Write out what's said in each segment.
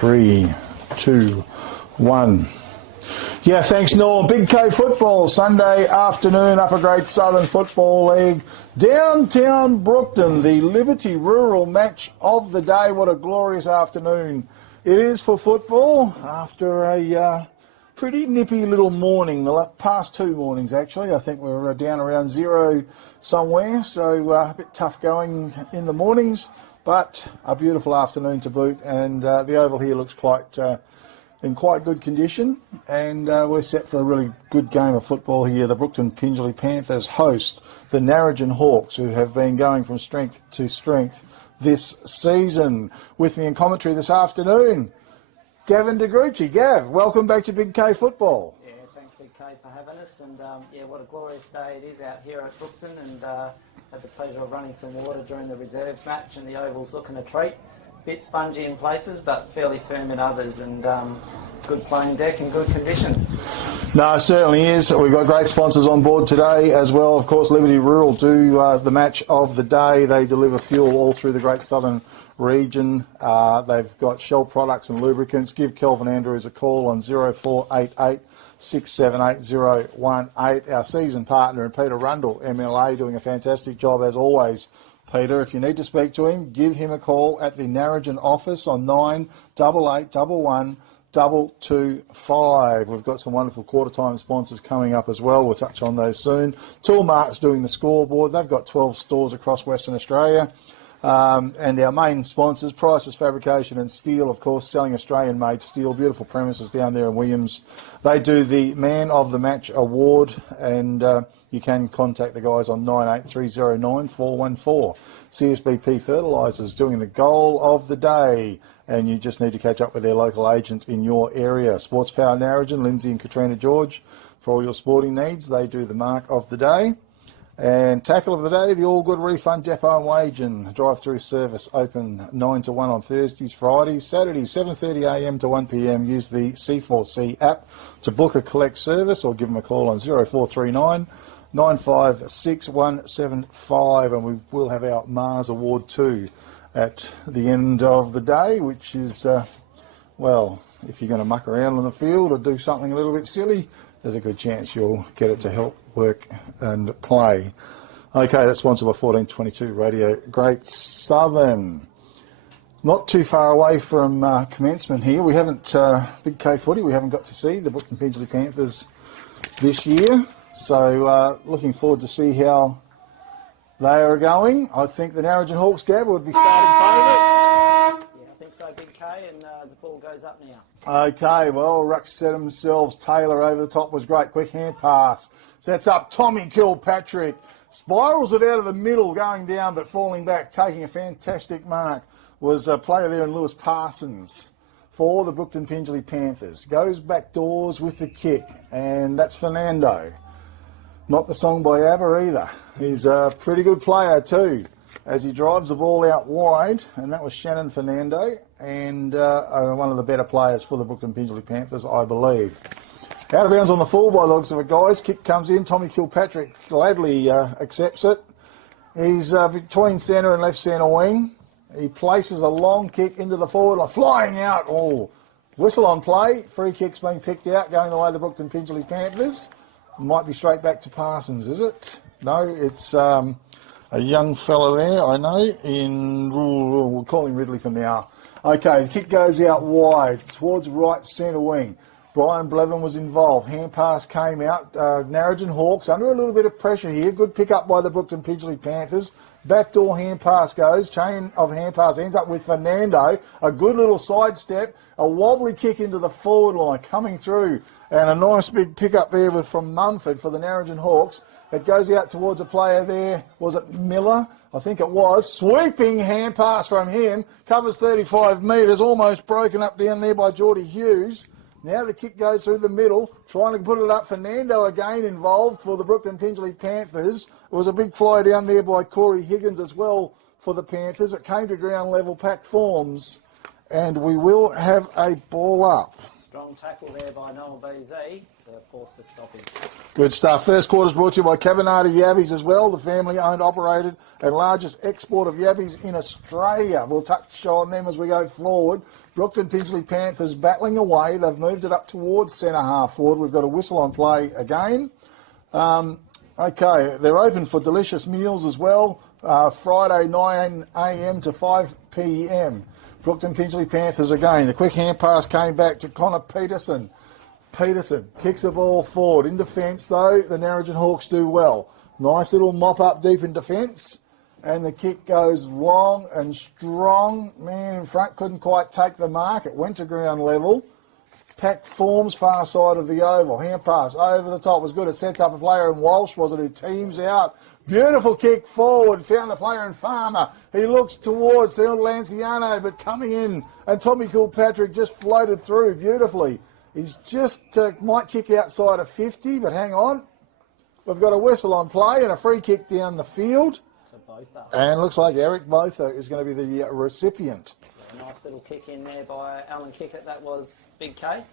3, 2, 1. Yeah, thanks, Norm. Big K football, Sunday afternoon, Upper Grade Southern Football League. Downtown Brookton, the Liberty Rural match of the day. What a glorious afternoon it is for football after a pretty nippy little morning. The past two mornings, actually. I think we were down around zero somewhere, so a bit tough going in the mornings, but a beautiful afternoon to boot, and the oval here looks quite in quite good condition, and we're set for a really good game of football here. The Brookton Pingelly Panthers host the Narrogin Hawks, who have been going from strength to strength this season. With me in commentary this afternoon, Gavin DeGrucci. Gav, welcome back to Big K football. Yeah, thanks Big K for having us, and yeah, what a glorious day it is out here at Brookton, and had the pleasure of running some water during the reserves match, and the oval's looking a treat. Bit spongy in places, but fairly firm in others, and good playing deck and good conditions. No, it certainly is. We've got great sponsors on board today as well. Of course, Liberty Rural do the match of the day. They deliver fuel all through the Great Southern region. They've got Shell products and lubricants. Give Kelvin Andrews a call on 0488 678 018. Our season partner, and Peter Rundle, MLA, doing a fantastic job as always. Peter, if you need to speak to him, give him a call at the Narrogin office on 98811 225. We've got some wonderful quarter-time sponsors coming up as well. We'll touch on those soon. Toolmart's doing the scoreboard. They've got 12 stores across Western Australia. And our main sponsors, Prices Fabrication and Steel, of course, selling Australian-made steel. Beautiful premises down there in Williams. They do the Man of the Match award, and you can contact the guys on 98309 414. CSBP Fertilisers doing the goal of the day, and you just need to catch up with their local agent in your area. Sports Power Narrogin, Lindsay and Katrina George, for all your sporting needs. They do the mark of the day. And tackle of the day, the All Good Refund Depot and Wage and drive-through service open 9 to 1 on Thursdays, Fridays, Saturdays 7:30am to 1pm. Use the C4C app to book a collect service, or give them a call on 0439 956 175, and we will have our Mars Award too at the end of the day, which is, well, if you're going to muck around on the field or do something a little bit silly, there's a good chance you'll get it to help work and play. Okay, that's sponsored by 1422 Radio Great Southern. Not too far away from commencement here. We haven't, Big K footy, we haven't got to see the Brookton Pingelly Panthers this year. So looking forward to see how they are going. I think the Narrogin Hawks, Gab, would be starting favourites. Yeah, I think so, Big K, and the ball goes up now. Okay, well, Rucks set themselves. Taylor over the top was great. Quick hand pass. Sets up Tommy Kilpatrick. Spirals it out of the middle, going down but falling back, taking a fantastic mark. Was a player there in Lewis Parsons for the Brookton Pingelly Panthers. Goes back doors with the kick, and that's Fernando. Not the song by ABBA either. He's a pretty good player too, as he drives the ball out wide, and that was Shannon Fernando, and one of the better players for the Brookton Pingelly Panthers, I believe. Out of bounds on the full by the looks of it, guys. Kick comes in. Tommy Kilpatrick gladly accepts it. He's between centre and left centre wing. He places a long kick into the forward line, flying out. Oh, whistle on play. Free kick's being picked out, going the way of the Brookton Pingelly Panthers. Might be straight back to Parsons, is it? No, it's a young fella there, I know. We'll call him Ridley for now. Okay, the kick goes out wide towards right centre wing. Brian Blevin was involved. Hand pass came out. Narrogin Hawks under a little bit of pressure here. Good pick up by the Brookton Pingelly Panthers. Backdoor hand pass goes. Chain of hand pass ends up with Fernando. A good little sidestep. A wobbly kick into the forward line coming through. And a nice big pick up there from Mumford for the Narrogin Hawks. It goes out towards a player there. Was it Miller? I think it was. Sweeping hand pass from him. Covers 35 metres. Almost broken up down there by Geordie Hughes. Now the kick goes through the middle, trying to put it up. Fernando again involved for the Brookton Pingelly Panthers. It was a big fly down there by Corey Higgins as well for the Panthers. It came to ground level, pack forms, and we will have a ball up. Strong tackle there by Noel BZ to force the stoppage. Good stuff. First quarter's brought to you by Cabanata Yabbies as well, the family-owned, operated and largest export of yabbies in Australia. We'll touch on them as we go forward. Brookton Pingelly Panthers battling away. They've moved it up towards centre half forward. We've got a whistle on play again. Okay, they're open for delicious meals as well. Friday 9 a.m. to 5 p.m. Brookton Pingelly Panthers again. The quick hand pass came back to Connor Peterson. Peterson kicks the ball forward. In defence, though, the Narrogin Hawks do well. Nice little mop up deep in defence. And the kick goes long and strong. Man in front couldn't quite take the mark. It went to ground level. Pack forms far side of the oval. Hand pass over the top was good. It sets up a player in Walsh, was it, who teams out. Beautiful kick forward. Found a player in Farmer. He looks towards Lanciano, but coming in. And Tommy Kilpatrick just floated through beautifully. He's just might kick outside of 50, but hang on. We've got a whistle on play and a free kick down the field. And looks like Eric Botha is going to be the recipient. Yeah, nice little kick in there by Alan Kickett. That was Big K.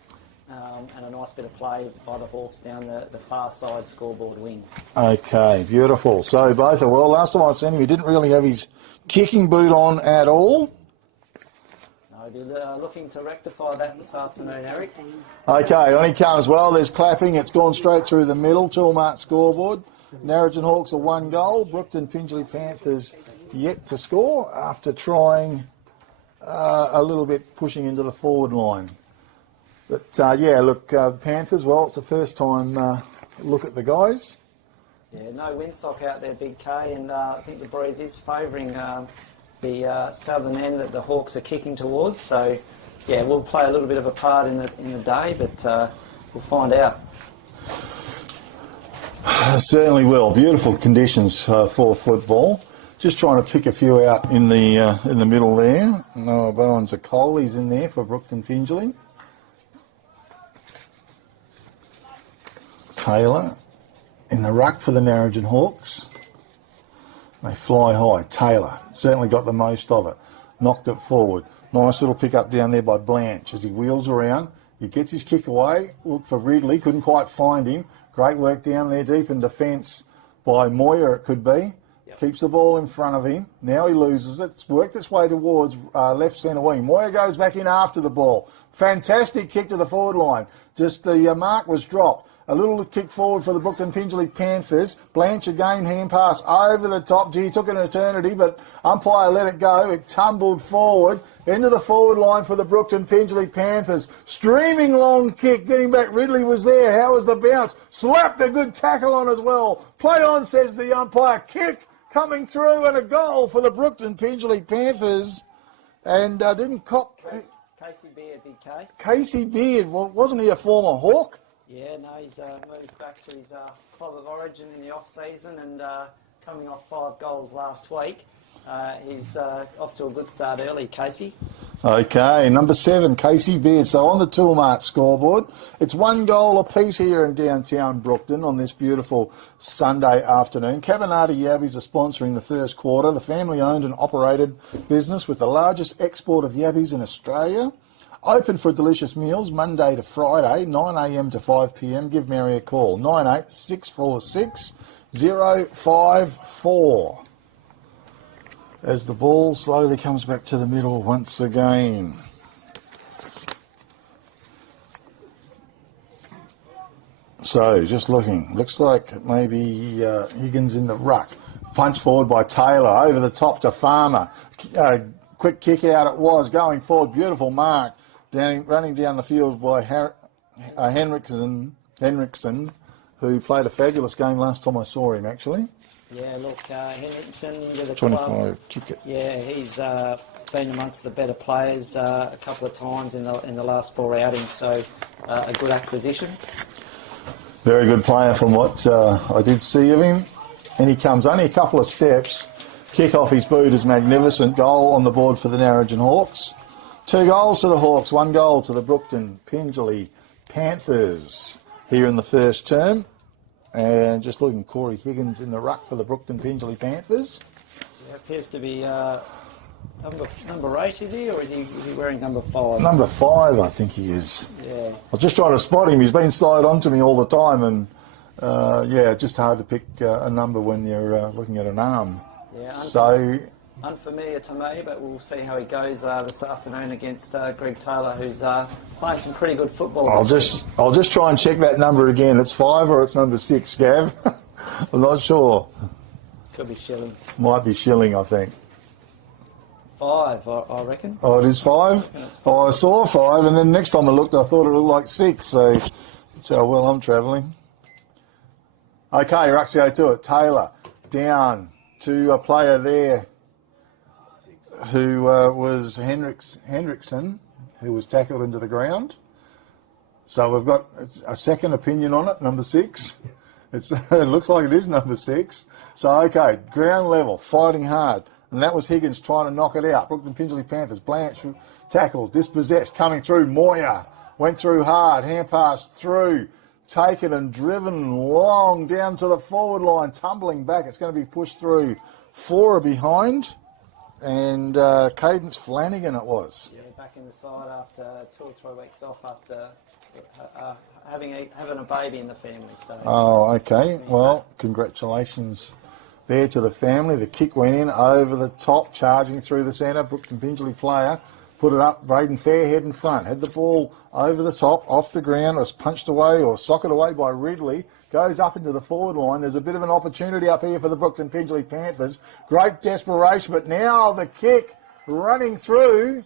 And a nice bit of play by the Hawks down the far side scoreboard wing. Okay, beautiful. So Botha, well, last time I seen him, he didn't really have his kicking boot on at all. No, he'll be looking to rectify that this afternoon, Eric. Okay, on he comes. Well, there's clapping. It's gone straight through the middle. Toolmart scoreboard. Narrogin Hawks are 1 goal. Brookton Pingelly Panthers yet to score after trying a little bit pushing into the forward line. But yeah, look, Panthers, well, it's the first time look at the guys. Yeah, no windsock out there, Big K, and I think the breeze is favouring the southern end that the Hawks are kicking towards. So, yeah, we'll play a little bit of a part in the day, but we'll find out. Certainly will. Beautiful conditions for football. Just trying to pick a few out in the middle there. Noah Bowens a Coley's in there for Brookton Pingelly. Taylor in the ruck for the Narrogin Hawks. They fly high. Taylor certainly got the most of it. Knocked it forward. Nice little pick up down there by Blanche as he wheels around. He gets his kick away. Looked for Ridley. Couldn't quite find him. Great work down there deep in defence by Moyer, it could be. Yep. Keeps the ball in front of him. Now he loses it. It's worked its way towards left centre wing. Moyer goes back in after the ball. Fantastic kick to the forward line. Just the mark was dropped. A little kick forward for the Brookton Pingelly Panthers. Blanche again, hand pass over the top. Gee, it took an eternity, but umpire let it go. It tumbled forward into the forward line for the Brookton Pingelly Panthers. Streaming long kick, getting back. Ridley was there. How was the bounce? Slapped a good tackle on as well. Play on, says the umpire. Kick coming through and a goal for the Brookton Pingelly Panthers. And didn't cop... Casey Beard, Big K. Casey Beard, well, wasn't he a former Hawk? Yeah, no, he's moved back to his club of origin in the off-season and coming off 5 goals last week. He's off to a good start early, Casey. Okay, number 7, Casey Beard. So on the Toolmart scoreboard, it's 1 goal apiece here in downtown Brookton on this beautiful Sunday afternoon. Cabanati Yabbies are sponsoring the first quarter. The family-owned and operated business with the largest export of yabbies in Australia. Open for delicious meals Monday to Friday, 9 a.m. to 5 p.m. Give Mary a call, 98646 054. As the ball slowly comes back to the middle once again. So, just looking. Looks like maybe Higgins in the ruck. Punch forward by Taylor, over the top to Farmer. Quick kick out it was, going forward, beautiful mark. Running down the field by Henriksen, who played a fabulous game last time I saw him, actually. Yeah, look, Henriksen into the 25 club. kick it. Yeah, he's been amongst the better players a couple of times in the last 4 outings, so a good acquisition. Very good player from what I did see of him. And he comes only a couple of steps. Kick off his boot is magnificent. Goal on the board for the Narrogin Hawks. 2 goals to the Hawks, 1 goal to the Brookton Pingelly Panthers here in the first term. And just looking, Corey Higgins in the ruck for the Brookton Pingelly Panthers. Yeah, appears to be number 8, is he? Or is he wearing number 5? Number 5, I think he is. Yeah. I was just trying to spot him. He's been side on to me all the time. And, yeah, just hard to pick a number when you're looking at an arm. Yeah, so, unfamiliar to me, but we'll see how he goes this afternoon against Greg Taylor, who's playing some pretty good football. I'll just try and check that number again. It's 5 or it's number 6, Gav? I'm not sure. Could be Shilling. Might be Shilling, I think. 5, I reckon. Oh, it is 5? Oh, I saw 5, and then next time I looked, I thought it looked like 6, so that's how well I'm travelling. Okay, Ruxio to it. Taylor down to a player there who was Hendrickson, who was tackled into the ground. So we've got a second opinion on it, number 6. It looks like it is number 6. So, okay, ground level, fighting hard. And that was Higgins trying to knock it out. Brookton Pingelly Panthers, Blanche tackled, dispossessed, coming through. Moya went through hard, hand pass through, taken and driven long down to the forward line, tumbling back. It's going to be pushed through. 4 are behind. And Cadence Flanagan it was. Yeah, back in the side after 2 or 3 weeks off after having a baby in the family. So. Oh, okay. Well, congratulations there to the family. The kick went in over the top, charging through the centre. Brookton Pingelly player put it up. Braden Fairhead in front. Had the ball over the top, off the ground. Was punched away or socked away by Ridley. Goes up into the forward line. There's a bit of an opportunity up here for the Brookton Pingelly Panthers. Great desperation, but now the kick running through,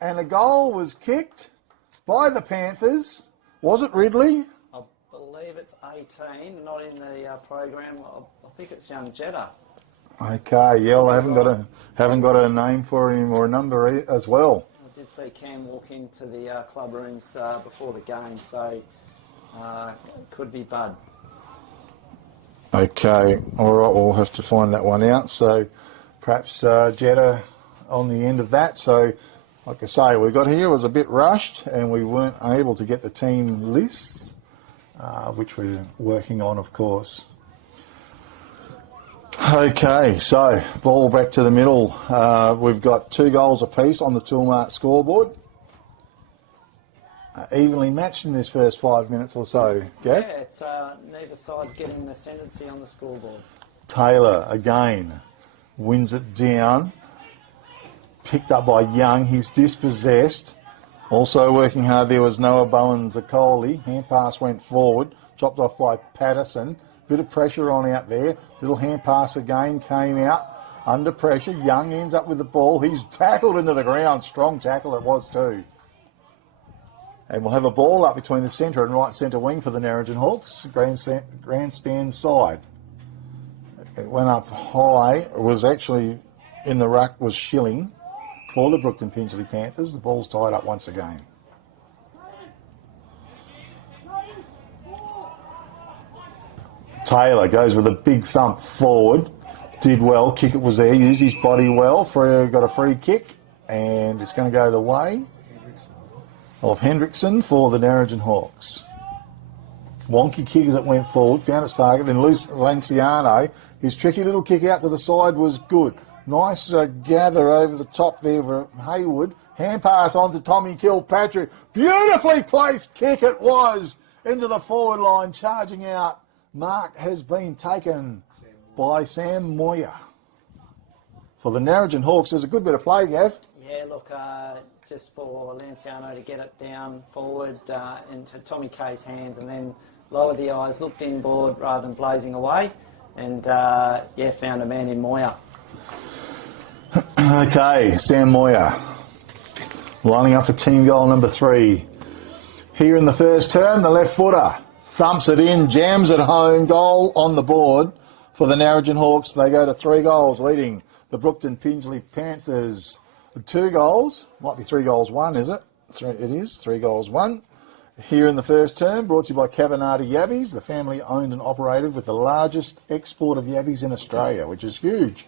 and a goal was kicked by the Panthers. Was it Ridley? I believe it's 18, not in the program. I think it's young Jetta. Okay, yeah, well, I haven't got a name for him or a number as well. I did see Cam walk into the club rooms before the game, so it could be Bud. Okay, all right, we'll have to find that one out. So perhaps Jetta on the end of that. So, like I say, we got here, was a bit rushed, and we weren't able to get the team lists, which we're working on, of course. Okay, so ball back to the middle. We've got 2 goals apiece on the Toolmart scoreboard. Evenly matched in this first 5 minutes or so, Gav? Yeah, it's neither side's getting the ascendancy on the scoreboard. Taylor, again, wins it down. Picked up by Young. He's dispossessed. Also working hard there was Noah Bowen-Zakoli. Hand pass went forward. Chopped off by Patterson. Bit of pressure on out there. Little hand pass again came out. Under pressure. Young ends up with the ball. He's tackled into the ground. Strong tackle it was too. And we'll have a ball up between the centre and right centre wing for the Narrogin Hawks. Grandstand side. It went up high. It was actually in the ruck was Shilling for the Brookton Pingelly Panthers. The ball's tied up once again. Taylor goes with a big thump forward. Did well. Kick it was there. Used his body well. Got a free kick. And it's going to go the way of Hendrickson for the Narrogin Hawks. Wonky kick as it went forward. Found its target in Lanciano. His tricky little kick out to the side was good. Nice gather over the top there for Haywood. Hand pass on to Tommy Kilpatrick. Beautifully placed kick it was into the forward line. Charging out. Mark has been taken by Sam Moya. For the Narrogin Hawks, there's a good bit of play, Gav. Yeah, look, just for Lanciano to get it down forward into Tommy Kay's hands and then lowered the eyes, looked inboard rather than blazing away, and found a man in Moya. Okay, Sam Moya lining up for team goal number 3. Here in the first term, the left footer thumps it in, jams it home, goal on the board for the Narrogin Hawks. They go to 3 goals, leading the Brookton Pingelly Panthers 2 goals. Might be 3 goals 1, is it? It is 3 goals 1. Here in the first term, brought to you by Cabanati Yabbies, the family owned and operated with the largest export of yabbies in Australia, which is huge.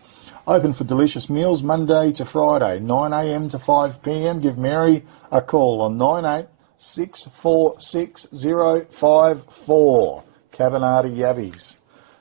Open for delicious meals Monday to Friday, 9 a.m. to 5 p.m. Give Mary a call on 98646054. Cabanati Yabbies.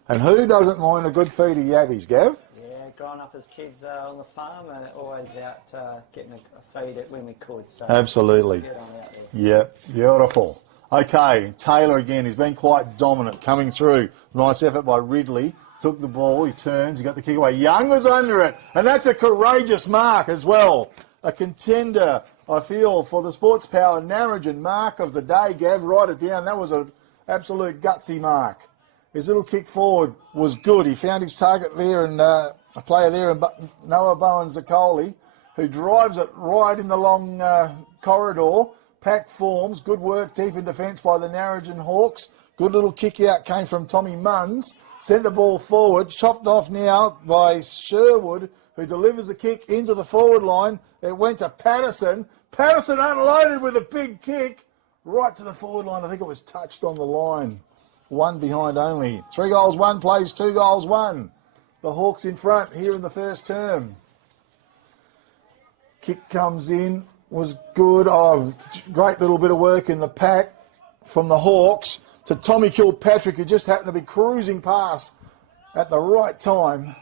And who doesn't mind a good feed of yabbies, Gav? Yeah, growing up as kids on the farm, always out getting a feed it when we could. So absolutely. get on out there. Yeah, beautiful. Okay, Taylor again. He's been quite dominant coming through. Nice effort by Ridley. Took the ball. He turns. He got the kick away. Young was under it. And that's a courageous mark as well. A contender, I feel, for the Sports Power Narrogin mark of the day, Gav. Write it down. That was an absolute gutsy mark. His little kick forward was good. He found his target there, and a player there, and Noah Bowen-Zakoli, who drives it right in the long corridor. Packed forms, good work deep in defence by the Narrogin Hawks. Good little kick out came from Tommy Munns. Sent the ball forward, chopped off now by Sherwood, who delivers the kick into the forward line. It went to Patterson. Patterson unloaded with a big kick right to the forward line. I think it was touched on the line. One behind only. 3 goals, 1 plays, 2 goals, 1. The Hawks in front here in the first term. Kick comes in. Was good. Oh, great little bit of work in the pack from the Hawks to Tommy Kilpatrick, who just happened to be cruising past at the right time.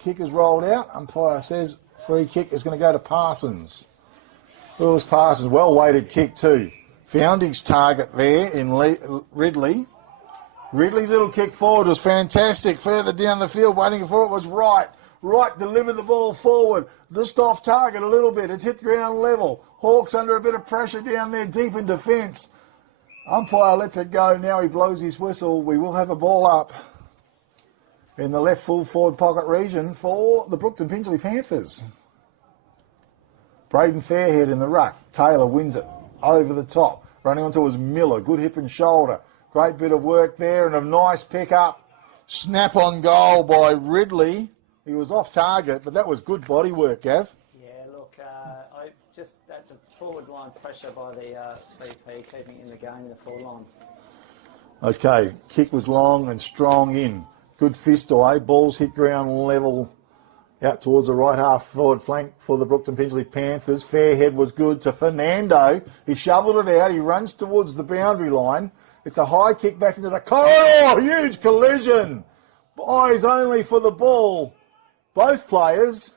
Kick is rolled out. Umpire says free kick is going to go to Parsons. It was Parsons. Well-weighted kick too. Found his target there in Ridley. Ridley's little kick forward was fantastic. Further down the field, waiting for it was Wright. Wright delivered the ball forward. Just off target a little bit. It's hit ground level. Hawks under a bit of pressure down there deep in defence. Umpire lets it go. Now he blows his whistle. We will have a ball up in the left full forward pocket region for the Brookton Pingelly Panthers. Braden Fairhead in the ruck. Taylor wins it over the top. Running onto was Miller. Good hip and shoulder. Great bit of work there and a nice pick up. Snap on goal by Ridley. He was off target, but that was good body work, Gav. Yeah, look, that's a forward line pressure by the BP, keeping in the game in the forward line. Okay, kick was long and strong in. Good fist away. Balls hit ground level out towards the right half forward flank for the Brookton Pingelly Panthers. Fairhead was good to Fernando. He shoveled it out. He runs towards the boundary line. It's a high kick back into the corridor. Huge collision. Eyes only for the ball. Both players.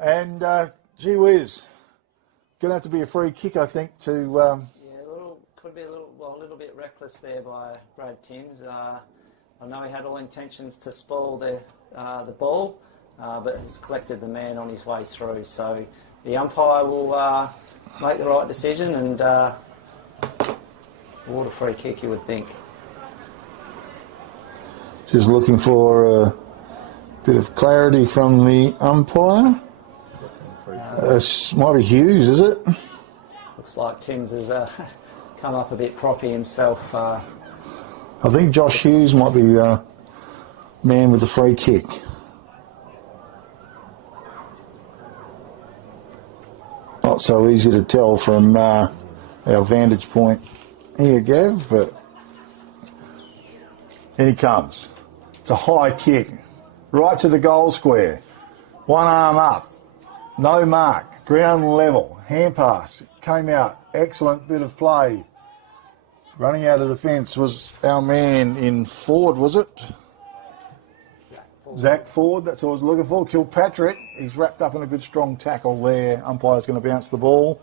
And, gee whiz, going to have to be a free kick, I think, to... Could be a little bit reckless there by Brad Timms. I know he had all intentions to spoil the ball, but has collected the man on his way through. So the umpire will make the right decision and award a free kick, you would think. Just looking for a bit of clarity from the umpire. Might be Hughes, is it? Looks like Timms has come up a bit proppy himself. I think Josh Hughes might be the man with the free kick. Not so easy to tell from our vantage point here, Gav, but here he comes. It's a high kick, right to the goal square. One arm up, no mark, ground level, hand pass, came out, excellent bit of play. Running out of defence was our man in Ford, was it? Zach Ford, that's what I was looking for. Kilpatrick, he's wrapped up in a good strong tackle there. Umpire's going to bounce the ball.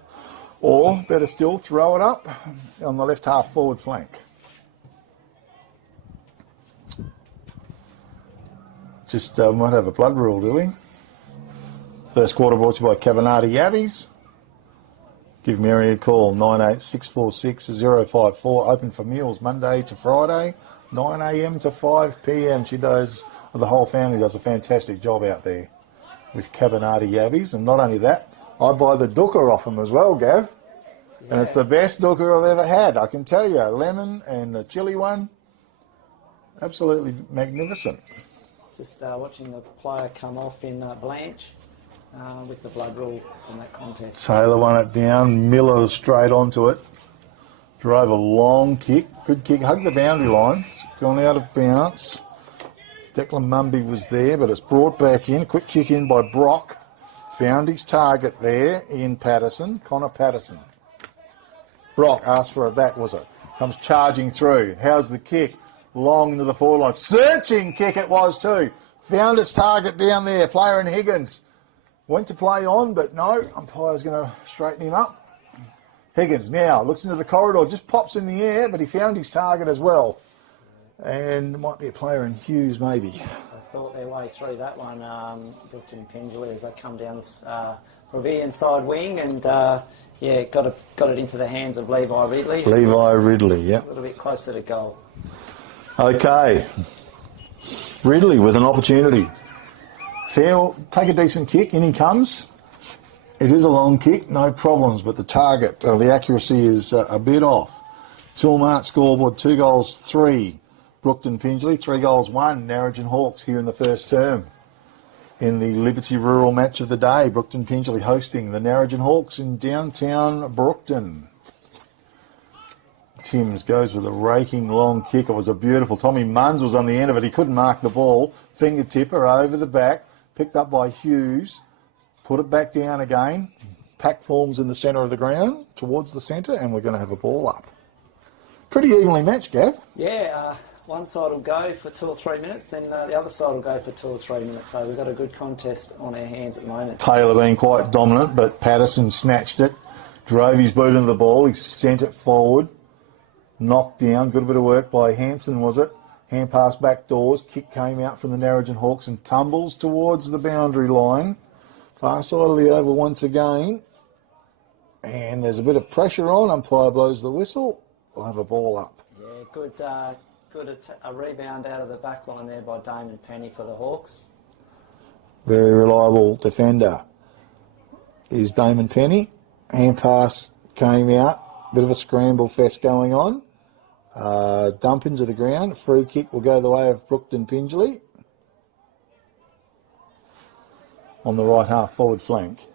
Or, better still, throw it up on the left half forward flank. Just might have a blood rule, do we? First quarter brought to you by Cabanati Yabbies. Give Mary a call, 98646 054. Open for meals Monday to Friday, 9 a.m. to 5 p.m. She does, the whole family does a fantastic job out there with Cabanati Yabbies. And not only that, I buy the dooker off them as well, Gav. Yeah. And it's the best dooker I've ever had, I can tell you. Lemon and the chili one, absolutely magnificent. Just watching the player come off in Blanche. With the blood rule from that contest. Taylor won it down. Miller straight onto it. Drove a long kick. Good kick. Hugged the boundary line. It's gone out of bounds. Declan Mumby was there, but it's brought back in. Quick kick in by Brock. Found his target there in Patterson. Connor Patterson. Brock asked for a back, was it? Comes charging through. How's the kick? Long into the forward line. Searching kick it was too. Found his target down there. Player in Higgins. Went to play on, but no, umpire's going to straighten him up. Higgins now looks into the corridor, just pops in the air, but he found his target as well. And it might be a player in Hughes, maybe. They thought their way through that one, Brookton and Pingelly, as they come down Pavilion side wing, and got it into the hands of Levi Ridley. Levi Ridley, yeah. A little bit closer to goal. Okay. Ridley with an opportunity. Take a decent kick, in he comes. It is a long kick, no problems, but the target, the accuracy is a bit off. Tilmart scoreboard, 2 goals, 3. Brookton Pingelly, 3 goals, 1. Narrogin Hawks here in the first term. In the Liberty Rural match of the day, Brookton Pingelly hosting the Narrogin Hawks in downtown Brookton. Timms goes with a raking long kick. It was a beautiful. Tommy Munns was on the end of it. He couldn't mark the ball. Fingertipper over the back, picked up by Hughes. Put it back down again. Pack forms in the centre of the ground towards the centre, and we're going to have a ball up. Pretty evenly matched, Gav. Yeah, one side will go for 2 or 3 minutes, then the other side will go for 2 or 3 minutes. So we've got a good contest on our hands at the moment. Taylor being quite dominant, but Patterson snatched it, drove his boot into the ball. He sent it forward, knocked down. Good bit of work by Hanson, was it? Hand pass back doors. Kick came out from the Narrogin Hawks and tumbles towards the boundary line. Far side of the oval once again. And there's a bit of pressure on. Umpire blows the whistle. We'll have a ball up. Yeah, good a rebound out of the back line there by Damon Penny for the Hawks. Very reliable defender is Damon Penny. Hand pass came out. Bit of a scramble fest going on. Dump into the ground. Free kick will go the way of Brookton Pingelly. On the right half forward flank.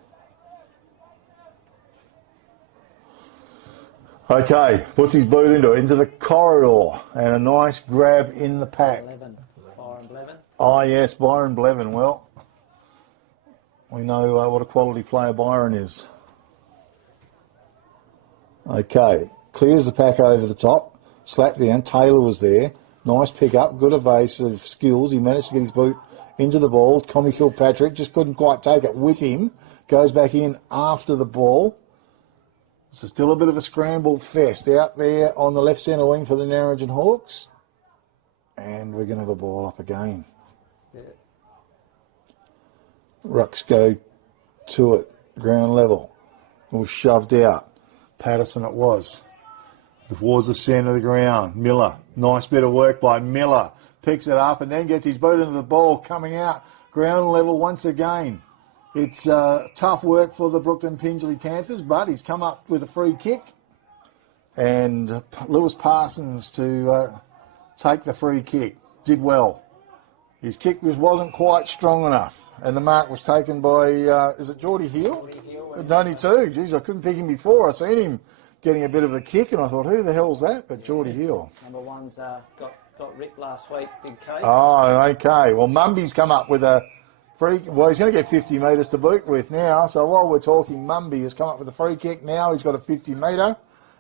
Okay, puts his boot into the corridor, and a nice grab in the pack. Byron Blevin. Oh yes, Byron Blevin. Well, we know what a quality player Byron is. Okay, clears the pack over the top, slap down. Taylor was there. Nice pick up, good evasive skills. He managed to get his boot into the ball. Tommy Kilpatrick just couldn't quite take it with him. Goes back in after the ball. This is still a bit of a scramble fest out there on the left centre wing for the Narrogin Hawks. And we're going to have a ball up again. Yeah. Rucks go to it, ground level. It was shoved out. Patterson it was. Towards the centre of the ground. Miller. Nice bit of work by Miller. Picks it up and then gets his boot into the ball, coming out ground level once again. It's tough work for the Brookton Pingelly Panthers, but he's come up with a free kick. And Lewis Parsons to take the free kick. Did well. His kick wasn't quite strong enough. And the mark was taken by, is it Geordie Hill? Geordie Hill. 92. Geez, I couldn't pick him before. I seen him getting a bit of a kick and I thought, who the hell's that? But Geordie Hill. Number 1's got ripped last week, big case. Oh, okay. Well, Mumby's come up with a free... Well, he's going to get 50 metres to boot with now. So while we're talking, Mumby has come up with a free kick now. He's got a 50 metre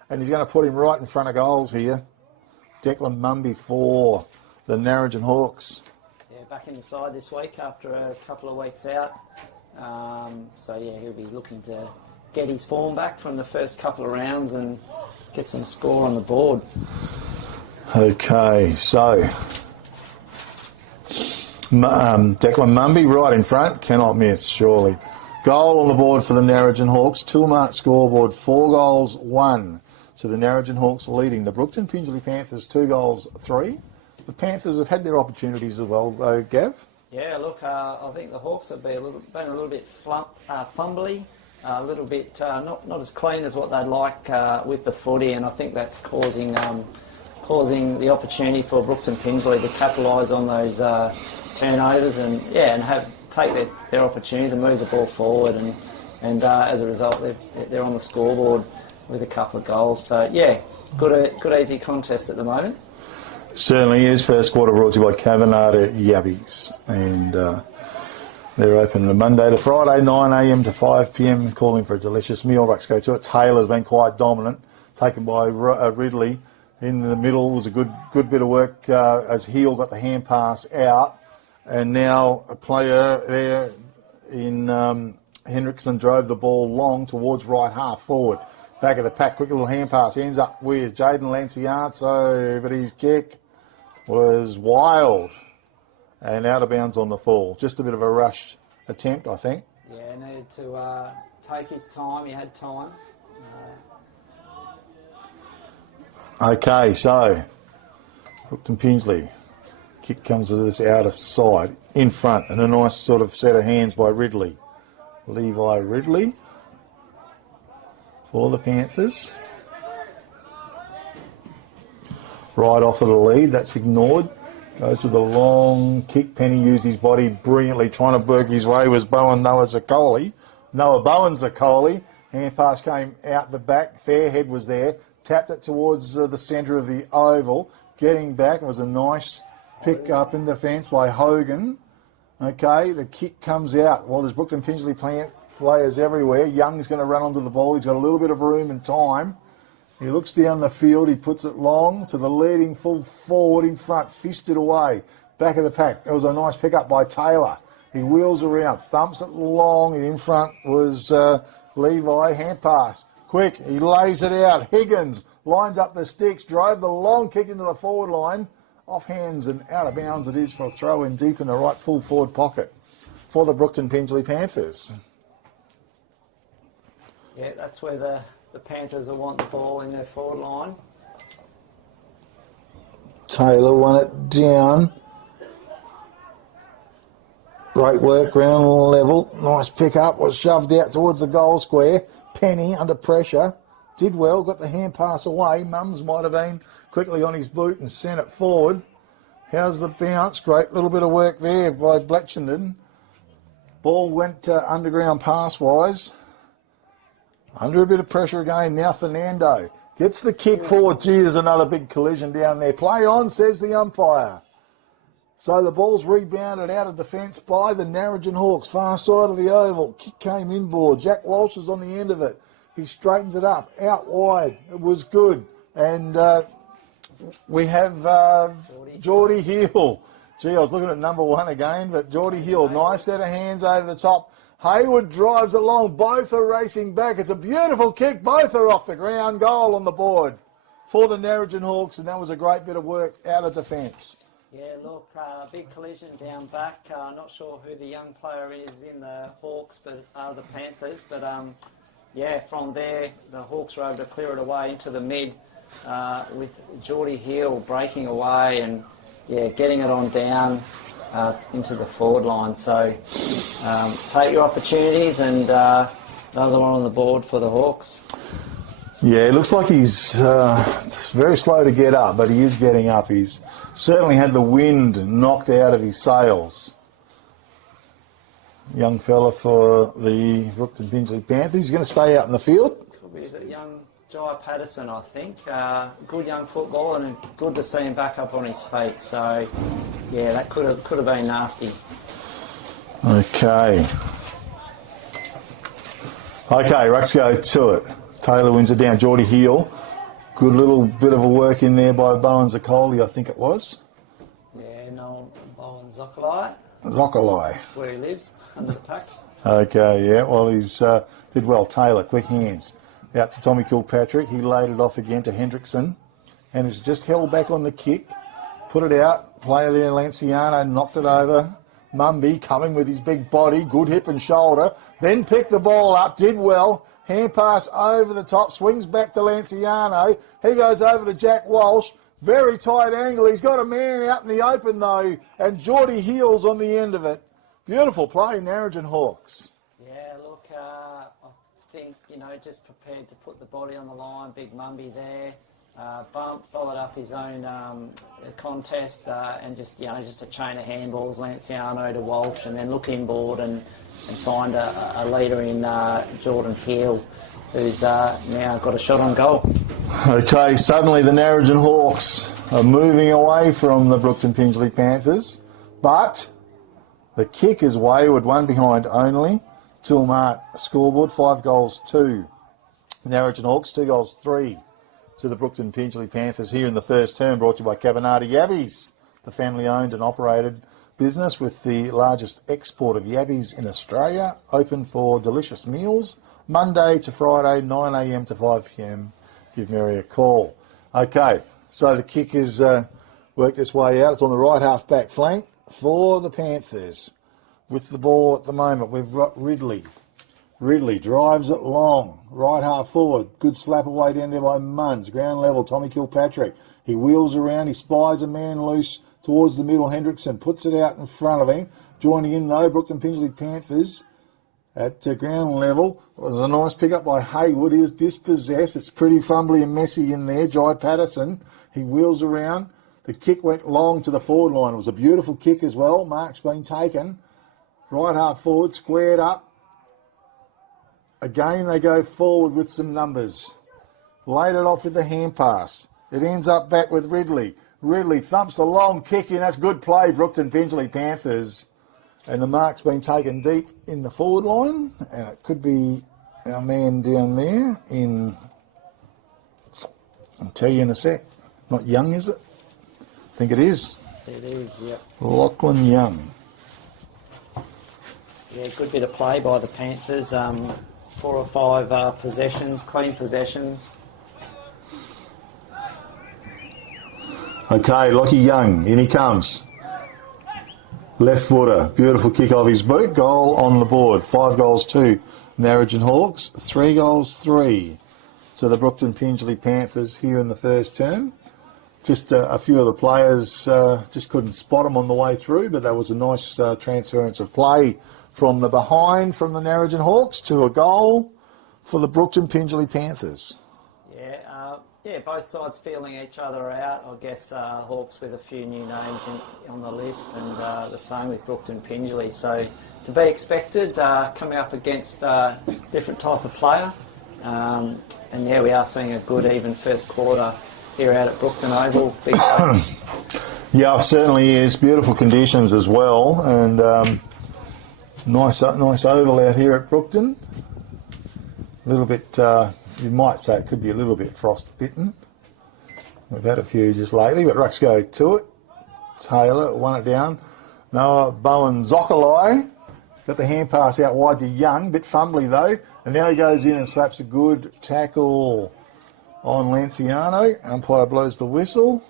and he's going to put him right in front of goals here. Declan Mumby for the Narrogin Hawks. Yeah, back in the side this week after a couple of weeks out. So, yeah, he'll be looking to get his form back from the first couple of rounds and get some score on the board. Okay, so Declan Mumby right in front, cannot miss, surely. Goal on the board for the Narrogin Hawks. Tilmart scoreboard, 4 goals, 1. So the Narrogin Hawks leading the Brookton Pingelly Panthers 2 goals, 3. The Panthers have had their opportunities as well, though, Gav. Yeah, look, I think the Hawks have been a little bit fumbly, a little bit not as clean as what they'd like with the footy, and I think that's causing the opportunity for Brookton Pingelly to capitalise on those turnovers and take their opportunities and move the ball forward, and as a result they're on the scoreboard with a couple of goals. So yeah, good easy contest at the moment. Certainly is. First quarter brought to you by Cavanata Yabbies, and they're open Monday to Friday, 9 a.m. to 5 p.m. Calling for a delicious meal. Rucks go to it. Taylor's been quite dominant, taken by Ridley. In the middle was a good bit of work as Heel got the hand pass out, and now a player there in Henriksen drove the ball long towards right half forward. Back of the pack, quick little hand pass, ends up with Jaden Lanciano, but his kick was wild and out of bounds on the fall. Just a bit of a rushed attempt, I think. Yeah, needed to take his time. He had time. Okay, so Brookton Pingelly. Kick comes to this outer side, in front, and a nice sort of set of hands by Ridley. Levi Ridley for the Panthers. Right off of the lead, that's ignored. Goes with a long kick. Penny used his body brilliantly, trying to work his way was Noah Bowen Zakoli. Hand pass came out the back. Fairhead was there. Tapped it towards the centre of the oval. Getting back, it was a nice pick up in defence by Hogan. Okay, the kick comes out. Well, there's Brookton Pingelly players everywhere. Young's going to run onto the ball. He's got a little bit of room and time. He looks down the field. He puts it long to the leading full forward in front. Fisted away. Back of the pack. It was a nice pick up by Taylor. He wheels around. Thumps it long. And in front was Levi. Hand pass. Quick. He lays it out. Higgins lines up the sticks. Drove the long kick into the forward line. Off hands and out of bounds it is for a throw in deep in the right full forward pocket for the Brookton Pingelly Panthers. Yeah, that's where the Panthers will want the ball in their forward line. Taylor won it down. Great work, ground level. Nice pick up. Was shoved out towards the goal square. Penny under pressure. Did well, got the hand pass away. Mums might have been quickly on his boot and sent it forward. How's the bounce? Great little bit of work there by Blatchenden. Ball went underground pass-wise. Under a bit of pressure again. Now Fernando gets the kick forward. Gee, there's another big collision down there. Play on, says the umpire. So the ball's rebounded out of defence by the Narrogin Hawks. Far side of the oval. Kick came inboard. Jack Walsh is on the end of it. He straightens it up. Out wide. It was good. And we have Geordie Hill. Gee, I was looking at number one again, but Geordie Hill, nice set of hands over the top. Hayward drives along. Both are racing back. It's a beautiful kick. Both are off the ground. Goal on the board for the Narrogin Hawks, and that was a great bit of work out of defence. Yeah, look, big collision down back. Not sure who the young player is in the Hawks, but the Panthers. But yeah, from there, the Hawks were able to clear it away into the mid with Geordie Hill breaking away and yeah, getting it on down into the forward line. So take your opportunities, and another one on the board for the Hawks. Yeah, it looks like he's very slow to get up, but he is getting up. He's certainly had the wind knocked out of his sails. Young fella for the Brookton Pingelly Panthers. He's going to stay out in the field. Could be the young Jai Patterson, I think. Good young footballer, and good to see him back up on his feet. So, yeah, that could have been nasty. Okay, let's go to it. Taylor wins it down. Geordie Hill. Good little bit of a work in there by Bowen Zakoli, I think it was. Yeah, no, Bowen Zakoli. That's where he lives, under the packs. Okay, yeah, well, he's did well. Taylor, quick hands. Out to Tommy Kilpatrick. He laid it off again to Hendrickson. And it's just held back on the kick. Put it out. Player there, Lanciano, knocked it over. Mumby coming with his big body. Good hip and shoulder. Then picked the ball up. Did well. Hand pass over the top. Swings back to Lanciano. He goes over to Jack Walsh. Very tight angle. He's got a man out in the open, though. And Geordie Hill's on the end of it. Beautiful play, Narrogin Hawks. Yeah, look, I think, just prepared to put the body on the line. Big Mumby there. Bump, followed up his own contest and just a chain of handballs, Lanciano to Walsh, and then look inboard and find a leader in Jordan Hill, who's now got a shot on goal. Okay, suddenly the Narrogin Hawks are moving away from the Brookton Pingelly Panthers, but the kick is wayward, one behind only. Tulmart scoreboard, 5-2. Narrogin Hawks, 2-3 to the Brookton Pingelly Panthers here in the first term, brought to you by Cabanati Yavies, the family owned and operated business with the largest export of yabbies in Australia, open for delicious meals, Monday to Friday, 9 a.m. to 5 p.m. Give Mary a call. Okay, so the kick has worked its way out. It's on the right half back flank for the Panthers. With the ball at the moment, we've got Ridley. Ridley drives it long, right half forward. Good slap away down there by Munns. Ground level, Tommy Kilpatrick. He wheels around, he spies a man loose towards the middle. Hendrickson puts it out in front of him. Joining in though, Brookton Pingelly Panthers at ground level. It was a nice pick up by Haywood. He was dispossessed. It's pretty fumbly and messy in there. Jai Patterson, he wheels around. The kick went long to the forward line. It was a beautiful kick as well. Mark's been taken. Right half forward, squared up. Again, they go forward with some numbers. Laid it off with the hand pass. It ends up back with Ridley. Ridley thumps the long kick in. That's good play, Brookton Pingelly Panthers. And the mark's been taken deep in the forward line. And it could be our man down there in... I'll tell you in a sec. Not Young, is it? I think it is. It is, yep. Lachlan Young. Yeah, good bit of play by the Panthers. 4 or 5 possessions, clean possessions. Okay, Lockie Young, in he comes. Left footer, beautiful kick off his boot. Goal on the board. 5 goals to Narrogin Hawks. 3 goals, 3 to the Brookton Pingelly Panthers here in the first term. Just a few of the players just couldn't spot them on the way through, but that was a nice transference of play from the behind from the Narrogin Hawks to a goal for the Brookton Pingelly Panthers. Yeah, both sides feeling each other out. I guess Hawks with a few new names on the list, and the same with Brookton Pingelly. So to be expected, coming up against a different type of player. And yeah, we are seeing a good even first quarter here out at Brookton Oval. Big Yeah, certainly is. Beautiful conditions as well, and nice oval out here at Brookton. A little bit, you might say it could be a little bit frost-bitten. We've had a few just lately, but Rucks go to it. Taylor won it down. Noah Bowen Zoccolai got the hand pass out wide to Young, bit fumbly though, and now he goes in and slaps a good tackle on Lanciano. Umpire blows the whistle.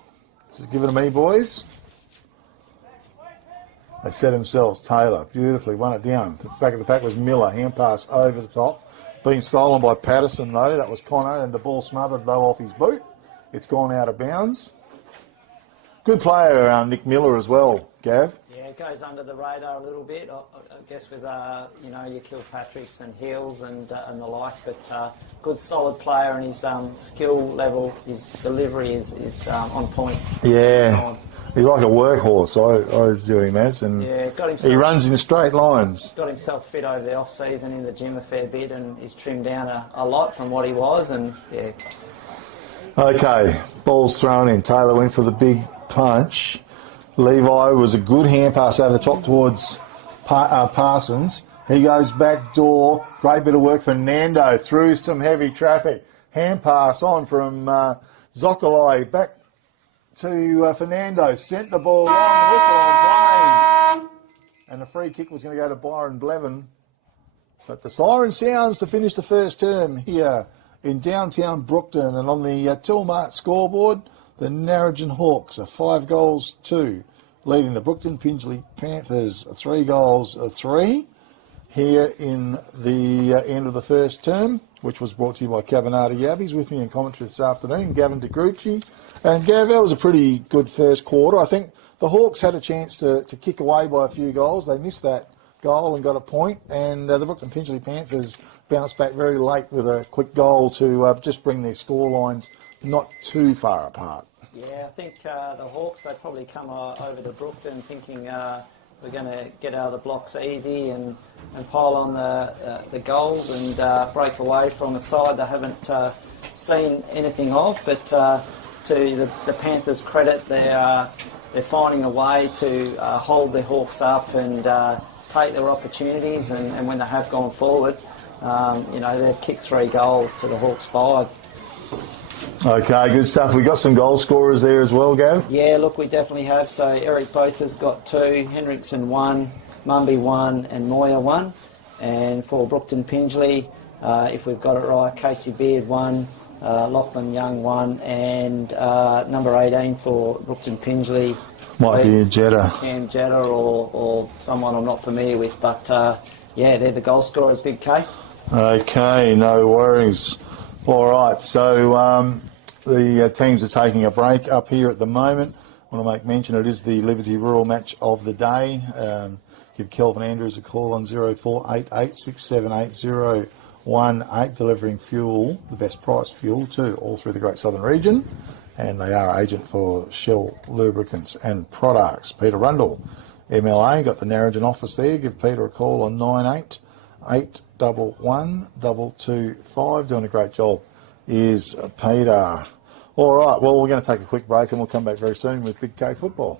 Just give it to me, boys. They set themselves. Taylor beautifully won it down. The back of the pack was Miller. Hand pass over the top. Being stolen by Patterson though. That was Connor, and the ball smothered though off his boot. It's gone out of bounds. Good player, Nick Miller as well, Gav. Yeah, it goes under the radar a little bit, I guess, with your Kilpatricks and Heels and the like. But good, solid player, and his skill level, his delivery is on point. Yeah, he's like a workhorse. I view him as, and yeah, got himself, he runs in straight lines. Got himself fit over the off season in the gym a fair bit, and he's trimmed down a lot from what he was, and yeah. Okay, ball's thrown in. Taylor went for the big punch. Levi was a good hand pass over the top towards Parsons. He goes back door. Great bit of work for Nando through some heavy traffic. Hand pass on from Zoccolai back to Fernando. Sent the ball long, whistle on play. And the free kick was going to go to Byron Blevin. But the siren sounds to finish the first term here in downtown Brookton, and on the Tilmart scoreboard, the Narrogin Hawks are 5 goals 2, leading the Brookton Pingelly Panthers 3 goals 3 here in the end of the first term, which was brought to you by Cabanata Yabbies. With me in commentary this afternoon, Gavin DeGrucci. And Gav, that was a pretty good first quarter. I think the Hawks had a chance to kick away by a few goals. They missed that goal and got a point, and the Brookton Pingelly Panthers bounced back very late with a quick goal to just bring their score lines not too far apart. Yeah, I think the Hawks, they probably come over to Brookton thinking we're going to get out of the blocks easy and pile on the goals and break away from a side they haven't seen anything of. But to the Panthers' credit, they're finding a way to hold the Hawks up and take their opportunities, and when they have gone forward, they've kicked 3 goals to the Hawks 5. Okay, good stuff. We got some goal scorers there as well, Gav? Yeah, look, we definitely have. So Eric Botha's got 2, Henriksen 1, Mumby 1 and Moyer 1. And for Brookton Pingelly, if we've got it right, Casey Beard 1, Lachlan Young 1, and number 18 for Brookton Pingelly. Might be a Jetta. Cam Jetta or someone I'm not familiar with. But, yeah, they're the goal scorers, Big K. Okay, no worries. All right, so the teams are taking a break up here at the moment. I want to make mention it is the Liberty Rural match of the day. Give Kelvin Andrews a call on 0488678018, delivering fuel, the best price fuel, to all through the Great Southern region. And they are agent for Shell Lubricants and Products. Peter Rundle, MLA, got the Narrogin office there. Give Peter a call on 98811225. Doing a great job is Peter. All right, well, we're going to take a quick break and we'll come back very soon with Big K football.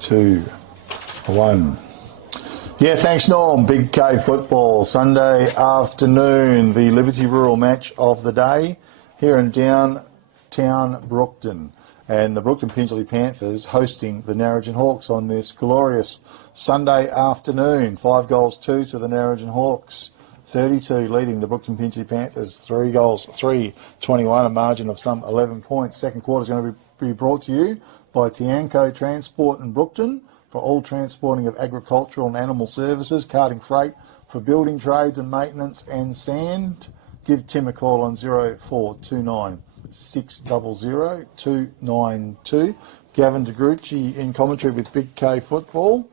Two, one. Yeah, thanks, Norm. Big K football, Sunday afternoon, the Liberty Rural match of the day here in downtown Brookton. And the Brookton Pingelly Panthers hosting the Narrogin Hawks on this glorious Sunday afternoon. 5-2 to the Narrogin Hawks. 32 leading the Brookton Pingelly Panthers. 3 goals, 3-21, a margin of some 11 points. Second quarter is going to be brought to you by Tianco Transport in Brookton for all transporting of agricultural and animal services, carting freight for building trades and maintenance and sand. Give Tim a call on 0429 600 292. Gavin DeGrucci in commentary with Big K Football.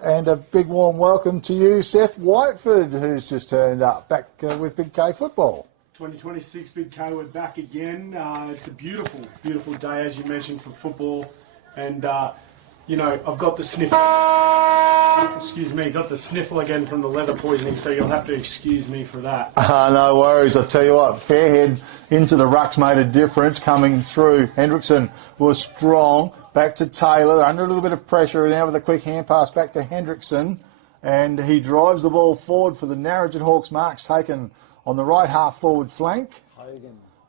And a big warm welcome to you, Seth Whiteford, who's just turned up back with Big K Football. 2026 Big K, we're back again. It's a beautiful, beautiful day, as you mentioned, for football. And you know, I've got the sniffle. Excuse me, got the sniffle again from the leather poisoning, so you'll have to excuse me for that. No worries. I'll tell you what, Fairhead into the rucks made a difference coming through. Hendrickson was strong. Back to Taylor. They're under a little bit of pressure now with a quick hand pass back to Hendrickson. And he drives the ball forward for the Narrogin Hawks. Marks taken on the right half forward flank.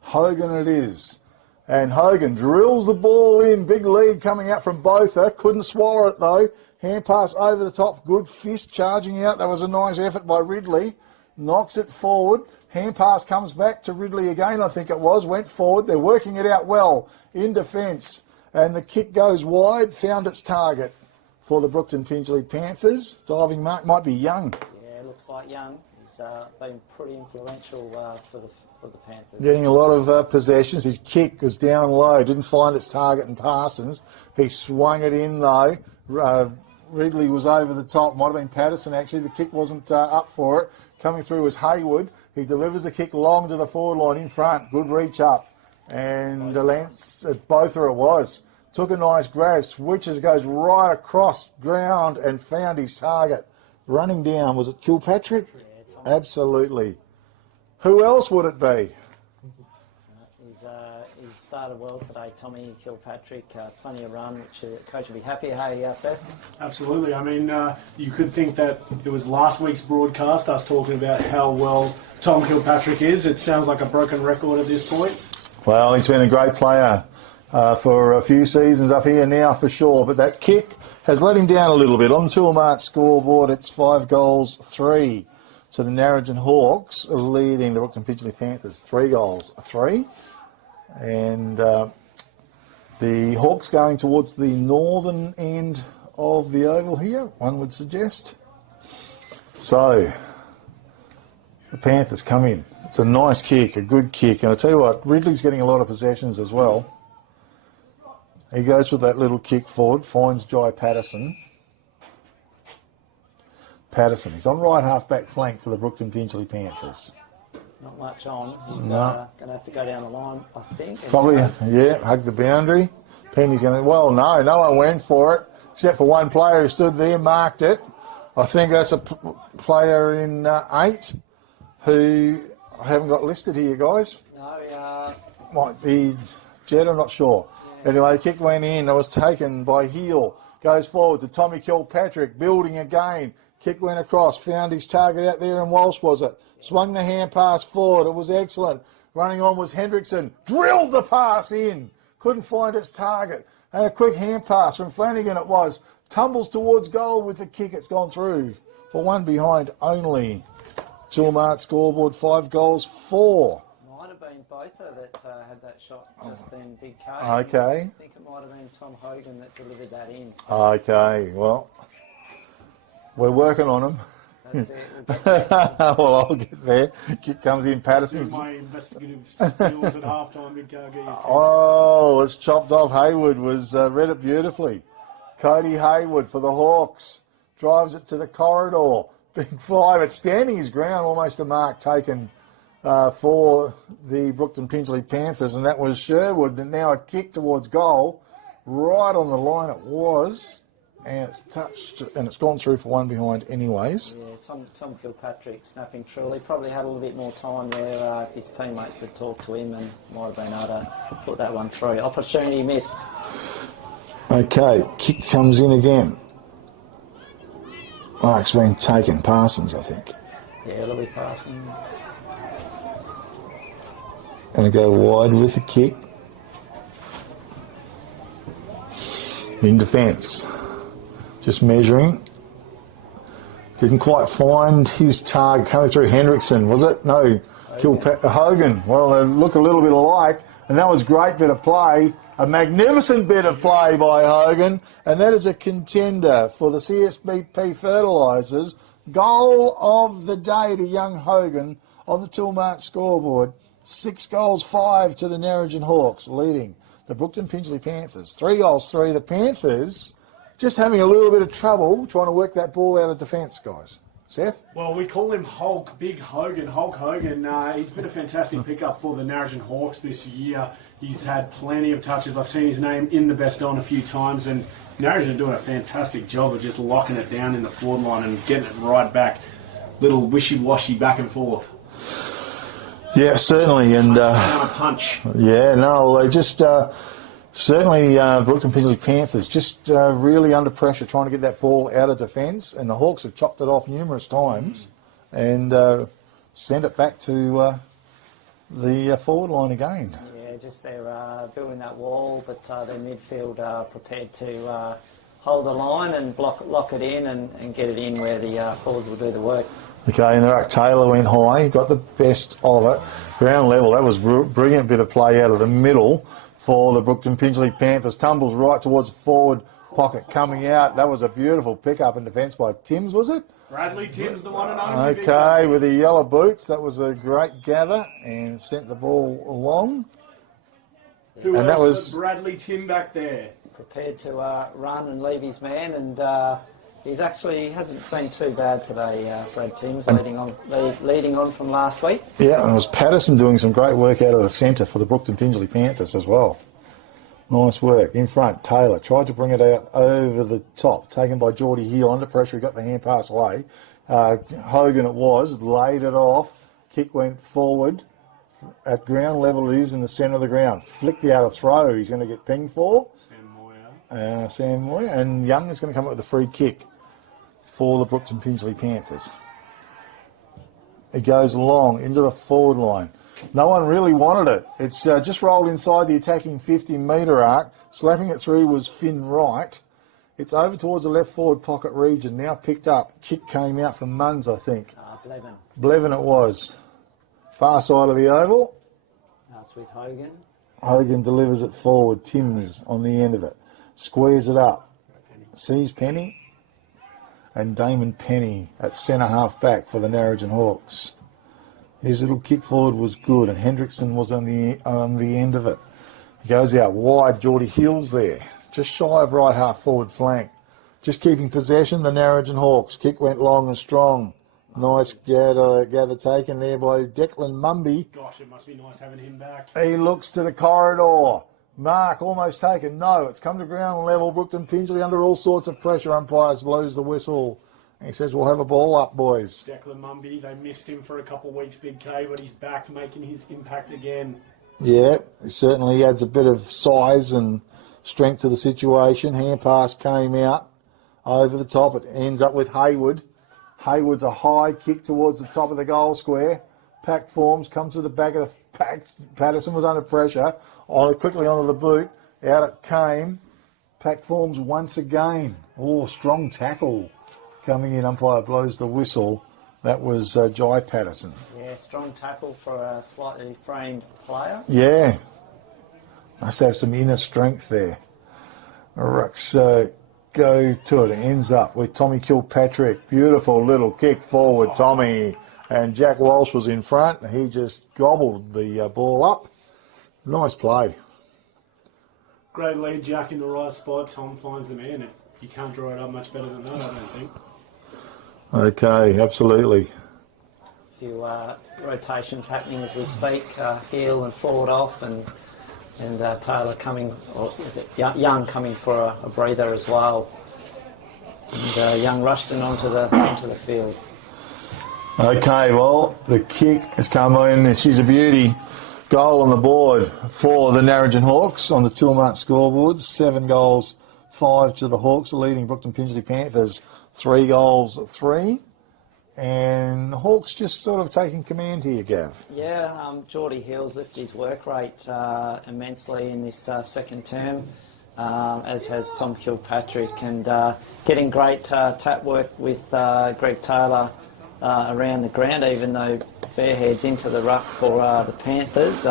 Hogan it is. And Hogan drills the ball in. Big lead coming out from Botha. Couldn't swallow it though. Hand pass over the top. Good fist charging out. That was a nice effort by Ridley. Knocks it forward. Hand pass comes back to Ridley again, I think it was. Went forward. They're working it out well in defence. And the kick goes wide. Found its target for the Brookton Pingelly Panthers. Diving mark might be Young. Yeah, looks like Young. He's been pretty influential for the Panthers. Getting a lot of possessions. His kick was down low. Didn't find its target in Parsons. He swung it in though. Ridley was over the top. Might have been Patterson actually. The kick wasn't up for it. Coming through was Hayward. He delivers the kick long to the forward line in front. Good reach up. And the Lance at Botha it was. Took a nice grab. Switches, goes right across ground and found his target. Running down. Was it Kilpatrick? Yeah, absolutely. Who else would it be? He's started well today, Tommy Kilpatrick. Plenty of run, which the coach will be happy. Hey, Seth? Absolutely. I mean, you could think that it was last week's broadcast, us talking about how well Tom Kilpatrick is. It sounds like a broken record at this point. Well, he's been a great player for a few seasons up here now for sure, but that kick has let him down a little bit. On Tullamart's scoreboard, it's 5-3 to the Narrogin Hawks, leading the Brookton Pingelly Panthers 3-3. And the Hawks going towards the northern end of the oval here, one would suggest. So, the Panthers come in. It's a nice kick, a good kick. And I tell you what, Ridley's getting a lot of possessions as well. He goes with that little kick forward, finds Jai Patterson. He's on right half-back flank for the Brookton Pingelly Panthers. Not much on. He's going to have to go down the line, I think. Probably, yeah, hug the boundary. Penny's going to, well, no one went for it, except for one player who stood there, marked it. I think that's a player in 8 who I haven't got listed here, guys. No, might be Jed, I'm not sure. Yeah. Anyway, the kick went in. It was taken by Heel. Goes forward to Tommy Kilpatrick, building again. Kick went across, found his target out there, and Walsh was it. Swung the hand pass forward. It was excellent. Running on was Hendrickson. Drilled the pass in. Couldn't find its target. And a quick hand pass from Flanagan it was. Tumbles towards goal with the kick. It's gone through for one behind only. Tullamart's scoreboard 5-4. Might have been Botha that had that shot just then, Big K. Okay. I think it might have been Tom Hogan that delivered that in. Okay, well, we're working on them. That's it. We'll get there. Well, I'll get there. Kick comes in. Patterson's. My investigative skills at half-time, Big K. Oh, it's chopped off. Hayward read it beautifully. Cody Hayward for the Hawks. Drives it to the corridor. Big fly, but standing his ground. Almost a mark taken for the Brookton Pingelly Panthers, and that was Sherwood. And now a kick towards goal. Right on the line it was. And it's touched, and it's gone through for one behind anyways. Yeah, Tom Kilpatrick snapping truly. Probably had a little bit more time there if his teammates had talked to him and might have been able to put that one through. Opportunity missed. Okay, kick comes in again. Mark's been taken. Parsons, I think. Yeah, Louis Parsons. Going to go wide with the kick. In defence. Just measuring. Didn't quite find his target. Coming through Hendrickson, was it? No. Hogan. Well, they look a little bit alike. And that was a great bit of play. A magnificent bit of play by Hogan. And that is a contender for the CSBP Fertilisers. Goal of the day to young Hogan on the Tullamart's scoreboard. 6-5 to the Narrogin Hawks, leading the Brookton Pingelly Panthers. 3-3. The Panthers just having a little bit of trouble trying to work that ball out of defence, guys. Seth? Well, we call him Hulk, Big Hogan. Hulk Hogan, he's been a fantastic pickup for the Narrogin Hawks this year. He's had plenty of touches. I've seen his name in the best on a few times, and Narrogin are doing a fantastic job of just locking it down in the forward line and getting it right back. Little wishy-washy back and forth. Yeah, certainly. And Down a punch. yeah, no, they just certainly Brookton Pingelly Panthers just really under pressure trying to get that ball out of defence, and the Hawks have chopped it off numerous times and sent it back to the forward line again. Yeah, just they're building that wall, but their midfield are prepared to hold the line and lock it in and get it in where the forwards will do the work. Okay, and Taylor went high, got the best of it. Ground level, that was brilliant bit of play out of the middle for the Brookton Pingelly Panthers. Tumbles right towards the forward pocket coming out. That was a beautiful pick-up in defence by Timms, was it? Bradley Timms, the one and only. Okay, with the yellow boots. That was a great gather and sent the ball along. Who and else that was but Bradley Tim back there? Prepared to run and leave his man, and he hasn't been too bad today, Brad Timms, leading on from last week. Yeah, and it was Patterson doing some great work out of the centre for the Brookton Pingelly Panthers as well. Nice work. In front, Taylor tried to bring it out over the top, taken by Geordie Hill under pressure. He got the hand pass away. Hogan it was, laid it off. Kick went forward. At ground level, it is in the centre of the ground. Flicked the out of throw. He's going to get pinged for. Sam Moyer. And Young is going to come up with a free kick for the Brookton Pingelly Panthers. It goes along into the forward line. No one really wanted it. It's just rolled inside the attacking 50-metre arc. Slapping it through was Finn Wright. It's over towards the left forward pocket region. Now picked up. Kick came out from Munns, I think. Blevin it was. Far side of the oval. That's with Hogan. Hogan delivers it forward. Timms on the end of it. Squares it up. Sees Penny. And Damon Penny at centre half back for the Narrogin Hawks. His little kick forward was good, and Hendrickson was on the end of it. He goes out wide. Geordie Hill's there, just shy of right half forward flank. Just keeping possession, the Narrogin Hawks. Kick went long and strong. Nice gather taken there by Declan Mumby. Gosh, it must be nice having him back. He looks to the corridor. Mark almost taken. No, it's come to ground level. Brookton Pingelly under all sorts of pressure. Umpires blows the whistle. And he says, we'll have a ball up, boys. Declan Mumby, they missed him for a couple of weeks, Big K, but he's back making his impact again. Yeah, he certainly adds a bit of size and strength to the situation. Hand pass came out over the top. It ends up with Hayward. Hayward's a high kick towards the top of the goal square. Pack forms, comes to the back of the pack. Patterson was under pressure. Quickly onto the boot. Out it came. Pack forms once again. Oh, strong tackle coming in. Umpire blows the whistle. That was Jai Patterson. Yeah, strong tackle for a slightly framed player. Yeah. Must have some inner strength there. Rucks go to it. It ends up with Tommy Kilpatrick. Beautiful little kick forward, Tommy. And Jack Walsh was in front. He just gobbled the ball up. Nice play. Great lead, Jack in the right spot. Tom finds the man. You can't draw it up much better than that, I don't think. Okay, absolutely. A few rotations happening as we speak. Heel and forward off, and Taylor coming, or is it Young coming for a breather as well. And Young rushed in onto the field. Okay, well, the kick has come in. She's a beauty. Goal on the board for the Narrogin Hawks on the Toolmart scoreboard. 7 goals, 5 to the Hawks, leading Brookton Pingelly Panthers 3 goals, 3. And the Hawks just sort of taking command here, Gav. Yeah, Geordie Hill's lifted his work rate immensely in this second term, as has Tom Kilpatrick, and getting great tap work with Greg Taylor around the ground, even though Fairhead's into the ruck for the Panthers.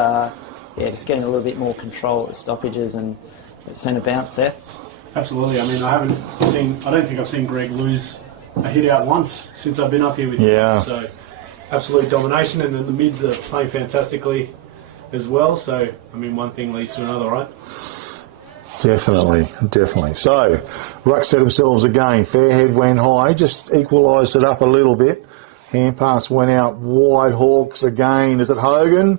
Just getting a little bit more control at the stoppages and at centre bounce, Seth. Absolutely. I mean, I don't think I've seen Greg lose a hit out once since I've been up here with you. Yeah. So, absolute domination, and then the mids are playing fantastically as well. So, I mean, one thing leads to another, right? Definitely. So, ruck set themselves again. Fairhead went high, just equalised it up a little bit. Hand pass went out wide. Hawks again. Is it Hogan?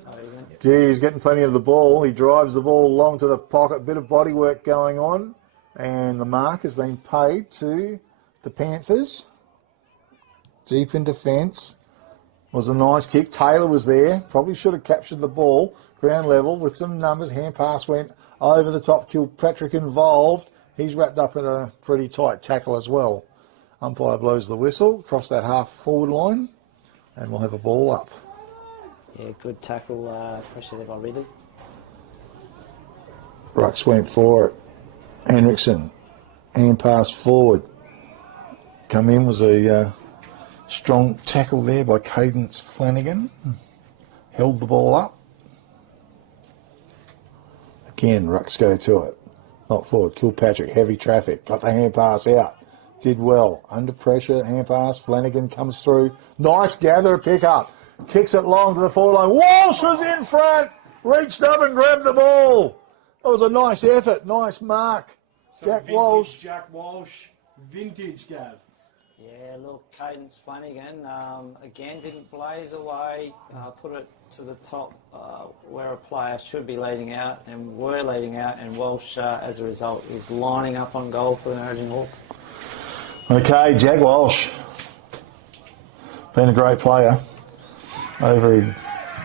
Gee, he's getting plenty of the ball. He drives the ball along to the pocket. Bit of body work going on. And the mark has been paid to the Panthers. Deep in defence. Was a nice kick. Taylor was there. Probably should have captured the ball. Ground level with some numbers. Hand pass went over the top. Kilpatrick involved. He's wrapped up in a pretty tight tackle as well. Umpire blows the whistle across that half forward line. And we'll have a ball up. Yeah, good tackle. Pressure there by Ridley. Rucks went for it. Henriksen. Hand pass forward. Come in was a strong tackle there by Cadence Flanagan. Held the ball up. Again, Rucks go to it. Not forward. Kilpatrick, heavy traffic. Got the hand pass out. Did well. Under pressure, hand pass. Flanagan comes through. Nice gather, pick up. Kicks it long to the forward line. Walsh was in front. Reached up and grabbed the ball. That was a nice effort. Nice mark. So Jack vintage Walsh. Jack Walsh. Vintage, Gav. Yeah, look, Cadence Flanagan, again, didn't blaze away, put it to the top where a player should be leading out and were leading out, and Walsh, as a result, is lining up on goal for the Narrogin Hawks. Okay, Jack Walsh. Been a great player over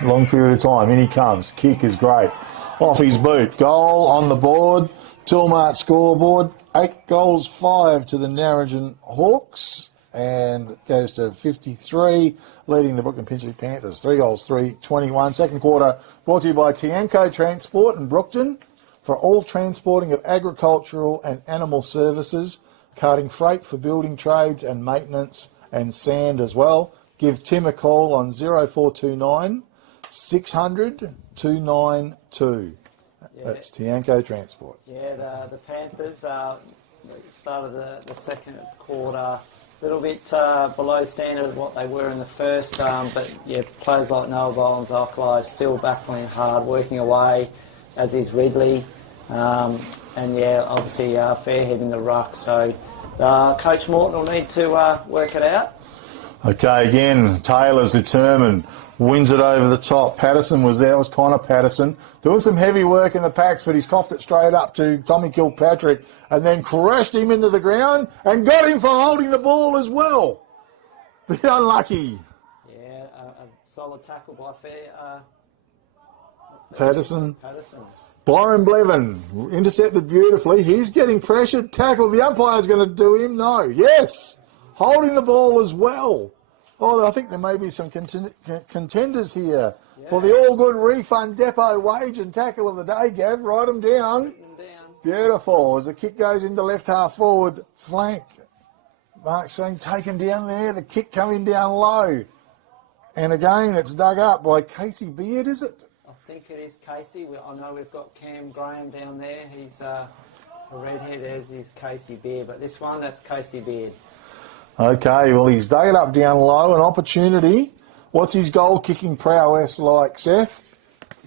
a long period of time. In he comes. Kick is great. Off his boot. Goal on the board. Toolmart scoreboard. 8 goals, 5 to the Narrogin Hawks. And goes to 53, leading the Brookton Pingelly Panthers. 3 goals, 3-21. Second quarter brought to you by Tianco Transport in Brookton for all transporting of agricultural and animal services, carting freight for building trades and maintenance and sand as well. Give Tim a call on 0429 600 292. Yeah. That's Tianco Transport. Yeah, the Panthers started the second quarter a little bit below standard of what they were in the first, but yeah, players like Noah Boland and Zocalo still battling hard, working away, as is Ridley, and yeah, obviously Fairhead in the ruck, so Coach Morton will need to work it out. Okay, again, Taylor's determined. Wins it over the top. Patterson was there. It was Connor Patterson. Doing some heavy work in the packs, but he's coughed it straight up to Tommy Kilpatrick and then crashed him into the ground and got him for holding the ball as well. Bit unlucky. Yeah, a solid tackle by Patterson. Patterson. Byron Blevin intercepted beautifully. He's getting pressured. Tackle. The umpire's going to do him. No. Yes. Holding the ball as well. Oh, I think there may be some contenders here for the all-good refund depot wage and tackle of the day, Gav. Write them down. Beautiful. As the kick goes into left half forward flank. Mark's being taken down there. The kick coming down low. And again, it's dug up by Casey Beard, is it? I think it is Casey. I know we've got Cam Graham down there. He's a redhead, as is Casey Beard. But this one, that's Casey Beard. Okay, well, he's dug it up down low, an opportunity. What's his goal-kicking prowess like, Seth?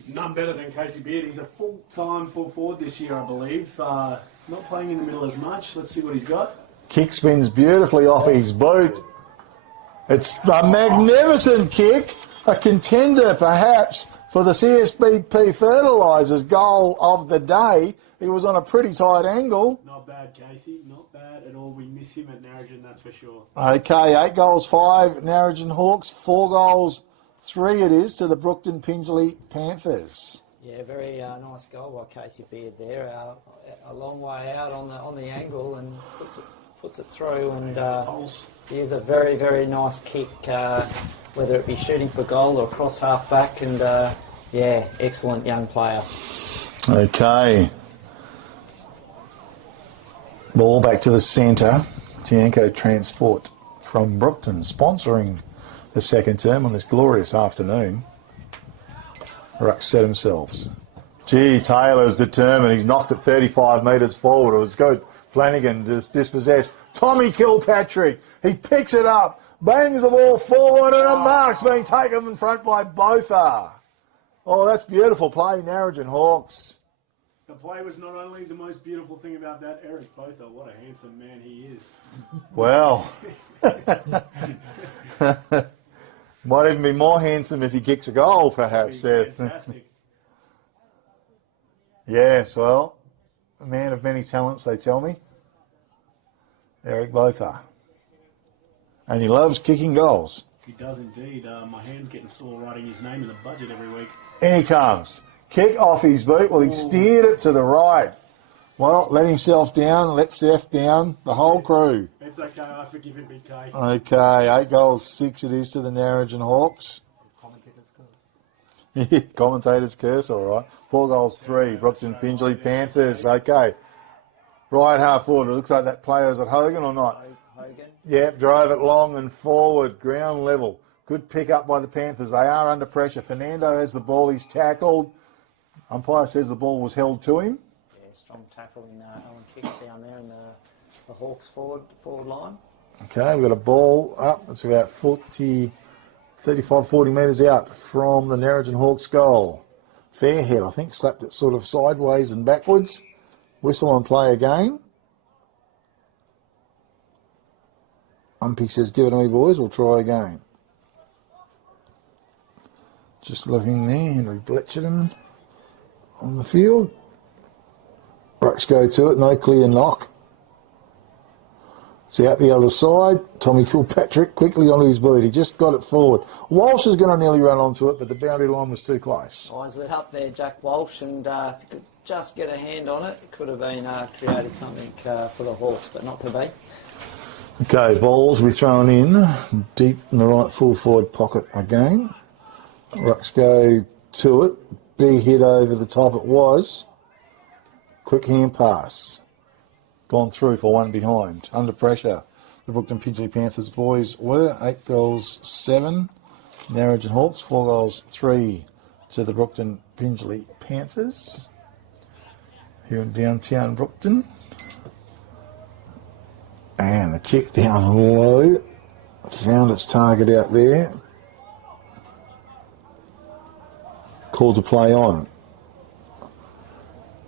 None better than Casey Beard. He's a full-time full forward this year, I believe. Not playing in the middle as much. Let's see what he's got. Kick spins beautifully off his boot. It's a magnificent kick, a contender perhaps for the CSBP Fertilisers goal of the day. He was on a pretty tight angle. Not bad, Casey. Not bad at all. We miss him at Narrogin, that's for sure. Okay, 8 goals, 5 Narrogin Hawks, 4 goals, 3 it is to the Brookton Pingelly Panthers. Yeah, very nice goal by Casey Beard there. A long way out on the angle and puts it through. And he is a very, very nice kick, whether it be shooting for goal or cross half back. And yeah, excellent young player. Okay. Ball back to the centre. Tianco Transport from Brookton sponsoring the second term on this glorious afternoon. Rucks set themselves. Gee, Taylor's determined. He's knocked it 35 metres forward. It was good. Flanagan just dispossessed. Tommy Kilpatrick. He picks it up, bangs the ball forward, and a mark's being taken in front by Botha. Oh, that's beautiful play, Narrogin Hawks. The play was not only the most beautiful thing about that, Eric Botha. What a handsome man he is. Well, might even be more handsome if he kicks a goal, perhaps, Seth. Fantastic. Yes, well, a man of many talents, they tell me. Eric Lothar. And he loves kicking goals. He does indeed. My hand's getting sore writing his name in the budget every week. In he comes. Kick off his boot. Well, he steered it to the right. Well, let himself down, let Seth down, the whole crew. It's okay, I forgive him, Big K. Okay, 8 goals, 6 it is to the Narrogin Hawks. Commentator's curse, all right. 4 goals, 3. Brookton Pingelly Panthers. Okay. Right half forward. It looks like that player is at Hogan or not? Hogan. Yep, drove it long and forward, ground level. Good pick up by the Panthers. They are under pressure. Fernando has the ball. He's tackled. Umpire says the ball was held to him. Yeah, strong tackle in Owen Kick down there in the Hawks forward line. Okay, we've got a ball up. It's about 35, 40 metres out from the Narrogin Hawks goal. Fairhead, I think, slapped it sort of sideways and backwards. Whistle on play again. Umpy says, give it to me, boys. We'll try again. Just looking there, Henry Bletcherton on the field. Rucks go to it, no clear knock. It's out the other side. Tommy Kilpatrick quickly onto his boot. He just got it forward. Walsh is going to nearly run onto it, but the boundary line was too close. Eyes lit up there, Jack Walsh, and if you could just get a hand on it, it could have been created something for the Hawks, but not to be. Okay, balls will be thrown in deep in the right full forward pocket again. Rucks go to it. Big hit over the top it was. Quick hand pass. Gone through for one behind. Under pressure. The Brookton Pingelly Panthers boys were 8 goals, 7. Narrogin Hawks 4 goals, 3 to the Brookton Pingelly Panthers. Here in downtown Brookton. And the kick down low. Found its target out there. Called to play on.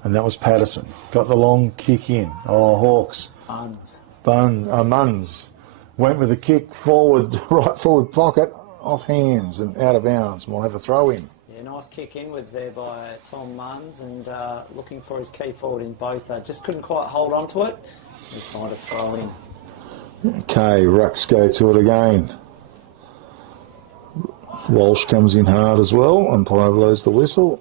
And that was Patterson. Got the long kick in. Oh, Hawks. Munns. Went with a kick forward, right forward pocket, off hands and out of bounds. We'll have a throw in. Yeah, nice kick inwards there by Tom Munns, and looking for his key forward in both. Just couldn't quite hold on to it. He tried to throw in. Okay, Rucks go to it again. Walsh comes in hard as well. Umpire blows the whistle.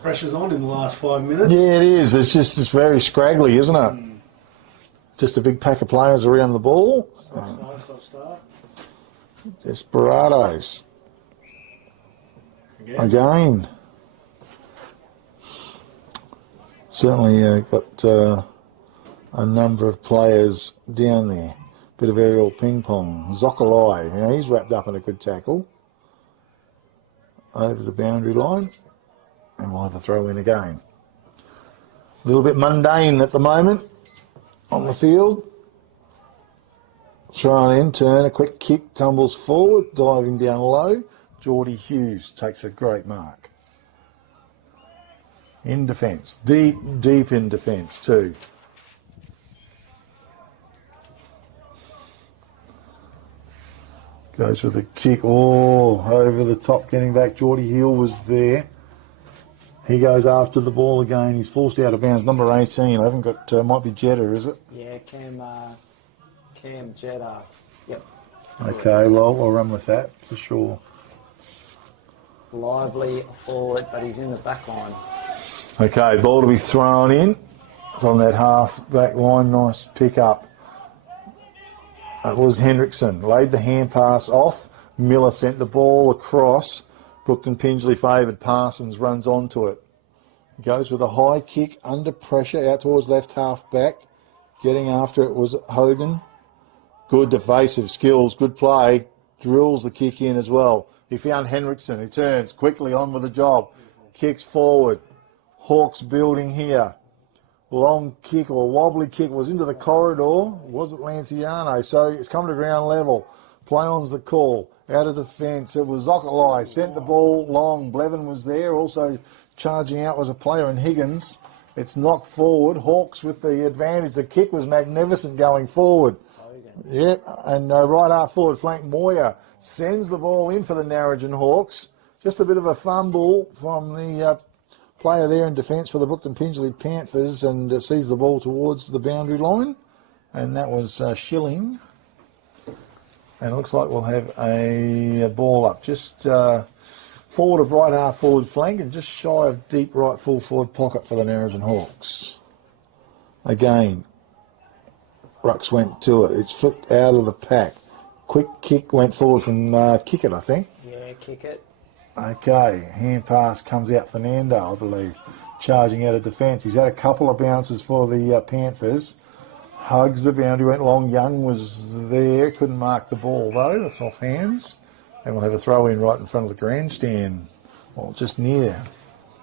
Pressure's on in the last 5 minutes. Yeah, it is. It's very scraggly, isn't it? Just a big pack of players around the ball. Stop. Desperados. Again. Certainly got a number of players down there. Bit of aerial ping pong. Zokalai, he's wrapped up in a good tackle. Over the boundary line. And we'll have a throw in again. A little bit mundane at the moment on the field. Thrown in, turn, a quick kick, tumbles forward, diving down low. Geordie Hughes takes a great mark. In defence, deep in defence too. Goes with a kick, over the top, getting back. Geordie Hill was there. He goes after the ball again. He's forced out of bounds. Number 18. I haven't got, might be Jetta, is it? Yeah, Cam Jetta. Yep. Okay, well, I'll run with that for sure. Lively forward, but he's in the back line. Okay, ball to be thrown in. It's on that half back line. Nice pick up. It was Hendrickson. Laid the hand pass off. Miller sent the ball across. Brookton Pingelly favoured. Parsons runs onto it. He goes with a high kick under pressure out towards left half back. Getting after it was Hogan. Good defensive skills, good play. Drills the kick in as well. He found Hendrickson. He turns quickly on with the job. Kicks forward. Hawks building here. Long kick or wobbly kick was into the corridor. Was it Lanciano? So it's come to ground level. Play on's the call. Out of defence. It was Zokalai. Sent the ball long. Blevin was there. Also charging out was a player in Higgins. It's knocked forward. Hawks with the advantage. The kick was magnificent going forward. Yep, and right half forward flank Moyer sends the ball in for the Narrogin Hawks. Just a bit of a fumble from the player there in defence for the Brookton Pingelly Panthers and sees the ball towards the boundary line. And that was Schilling. And it looks like we'll have a ball up just forward of right half forward flank and just shy of deep right full forward pocket for the Narrogin Hawks. Again, Rucks went to it. It's flicked out of the pack. Quick kick went forward from Kickett, I think. Yeah, kick it. Okay, hand pass comes out Fernando, I believe, charging out of defence. He's had a couple of bounces for the Panthers. Hugs the boundary, went long. Young was there, couldn't mark the ball though. It's off hands. And we'll have a throw in right in front of the grandstand. Well, just near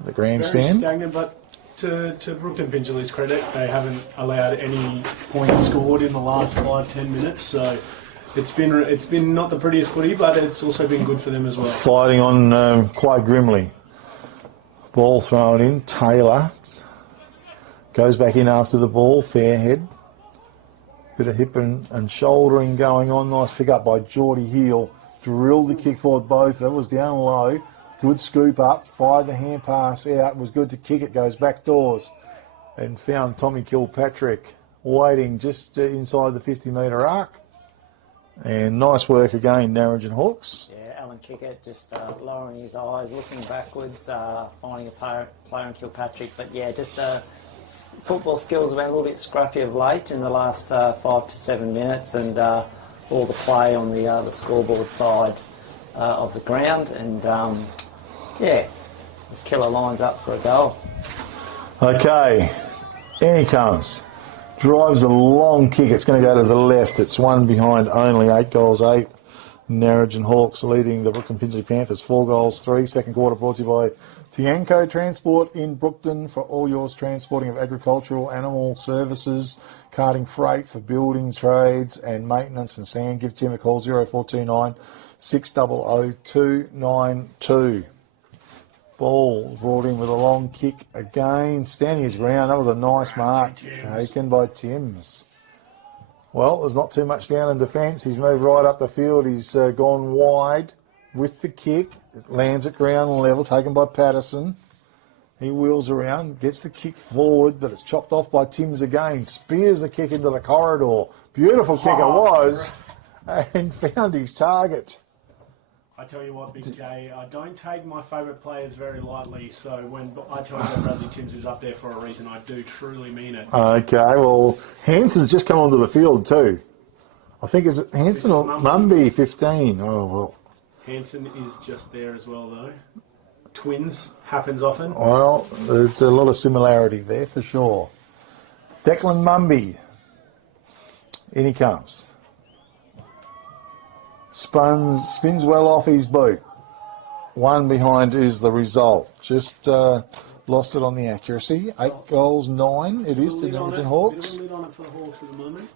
the grandstand. Very stagnant, but to Brookton Pingelly's credit, they haven't allowed any points scored in the last 5-10 minutes. So it's been not the prettiest footy, but it's also been good for them as well. Fighting on quite grimly. Ball thrown in. Taylor goes back in after the ball. Fairhead. Bit of hip and shouldering going on. Nice pick up by Geordie Heel. Drilled the kick forward both. That was down low. Good scoop up. Fired the hand pass out. Was good to kick it. Goes back doors. And found Tommy Kilpatrick waiting just inside the 50-metre arc. And nice work again, Narrogin Hawks. Yeah, Alan Kickett just lowering his eyes, looking backwards, finding a player in Kilpatrick. But yeah, just football skills have been a little bit scrappy of late in the last 5 to 7 minutes, and all the play on the scoreboard side of the ground. And yeah, this killer lines up for a goal. Okay, in he comes. Drives a long kick. It's going to go to the left. It's one behind only. 8 goals, 8. Narrogin Hawks leading the Brookton Pingelly Panthers 4 goals, 3. Second quarter brought to you by Tianco Transport in Brookton for all yours transporting of agricultural, animal services, carting freight for building trades and maintenance and sand. Give Tim a call, 0429 600 292. Ball brought in with a long kick again, standing his ground. That was a nice mark taken by Timms. Well, there's not too much down in defence. He's moved right up the field. He's gone wide with the kick. It lands at ground level, taken by Patterson. He wheels around, gets the kick forward, but it's chopped off by Timms again. Spears the kick into the corridor. Beautiful kick it was, and found his target. I tell you what, Big J, I don't take my favourite players very lightly, so when I tell you that Bradley Timms is up there for a reason, I do truly mean it. Okay, well, Hanson's just come onto the field too. I think, is it Hanson or Mumby, 15? Oh, well. Hanson is just there as well, though. Twins happens often. Well, there's a lot of similarity there for sure. Declan Mumby. In he comes. Spins well off his boot. One behind is the result. Just lost it on the accuracy. 8 goals, 9. It is to Narrogin Hawks. Bit of a lid on it for the Hawks at the moment.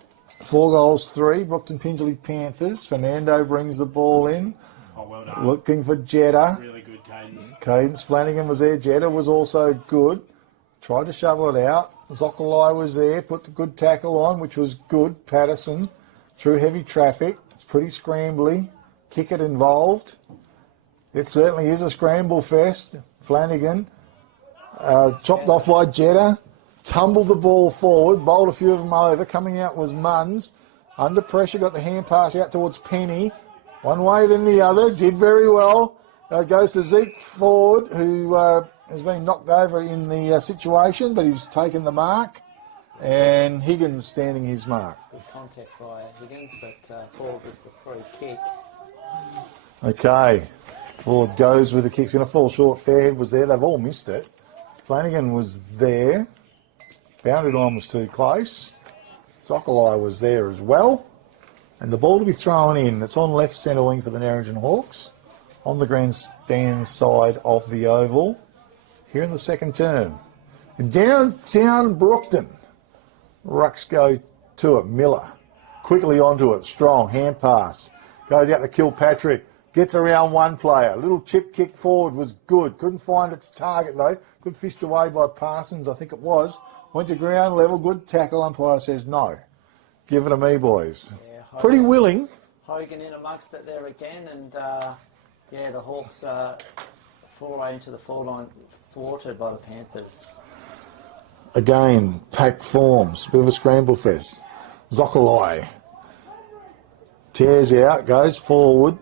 4 goals, 3. Brookton Pingelly Panthers. Fernando brings the ball in. Oh, well done. Looking for Jetta. Really good cadence. Cadence Flanagan was there. Jetta was also good. Tried to shovel it out. Zoccolai was there. Put the good tackle on, which was good. Patterson through heavy traffic. It's pretty scrambly. Kick it involved. It certainly is a scramble fest. Flanagan chopped off by Jetta. Tumbled the ball forward. Bowled a few of them over. Coming out was Munns. Under pressure, got the hand pass out towards Penny. One way then the other. Did very well. Goes to Zeke Ford, who has been knocked over in the situation, but he's taken the mark. And Higgins standing his mark. Good contest by Higgins, but Ford with the free kick. Okay. Ford goes with the kick. It's going to fall short. Fairhead was there. They've all missed it. Flanagan was there. Boundary line was too close. Zoccolai was there as well. And the ball to be thrown in. It's on left centre wing for the Narrogin Hawks. On the grandstand side of the oval. Here in the second term. In downtown Brookton. Rucks go to it. Miller. Quickly onto it. Strong. Hand pass. Goes out to Kilpatrick. Gets around one player. Little chip kick forward was good. Couldn't find its target though. Good fished away by Parsons, I think it was. Went to ground level. Good tackle. Umpire says no. Give it to me, boys. Yeah, pretty willing. Hogan in amongst it there again, and yeah, the Hawks full way into the forward line, thwarted by the Panthers. Again, pack forms, bit of a scramble fest. Zokolai tears out, goes forward,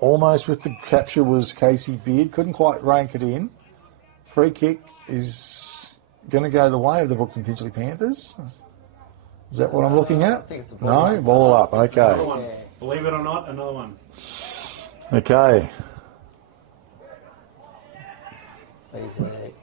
almost with the capture was Casey Beard, couldn't quite rank it in. Free kick is going to go the way of the Brookton Pingelly Panthers. Is that what I'm looking at? I think it's a ball. No, ball up, Another okay. one. Yeah. Believe it or not, another one. Okay,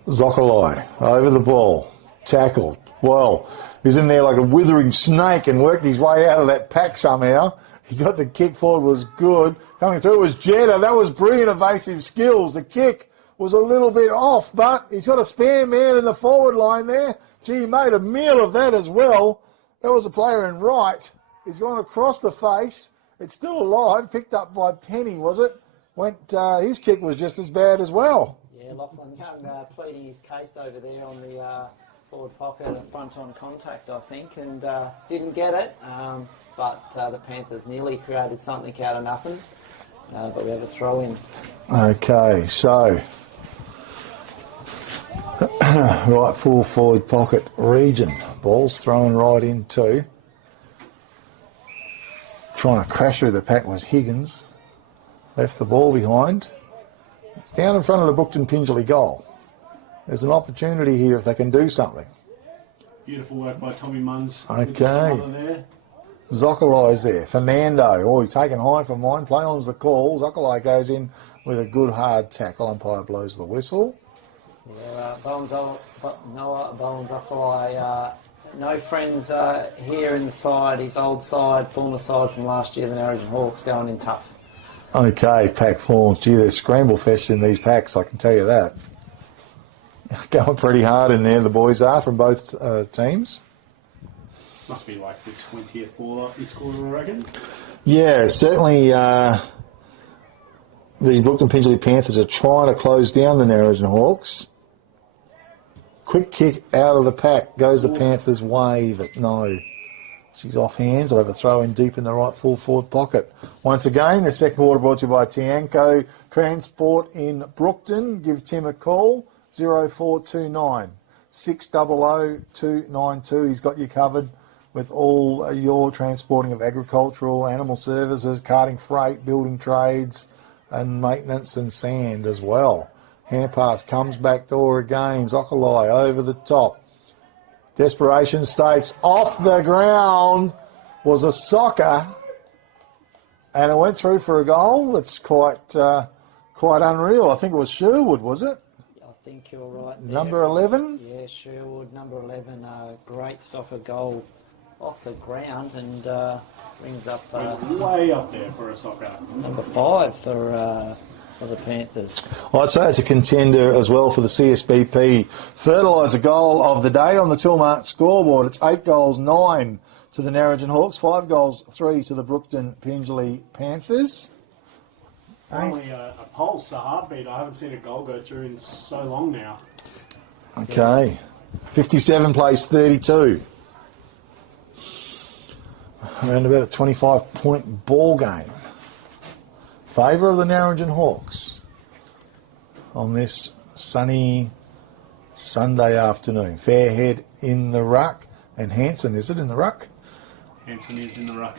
Zokolai over the ball, tackled. Well, he's in there like a withering snake and worked his way out of that pack somehow. He got the kick forward, was good. Coming through was Jetta. That was brilliant evasive skills. The kick was a little bit off, but he's got a spare man in the forward line there. Gee, he made a meal of that as well. That was a player in right. He's gone across the face. It's still alive, picked up by Penny, was it? His kick was just as bad as well. Yeah, Lachlan Young pleading his case over there on the forward pocket, front on contact, I think, and didn't get it. But the Panthers nearly created something out of nothing. But we have a throw in. Okay, so right full forward pocket region. Ball's thrown right in too. Trying to crash through the pack was Higgins. Left the ball behind. It's down in front of the Brookton Pingelly goal. There's an opportunity here if they can do something. Beautiful work by Tommy Munns. Okay. With the smother there. Zokolai's there. Fernando. Oh, he's taken high for mine. Play on's the call. Zokolai goes in with a good hard tackle. Umpire blows the whistle. Yeah, Noah Bowen-Zokolai, no friends here in the side. His old side, former side from last year, the Narrogin Hawks, going in tough. Okay, pack forms. Gee, there's scramble fests in these packs, I can tell you that. Going pretty hard in there, the boys are, from both teams. Must be like the 20th ball up he scored, I reckon. Yeah, certainly the Brookton Pingelly Panthers are trying to close down the Narrogin Hawks. Quick kick out of the pack. Goes the Panthers' way, but no. She's off hands. I'll have a throw in deep in the right full forward pocket. Once again, the second quarter brought to you by Tianco Transport in Brookton. Give Tim a call, 0429 600 292. He's got you covered with all your transporting of agricultural, animal services, carting freight, building trades, and maintenance and sand as well. Hand pass comes back door again. Zokolai over the top. Desperation Stakes off the ground was a soccer, and it went through for a goal. It's quite unreal. I think it was Sherwood, was it? I think you're right there. Number 11? Yeah, Sherwood, number 11. Great soccer goal off the ground and brings up Way up there for a soccer. number 5 for the Panthers. I'd say it's a contender as well for the CSBP fertiliser goal of the day on the Tilmart scoreboard. It's 8 goals, 9 to the Narrogin Hawks, 5 goals, 3 to the Brookton Pingelly Panthers. Only a pulse, a heartbeat. I haven't seen a goal go through in so long now. Okay. 57 plays 32. Around about a 25-point ball game. Favour of the Narrogin Hawks on this sunny Sunday afternoon. Fairhead in the ruck. And Hanson, is it in the ruck? Hanson is in the ruck.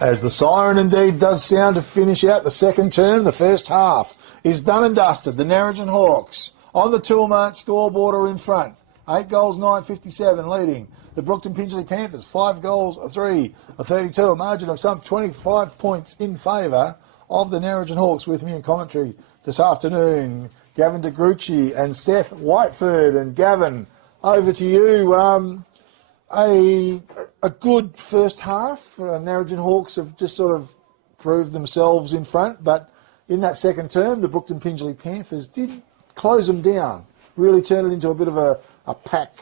As the siren indeed does sound to finish out the second term, the first half is done and dusted. The Narrogin Hawks on the Tilmart scoreboard are in front. 8 goals, 9, 57 leading. The Brookton Pingelly Panthers, 5 goals, 3, 32, a margin of some 25 points in favour of the Narrogin Hawks. With me in commentary this afternoon, Gavin de Grucci and Seth Whiteford. And Gavin, over to you. A good first half. Narrogin Hawks have just sort of proved themselves in front, but in that second term, the Brookton Pingelly Panthers did close them down, really turn it into a bit of a pack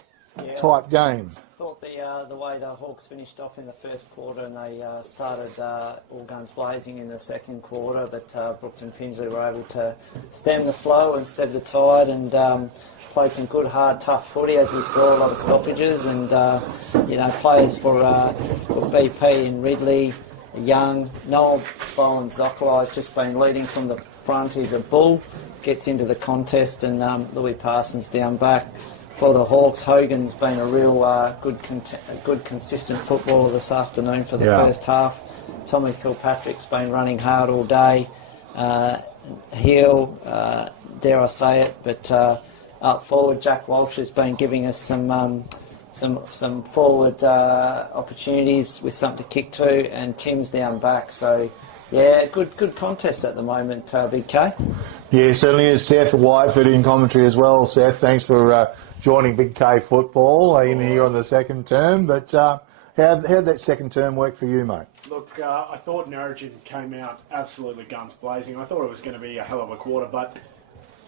type game. I thought the way the Hawks finished off in the first quarter and they started all guns blazing in the second quarter, but Brookton Pingelly were able to stem the flow and stem the tide and played some good, hard, tough footy, as we saw, a lot of stoppages and, players for BP and Ridley, young. Noel Bowen-Zocoli has just been leading from the front. He's a bull, gets into the contest, and Louis Parsons down back. For the Hawks, Hogan's been a real good consistent footballer this afternoon for the first half. Tommy Kilpatrick's been running hard all day. Heel, dare I say it, but up forward, Jack Walsh has been giving us some forward opportunities with something to kick to, and Tim's down back. So, yeah, good contest at the moment, Big K. Yeah, certainly is. Seth Whiteford in commentary as well. Seth, thanks for joining Big K Football in here on the second term. But how did that second term work for you, mate? Look, I thought Narrogin came out absolutely guns blazing. I thought it was going to be a hell of a quarter, but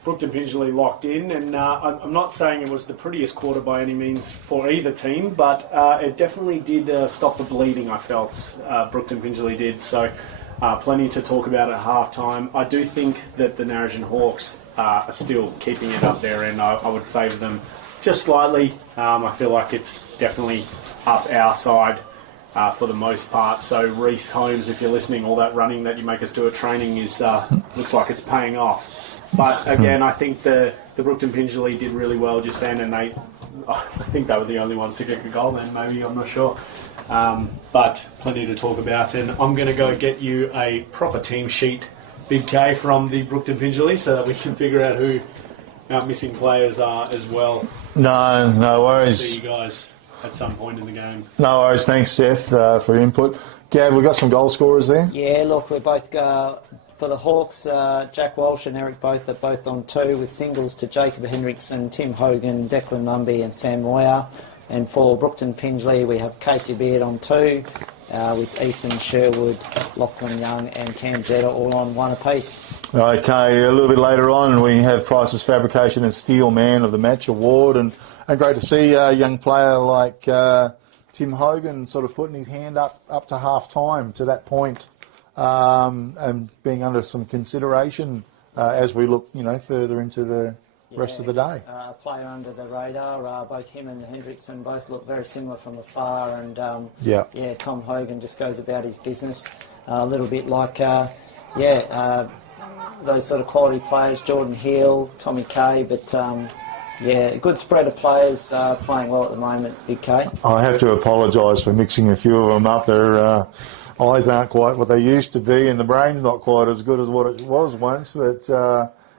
Brookton Pingelly locked in, and I'm not saying it was the prettiest quarter by any means for either team, but it definitely did stop the bleeding, I felt. Brookton Pingelly did, so plenty to talk about at half-time. I do think that the Narrogin Hawks are still keeping it up there, and I would favour them just slightly. I feel like it's definitely up our side for the most part. So Reece Holmes, if you're listening, all that running that you make us do at training is looks like it's paying off. But again, I think the Brookton Pingelly did really well just then, and I think they were the only ones to kick a goal then, maybe, I'm not sure. But plenty to talk about, and I'm going to go get you a proper team sheet, Big K, from the Brookton Pingelly, so that we can figure out who our missing players are as well. No worries. See you guys at some point in the game. No worries. Thanks, Seth, for your input. Gav, we've got some goal scorers there. Yeah, look, we're both for the Hawks. Jack Walsh and Eric Both are both on 2 with singles to Jacob Hendrickson, Tim Hogan, Declan Mumby, and Sam Moyer. And for Brookton Pingelly, we have Casey Beard on 2 with Ethan Sherwood, Lachlan Young, and Cam Jetta all on 1 apiece. Okay, a little bit later on, we have Price's Fabrication and Steel Man of the Match Award, and great to see a young player like Tim Hogan sort of putting his hand up to half time to that point, and being under some consideration as we look, further into the rest of the day. A player under the radar. Both him and Hendrickson both look very similar from afar, and Tom Hogan just goes about his business a little bit like those sort of quality players, Jordan Hill, Tommy Kay, but a good spread of players playing well at the moment, Big K. I have to apologise for mixing a few of them up. Their eyes aren't quite what they used to be, and the brain's not quite as good as what it was once, but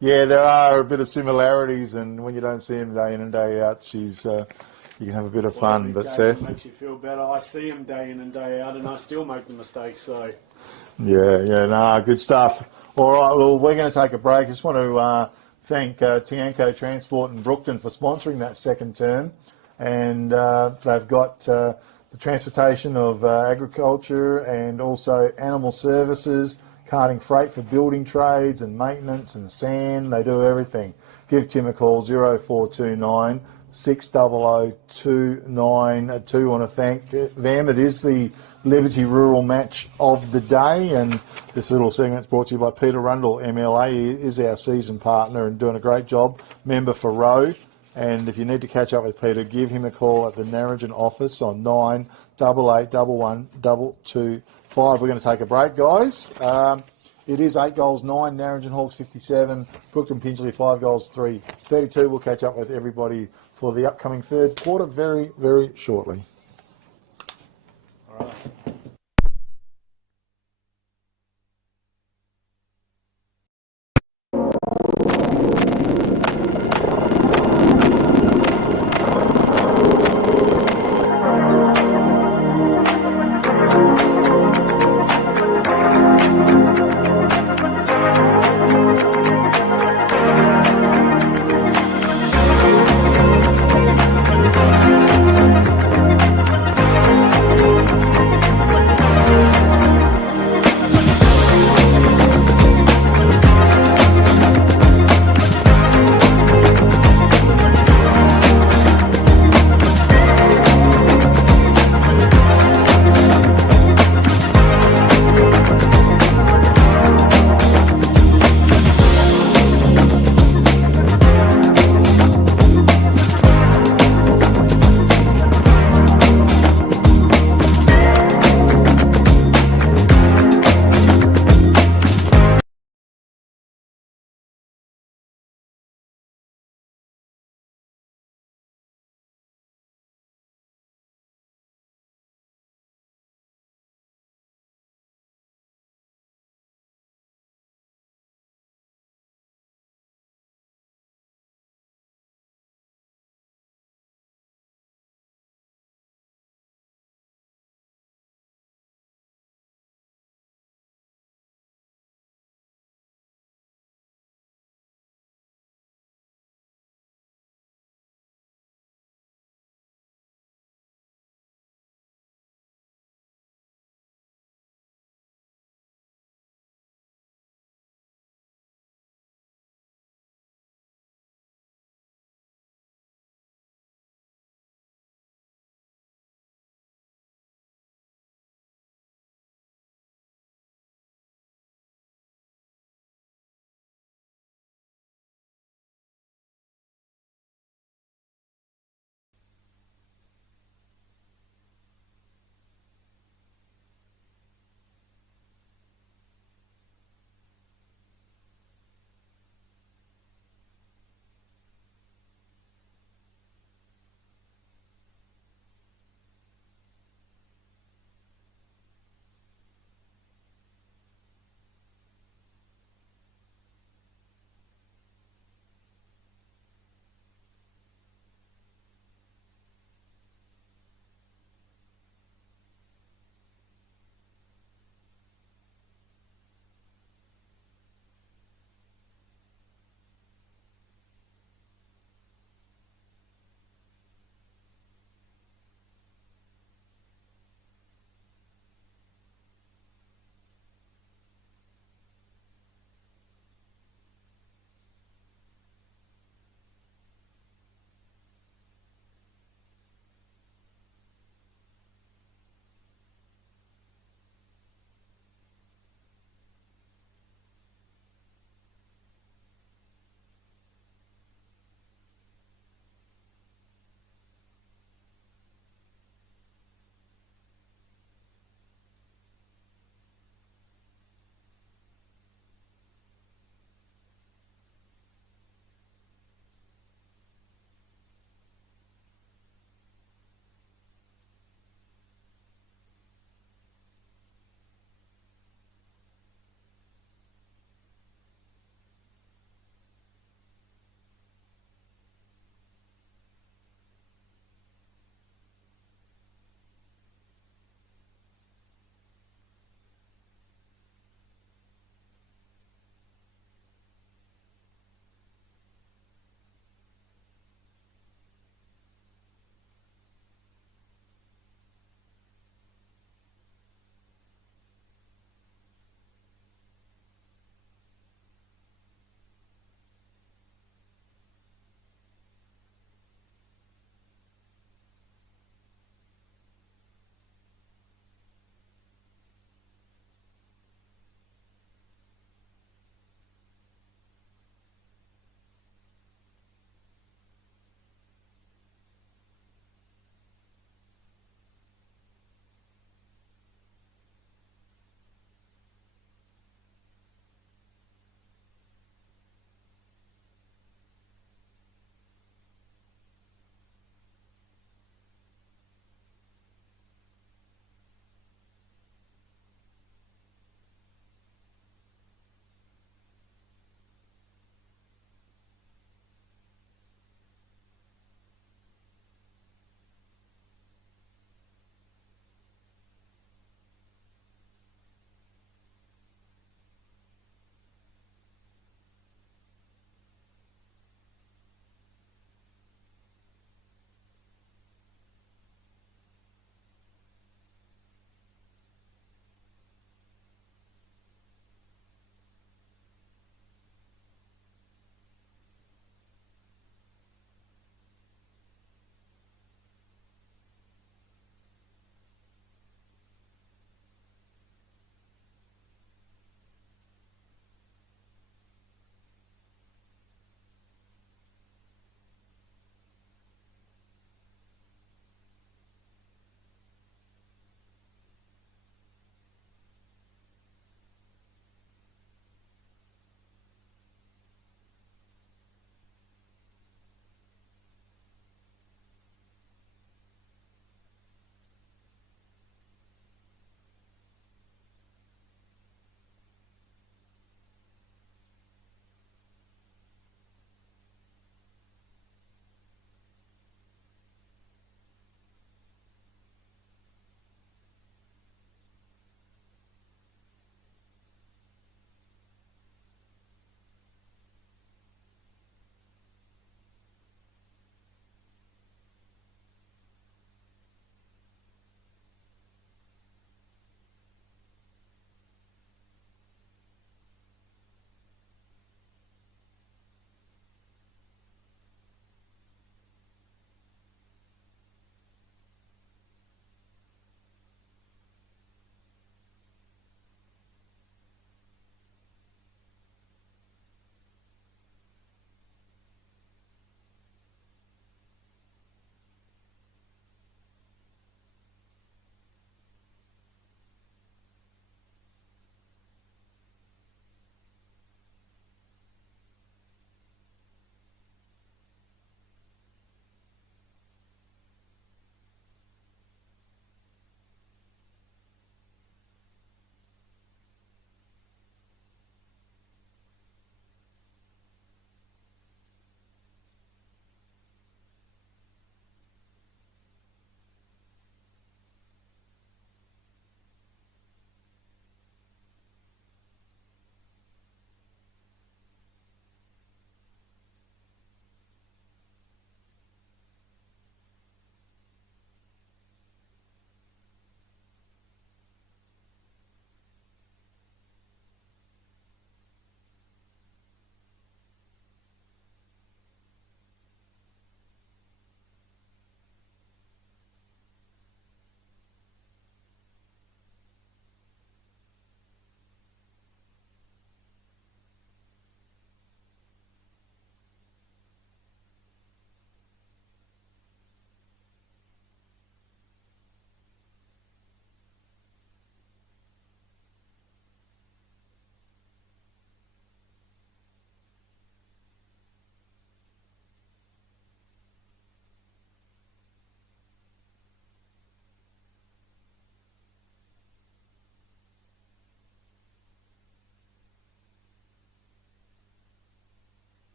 there are a bit of similarities, and when you don't see them day in and day out, you can have a bit of fun. But Seth, makes you feel better. I see them day in and day out, and I still make the mistakes. So good stuff. All right, well, we're going to take a break. I just want to thank Tianco Transport in Brookton for sponsoring that second term, and they've got the transportation of agriculture and also animal services, carting freight for building trades and maintenance and sand. They do everything. Give Tim a call, 0429 600 292. I want to thank them. It is the Liberty Rural Match of the day, and this little segment's brought to you by Peter Rundle, MLA. He is our season partner and doing a great job, member for Row. And if you need to catch up with Peter, give him a call at the Narrogin office on 98811 225. We're going to take a break, guys. It is 8 goals, 9, Narrogin Hawks 57, Brookton Pingelly 5 goals, 3, 32. We'll catch up with everybody for the upcoming third quarter very, very shortly. All right.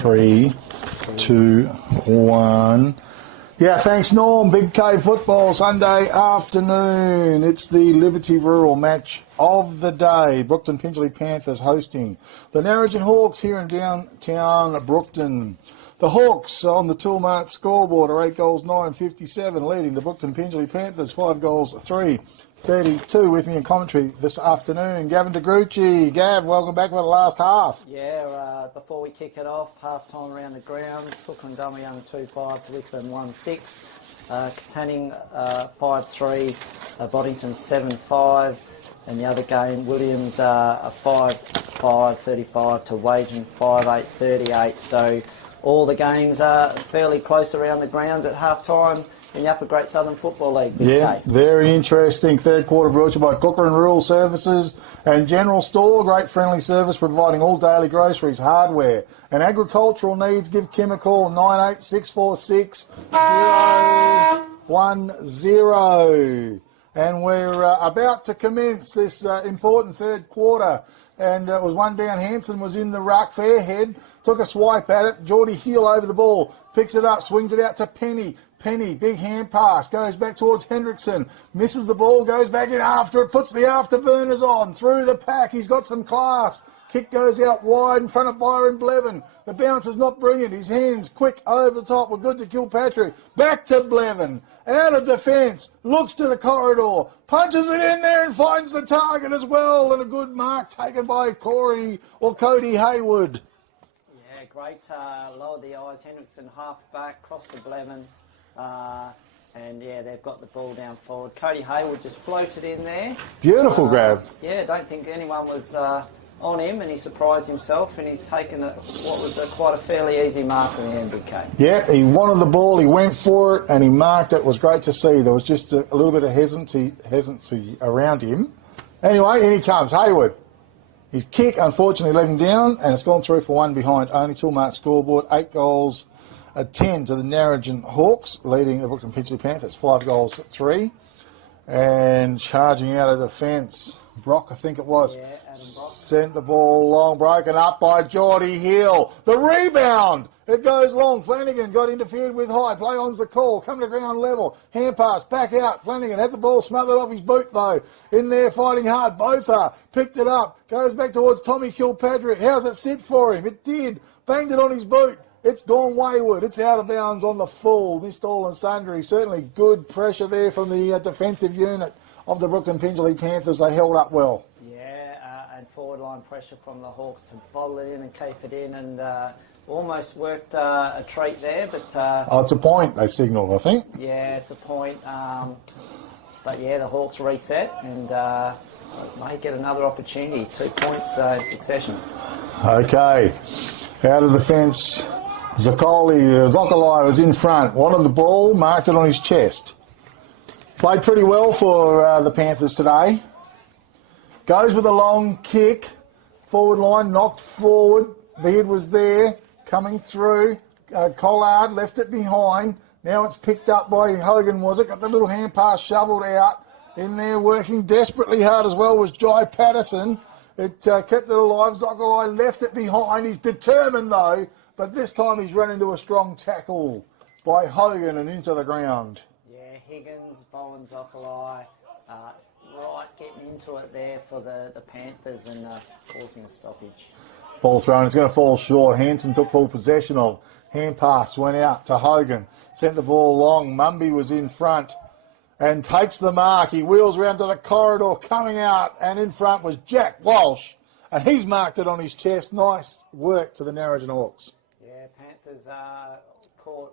3, 2, 1. Yeah, thanks, Norm. Big K football Sunday afternoon. It's the Liberty Rural match of the day. Brookton Pingelly Panthers hosting the Narrogin Hawks here in downtown Brookton. The Hawks on the Toolmart scoreboard are 8 goals, 9.57, leading the Brookton Pingelly Panthers 5 goals, 3.32. With me in commentary this afternoon, Gavin DeGrucci. Gav, welcome back for the last half. Yeah, before we kick it off, half-time around the grounds. Hookland-Dummy under 2-5 to Withburn 1-6. Katanning 5-3, Boddington 7-5. And the other game, Williams a 5-5, 35 to Wagen 5-8, 38. So all the games are fairly close around the grounds at half-time in the Upper Great Southern Football League. Yeah, very interesting. Third quarter brought to you by Cooker and Rural Services and General Store. Great friendly service providing all daily groceries, hardware and agricultural needs. Give Kim a call, 98646 010. And we're about to commence this important third quarter. And it was one down. Hanson was in the ruck. Fairhead took a swipe at it. Geordie Heel over the ball. Picks it up. Swings it out to Penny. Penny, big hand pass. Goes back towards Hendrickson. Misses the ball. Goes back in after it. Puts the afterburners on. Through the pack. He's got some class. Kick goes out wide in front of Byron Blevin. The bounce is not brilliant. His hands quick over the top. We're good to Kilpatrick. Back to Blevin. Out of defence. Looks to the corridor. Punches it in there and finds the target as well. And a good mark taken by Cody Hayward. Yeah, great. Lowered the eyes. Hendrickson half back. Crossed to Blevin. And yeah, they've got the ball down forward. Cody Hayward just floated in there. Beautiful grab. Yeah, don't think anyone was on him, and he surprised himself, and he's taken what was quite a fairly easy mark in the end, Big K. Yeah, he wanted the ball, he went for it, and he marked it. It was great to see. There was just a little bit of hesitancy around him. Anyway, in he comes, Hayward. His kick, unfortunately, let him down, and it's gone through for one behind only. Toolmart scoreboard, 8 goals, 10 to the Narrogin Hawks, leading the Brookton Pingelly Panthers, 5 goals, 3. And charging out of defence, Brock, I think it was, yeah, Adam Brock. Sent the ball long, broken up by Geordie Hill. The rebound, it goes long. Flanagan got interfered with high. Play on's the call, come to ground level. Hand pass, back out. Flanagan had the ball smothered off his boot though. In there fighting hard, both are. Picked it up, goes back towards Tommy Kilpatrick. How's it sit for him? It did. Banged it on his boot. It's gone wayward. It's out of bounds on the full. Missed all and sundry. Certainly good pressure there from the defensive unit of the Brookton Pingelly Panthers. They held up well. Yeah, and forward line pressure from the Hawks to bottle it in and keep it in, and almost worked a treat there. But it's a point, they signalled, I think. Yeah, it's a point. But yeah, the Hawks reset and may get another opportunity. 2 points in succession. Okay. Out of the fence. Zokolai was in front, wanted the ball, marked it on his chest. Played pretty well for the Panthers today. Goes with a long kick, forward line, knocked forward. Beard was there, coming through. Collard left it behind. Now it's picked up by Hogan, was it? Got the little hand pass shovelled out. In there working desperately hard as well was Jai Patterson. It kept it alive. Zokolai left it behind. He's determined though. But this time he's run into a strong tackle by Hogan and into the ground. Yeah, Higgins, Bowen, Zokolai, right getting into it there for the Panthers and forcing a stoppage. Ball thrown, it's going to fall short. Hanson took full possession of. Hand pass went out to Hogan. Sent the ball long. Mumby was in front and takes the mark. He wheels around to the corridor, coming out, and in front was Jack Walsh. And he's marked it on his chest. Nice work to the Narrogin Hawks. Yeah, Panthers caught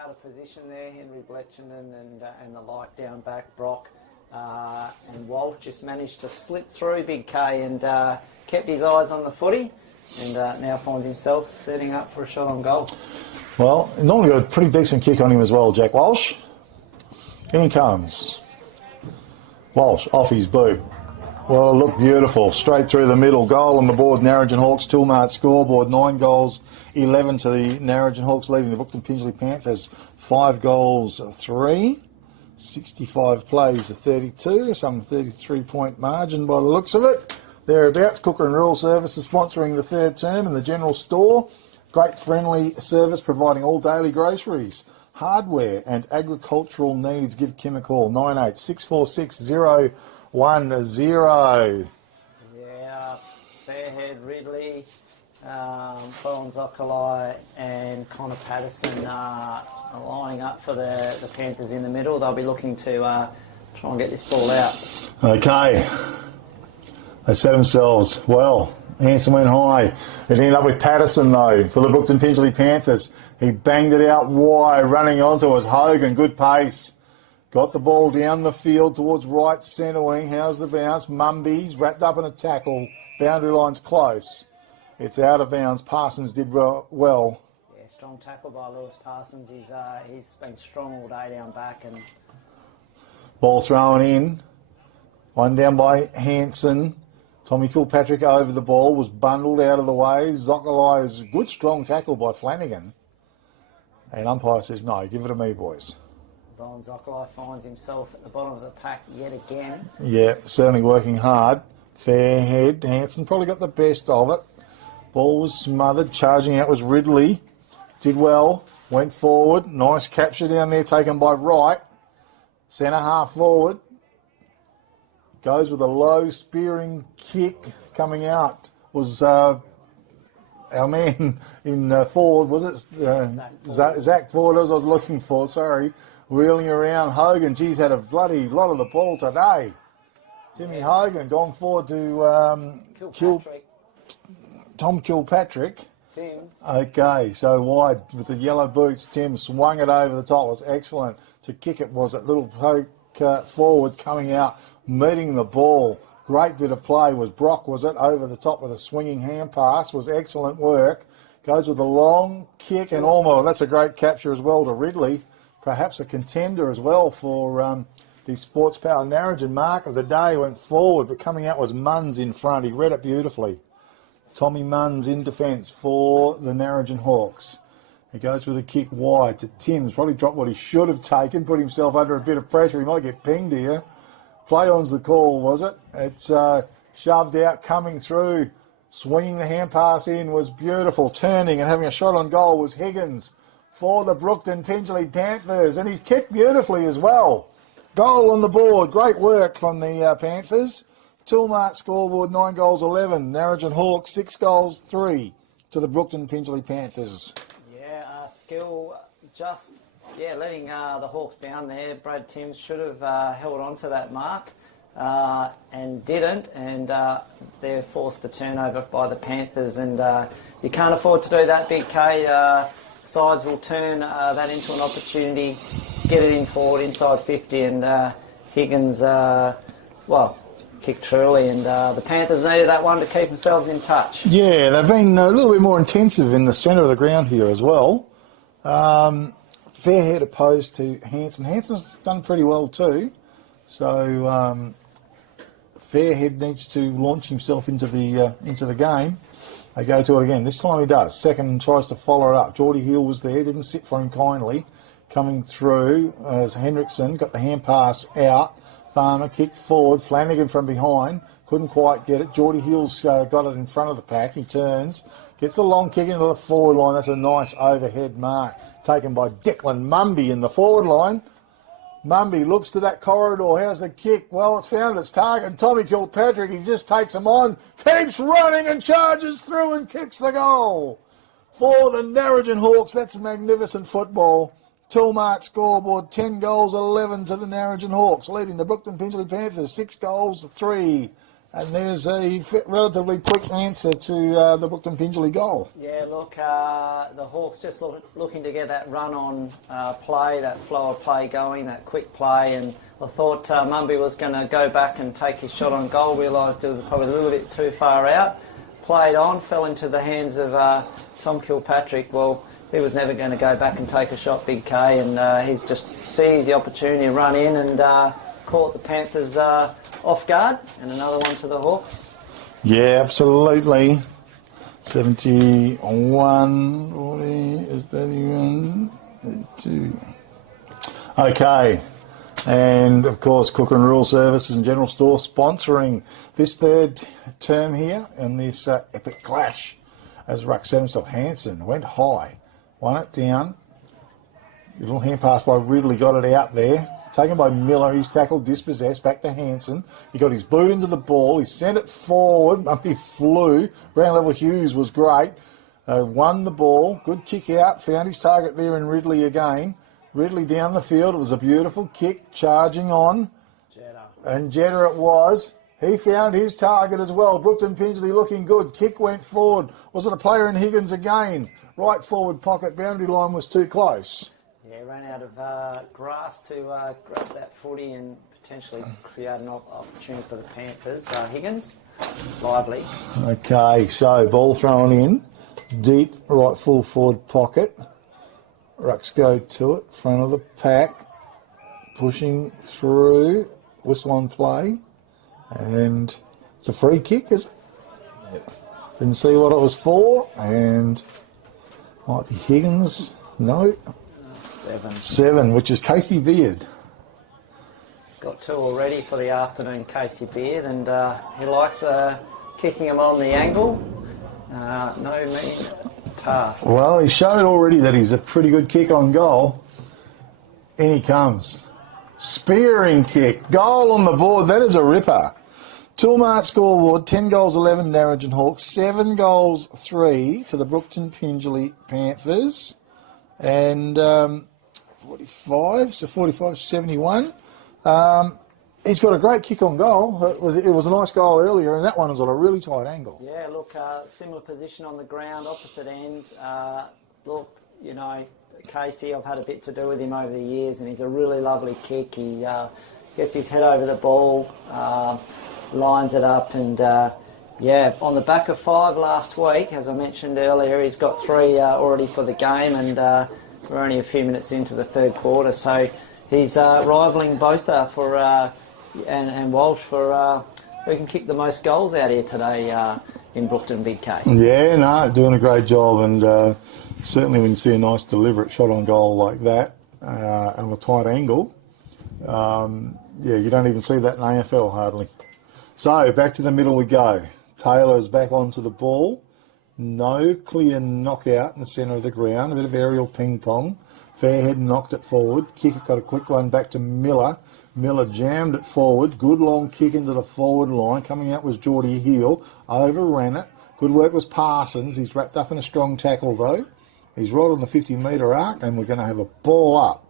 out of position there. Henry Bletchenden and the light down back, Brock. And Walsh just managed to slip through Big K and kept his eyes on the footy and now finds himself setting up for a shot on goal. Well, normally got a pretty decent kick on him as well, Jack Walsh. In he comes. Walsh off his boot. Well, it looked beautiful. Straight through the middle. Goal on the board. Narrogin Hawks, Toolmart scoreboard. 9 goals, 11 to the Narrogin Hawks, leading the Brookton Pingelly Panthers. 5 goals, 3. 65 plays to 32. Some 33-point margin by the looks of it. Thereabouts. Cooker and Rural Services sponsoring the third term in the General Store. Great friendly service providing all daily groceries, hardware and agricultural needs. Give Kim a call, 98646010. Yeah, Fairhead, Ridley, Colin Zoccolai and Connor Patterson are lining up for the Panthers in the middle. They'll be looking to try and get this ball out. Okay. They set themselves well. Hanson went high. It ended up with Patterson, though, for the Brookton Pingelly Panthers. He banged it out wide, running onto us. Hogan, good pace. Got the ball down the field towards right centre wing. How's the bounce? Mumby's wrapped up in a tackle. Boundary line's close. It's out of bounds. Parsons did well. Yeah, strong tackle by Lewis Parsons. He's been strong all day down back. And Ball thrown in. One down by Hanson. Tommy Kilpatrick over the ball, was bundled out of the way. Zoccolai is a good, strong tackle by Flanagan. And umpire says, no, give it to me, boys. Colin Zoccolai finds himself at the bottom of the pack yet again. Yeah, certainly working hard. Fair head. Hanson probably got the best of it. Ball was smothered. Charging out was Ridley. Did well. Went forward. Nice capture down there taken by Wright. Centre half forward. Goes with a low spearing kick coming out. Was our man in forward, was it? Zach Ford, as I was looking for, sorry. Wheeling around. Hogan, geez, had a bloody lot of the ball today. Timmy Hogan gone forward to Tom Kilpatrick. Tim's. Okay, so wide with the yellow boots. Tim swung it over the top. It was excellent. To kick it was a little poke forward coming out, meeting the ball. Great bit of play was Brock, was it? Over the top with a swinging hand pass. Was excellent work. Goes with a long kick and almost, that's a great capture as well to Ridley. Perhaps a contender as well for the Sports Power Narrogin mark of the day. Went forward, but coming out was Munns in front. He read it beautifully. Tommy Munns in defence for the Narrogin Hawks. He goes with a kick wide to Timms. Probably dropped what he should have taken, put himself under a bit of pressure. He might get pinged here. Play on's the call, was it? It's shoved out, coming through. Swinging the hand pass in was beautiful. Turning and having a shot on goal was Higgins for the Brookton Pingelly Panthers. And he's kicked beautifully as well. Goal on the board. Great work from the Panthers. Toolmart scoreboard, 9 goals, 11. Narrogin Hawks, 6 goals, 3 to the Brookton Pingelly Panthers. Yeah, skill just, letting the Hawks down there. Brad Timms should have held on to that mark and didn't. And they're forced to turnover by the Panthers. And you can't afford to do that, Big K. Sides will turn that into an opportunity, get it in forward inside 50. And Higgins, kicked truly, and the Panthers needed that one to keep themselves in touch. Yeah, they've been a little bit more intensive in the centre of the ground here as well. Fairhead opposed to Hanson. Hanson's done pretty well too, so Fairhead needs to launch himself into the game. They go to it again. This time he does. Second tries to follow it up. Geordie Hill was there, didn't sit for him kindly. Coming through as Hendrickson got the hand pass out. Farmer kicked forward, Flanagan from behind, couldn't quite get it. Geordie Hill's got it in front of the pack. He turns, gets a long kick into the forward line. That's a nice overhead mark taken by Declan Mumby in the forward line. Mumby looks to that corridor. How's the kick? Well, it's found its target. Tommy Kilpatrick, he just takes him on, keeps running and charges through and kicks the goal for the Narrogin Hawks. That's magnificent football. Toolmart scoreboard, 10 goals, 11 to the Narrogin Hawks, leading the Brookton Pingelly Panthers, 6 goals, 3. And there's a relatively quick answer to the Brookton Pingelly goal. Yeah, look, the Hawks just looking to get that run on play, that flow of play going, that quick play. And I thought Mumby was going to go back and take his shot on goal, realised it was probably a little bit too far out. Played on, fell into the hands of Tom Kilpatrick. Well, he was never going to go back and take a shot, Big K, and he's just seized the opportunity to run in and caught the Panthers off guard, and another one to the Hawks. Yeah, absolutely. 71, 40, is 31, 32. Okay, and of course Cook and Rural Services and General Store sponsoring this third term here in this epic clash as Ruck set himself. Hanson went high, won it down. A little hand pass by Ridley, got it out there. Taken by Miller, he's tackled, dispossessed, back to Hanson. He got his boot into the ball, he sent it forward, he flew. Ground level Hughes was great. Won the ball, good kick out, found his target there in Ridley again. Ridley down the field, it was a beautiful kick, charging on. And Jetta it was. He found his target as well. Brookton Pingelly looking good. Kick went forward. Was it a player in Higgins again? Right forward pocket, boundary line was too close. Yeah, ran out of grass to grab that footy and potentially create an opportunity for the Panthers. Higgins, lively. Okay, so ball thrown in. Deep right full forward pocket. Rucks go to it, front of the pack. Pushing through. Whistle on play. And it's a free kick, is it? Yep. Didn't see what it was for. And might be Higgins. No. 7, which is Casey Beard. He's got 2 already for the afternoon, Casey Beard, and he likes kicking them on the angle. No mean task. Well, he showed already that he's a pretty good kick on goal. In he comes. Spearing kick. Goal on the board. That is a ripper. Toolmart scoreboard, 10 goals, 11 Narrogin Hawks, 7 goals, 3 to the Brookton Pingelly Panthers. And 45, so 45, 71. He's got a great kick on goal. It was a nice goal earlier, and that one was on a really tight angle. Yeah, look, similar position on the ground, opposite ends. Look, you know, Casey, I've had a bit to do with him over the years, and he's a really lovely kick. He gets his head over the ball, lines it up, and yeah, on the back of 5 last week, as I mentioned earlier, he's got 3 already for the game, and we're only a few minutes into the third quarter, so he's rivalling both for and Walsh for who can kick the most goals out here today in Brookton, Big K. Yeah, no, doing a great job, and certainly when you see a nice deliberate shot on goal like that on a tight angle, yeah, you don't even see that in AFL hardly. So back to the middle we go. Taylor's back onto the ball. No clear knockout in the centre of the ground. A bit of aerial ping pong. Fairhead knocked it forward. Kick it got a quick one back to Miller. Miller jammed it forward. Good long kick into the forward line. Coming out was Geordie Heel. Overran it. Good work was Parsons. He's wrapped up in a strong tackle though. He's right on the 50-metre arc, and we're going to have a ball up.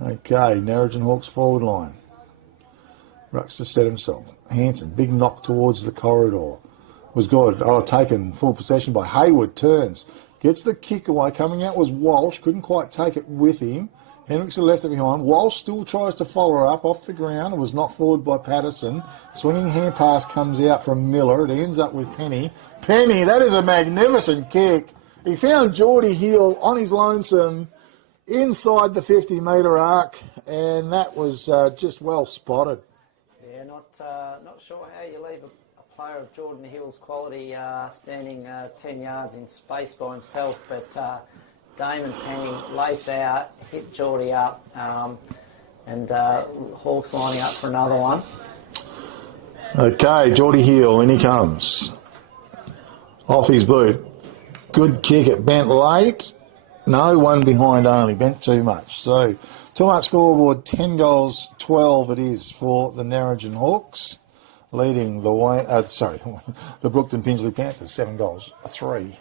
Okay, Narrogin Hawks forward line. Rucks to set himself. Hanson, big knock towards the corridor. Was good. Oh, taken full possession by Hayward. Turns. Gets the kick away. Coming out was Walsh. Couldn't quite take it with him. Hendrickson left it behind. Walsh still tries to follow her up off the ground. It was knocked forward by Patterson. Swinging hand pass comes out from Miller. It ends up with Penny. Penny, that is a magnificent kick. He found Geordie Heel on his lonesome inside the 50-metre arc, and that was just well spotted. Yeah, not sure how you leave a player of Jordan Hill's quality standing 10 yards in space by himself, but Damon Penny lace out, hit Geordie up, and Hawks lining up for another one. Okay, Geordie Heel, in he comes. Off his boot. Good kick, it bent late. No, one behind only, bent too much. So, Toolmart scoreboard, 10 goals, 12 it is for the Narrogin Hawks, leading the way, the Brookton Pingelly Panthers, 7 goals, 3.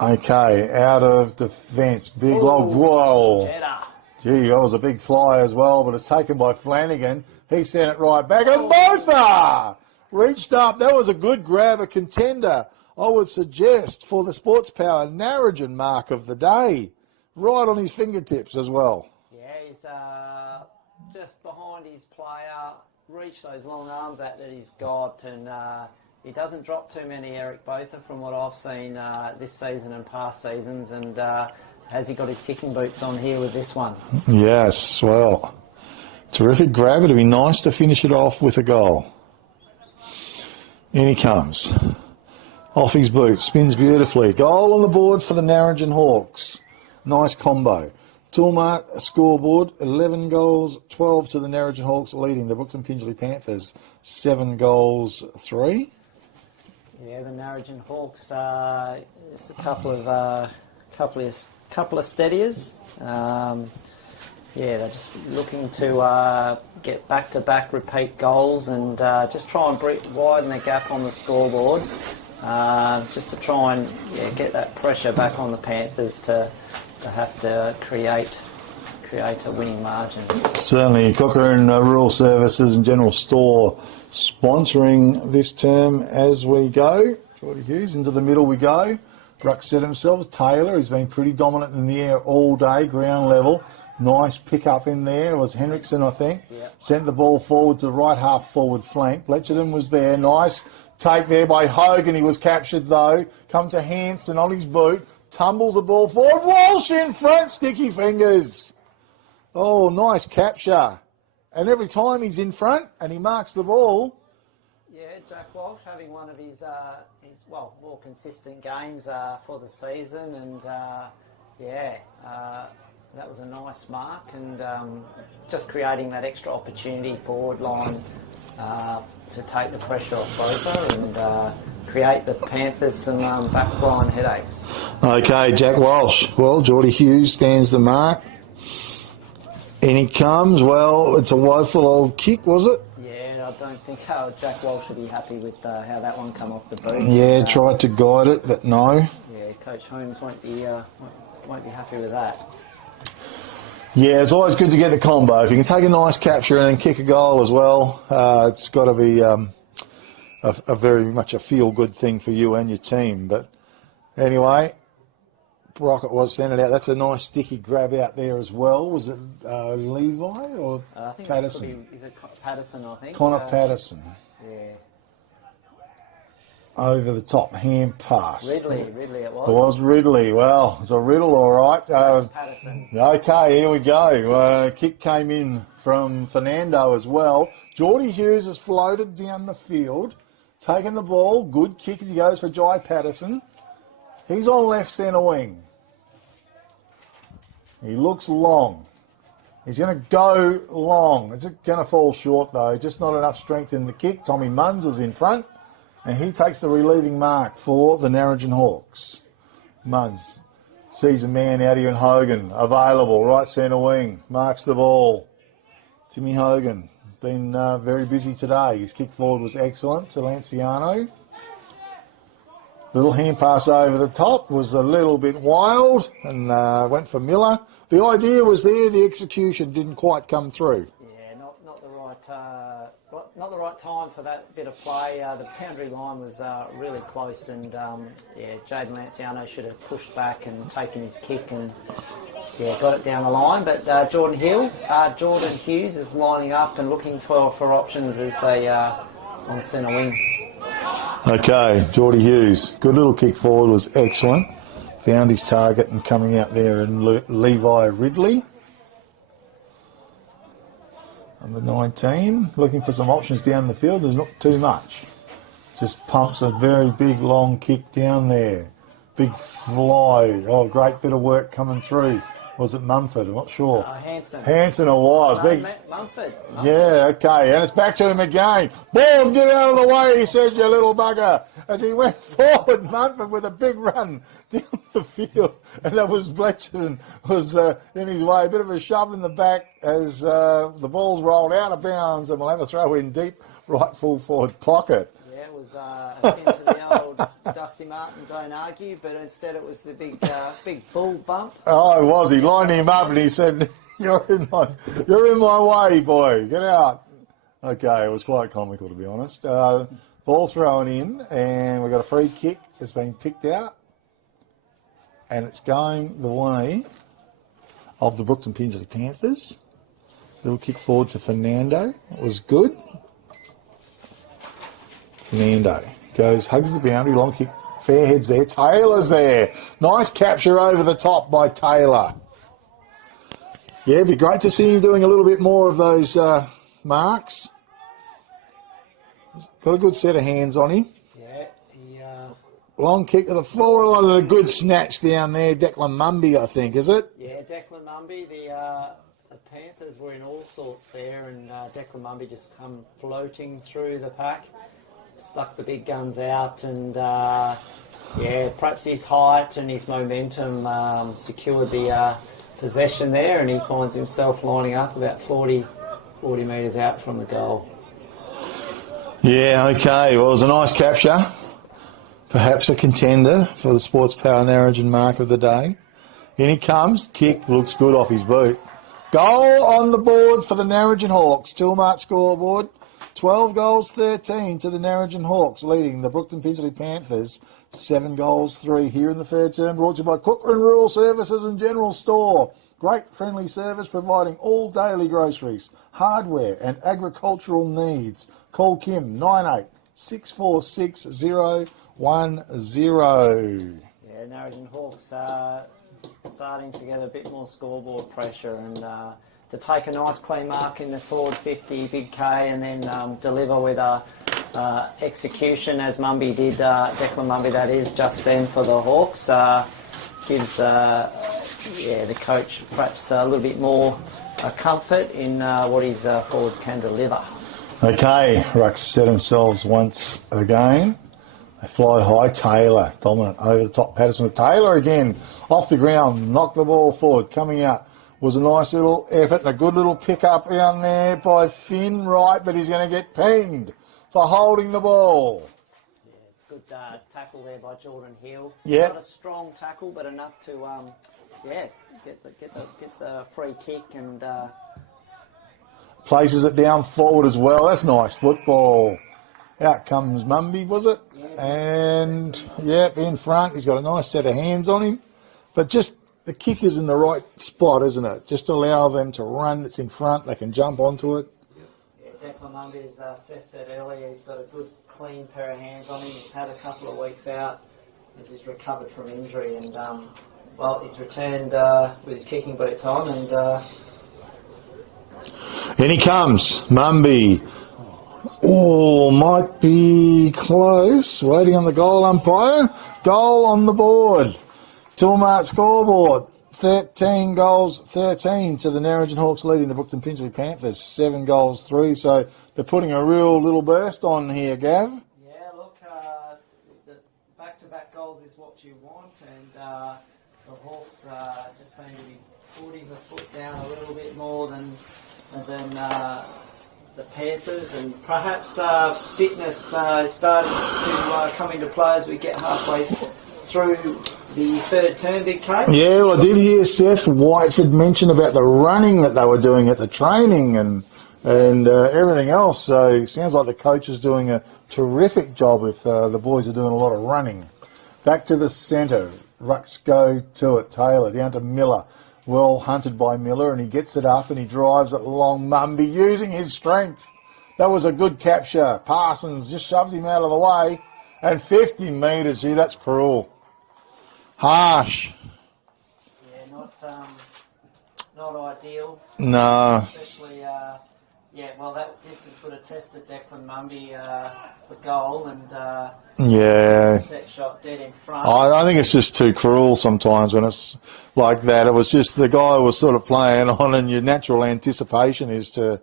Okay, out of defence, big log, whoa. Jetta. Gee, that was a big fly as well, but it's taken by Flanagan. He sent it right back, and Botha reached up. That was a good grab, a contender, I would suggest, for the Sports Power Narrogin mark of the day. Right on his fingertips as well. Yeah, he's just behind his player, reached those long arms out that he's got, and he doesn't drop too many, Eric Botha, from what I've seen this season and past seasons, and has he got his kicking boots on here with this one? Yes, well, terrific grab. It'd be nice to finish it off with a goal. In he comes. Off his boot, spins beautifully. Goal on the board for the Narrogin Hawks. Nice combo. Toolmark scoreboard, 11 goals, 12 to the Narrogin Hawks, leading the Brookton Pingelly Panthers, 7 goals, 3. Yeah, the Narrogin Hawks, just a couple of steadiers. Yeah, they're just looking to get back-to-back repeat goals and just try and widen the gap on the scoreboard, just to try and get that pressure back on the Panthers to have to create a winning margin. Certainly, Cochrane Rural Services and General Store sponsoring this term as we go. Geordie Hughes, into the middle we go. Ruck set himself. Taylor, he's been pretty dominant in the air all day, ground level. Nice pick up in there. It was Henriksen, I think. Yep. Sent the ball forward to the right half forward flank. Bletcherton was there. Nice take there by Hogan. He was captured though. Come to Hansen on his boot. Tumbles the ball forward. Walsh in front. Sticky fingers. Oh, nice capture. And every time he's in front and he marks the ball. Yeah, Jack Walsh having one of his more consistent games for the season, and that was a nice mark, and just creating that extra opportunity forward line to take the pressure off Bofa and create the Panthers some back line headaches. Okay, Jack Walsh. Well, Geordie Hughes stands the mark. In he comes. Well, it's a woeful old kick, was it? Yeah, I don't think Jack Walsh would be happy with how that one come off the boot. Yeah, tried to guide it, but no. Yeah, Coach Holmes won't be happy with that. Yeah, it's always good to get the combo. If you can take a nice capture and then kick a goal as well, it's got to be a very much a feel-good thing for you and your team. But anyway, Brockett was sent it out. That's a nice sticky grab out there as well. Was it Levi or I think Patterson? Is it Patterson, I think? Connor Patterson. Yeah. Over the top, hand pass. Ridley it was. It was Ridley. Well, it's a riddle, all right. Patterson. Okay, here we go. Kick came in from Fernando as well. Geordie Hughes has floated down the field, taken the ball. Good kick as he goes for Jai Patterson. He's on left centre wing. He looks long. He's going to go long. It's going to fall short, though. Just not enough strength in the kick. Tommy Munns is in front. And he takes the relieving mark for the Narrogin Hawks. Munns sees a man out here in Hogan, available, right centre wing, marks the ball. Timmy Hogan, been very busy today. His kick forward was excellent to Lanciano. Little hand pass over the top was a little bit wild and went for Miller. The idea was there, the execution didn't quite come through. Yeah, not the right time for that bit of play. The boundary line was really close, and Jaden Lanciano should have pushed back and taken his kick and got it down the line. But Jordan Hughes is lining up and looking for options as they on centre wing. Okay, Geordie Hughes, good little kick forward, was excellent. Found his target and coming out there, and Levi Ridley. Number 19, looking for some options down the field. There's not too much. Just pumps a very big, long kick down there. Big fly. Oh, great bit of work coming through. Was it Mumford? I'm not sure. Hansen. Hansen it was. No, big. Mumford. Yeah, okay. And it's back to him again. Boom, get out of the way, he says, you little bugger. As he went forward, Mumford with a big run down the field. And that was Bletcherton was in his way. A bit of a shove in the back as the ball's rolled out of bounds, and we'll have a throw in deep right full forward pocket. Yeah, it was akin to the old Dusty Martin, don't argue, but instead it was the big bull bump. Oh, it was. He lined him up and he said, you're in my way, boy. Get out. Okay, it was quite comical, to be honest. Ball thrown in, and we've got a free kick that's been picked out, and it's going the way of the Brookton Pingelly Panthers. Little kick forward to Fernando. It was good. Fernando goes, hugs the boundary, long kick, fair heads there. Taylor's there. Nice capture over the top by Taylor. Yeah, it'd be great to see him doing a little bit more of those marks. Got a good set of hands on him. Yeah, he long kick to the forward line, a good snatch down there. Declan Mumby, I think, is it? Yeah, Declan Mumby. The Panthers were in all sorts there, and Declan Mumby just come floating through the pack, stuck the big guns out, and perhaps his height and his momentum secured the possession there, and he finds himself lining up about 40 metres out from the goal. Yeah, okay. Well, it was a nice capture. Perhaps a contender for the Sports Power Narrogin mark of the day. In he comes. Kick looks good off his boot. Goal on the board for the Narrogin Hawks. Tilmart scoreboard. 12 goals, 13 to the Narrogin Hawks, leading the Brookton Pingelly Panthers 7 goals, 3 here in the third term. Brought to you by Cooker and Rural Services and General Store. Great friendly service providing all daily groceries, hardware and agricultural needs. Call Kim 98 646 010. Yeah, Narrogin Hawks starting to get a bit more scoreboard pressure, and to take a nice clean mark in the forward 50, big K, and then deliver with a execution as Mumby did, Declan Mumby that is, just then for the Hawks, gives the coach perhaps a little bit more comfort in what his forwards can deliver. Okay, Rucks set themselves once again. They fly high. Taylor, dominant over the top. Patterson with Taylor again. Off the ground, knocked the ball forward. Coming out was a nice little effort and a good little pick up down there by Finn Wright, but he's going to get pinged for holding the ball. Yeah, good tackle there by Jordan Hill. Yeah. Not a strong tackle, but enough to get the free kick and places it down forward as well. That's nice football. Out comes Mumby, was it? Yeah. And, in front. He's got a nice set of hands on him. But just the kick is in the right spot, isn't it? Just allow them to run. It's in front. They can jump onto it. Yeah, Declan Mumby, as Seth said earlier, he's got a good, clean pair of hands on him. He's had a couple of weeks out as he's recovered from injury. And, he's returned with his kicking boots on. And in he comes. Mumby. Oh, might be close. Waiting on the goal umpire. Goal on the board. Tilmart scoreboard. 13 goals, 13 to the Narrogin Hawks, leading the Brookton Pingelly Panthers. 7 goals, 3. So they're putting a real little burst on here, Gav. Yeah, look, the back-to-back goals is what you want, and the Hawks just seem to be putting the foot down a little bit more than the Panthers, and perhaps fitness is starting to come into play as we get halfway through the third term, Big K. Yeah, well, I did hear Seth Whiteford mention about the running that they were doing at the training and everything else. So it sounds like the coach is doing a terrific job if the boys are doing a lot of running. Back to the centre. Rucks go to it. Taylor down to Miller. Well hunted by Miller, and he gets it up and he drives it along Mumby using his strength. That was a good capture. Parsons just shoved him out of the way. And 50 metres, gee, that's cruel. Harsh. Yeah, not ideal. No. Especially, that distance would have tested Declan Mumby for goal, and set shot dead in front. I think it's just too cruel sometimes when it's like that. It was just the guy was sort of playing on, and your natural anticipation is and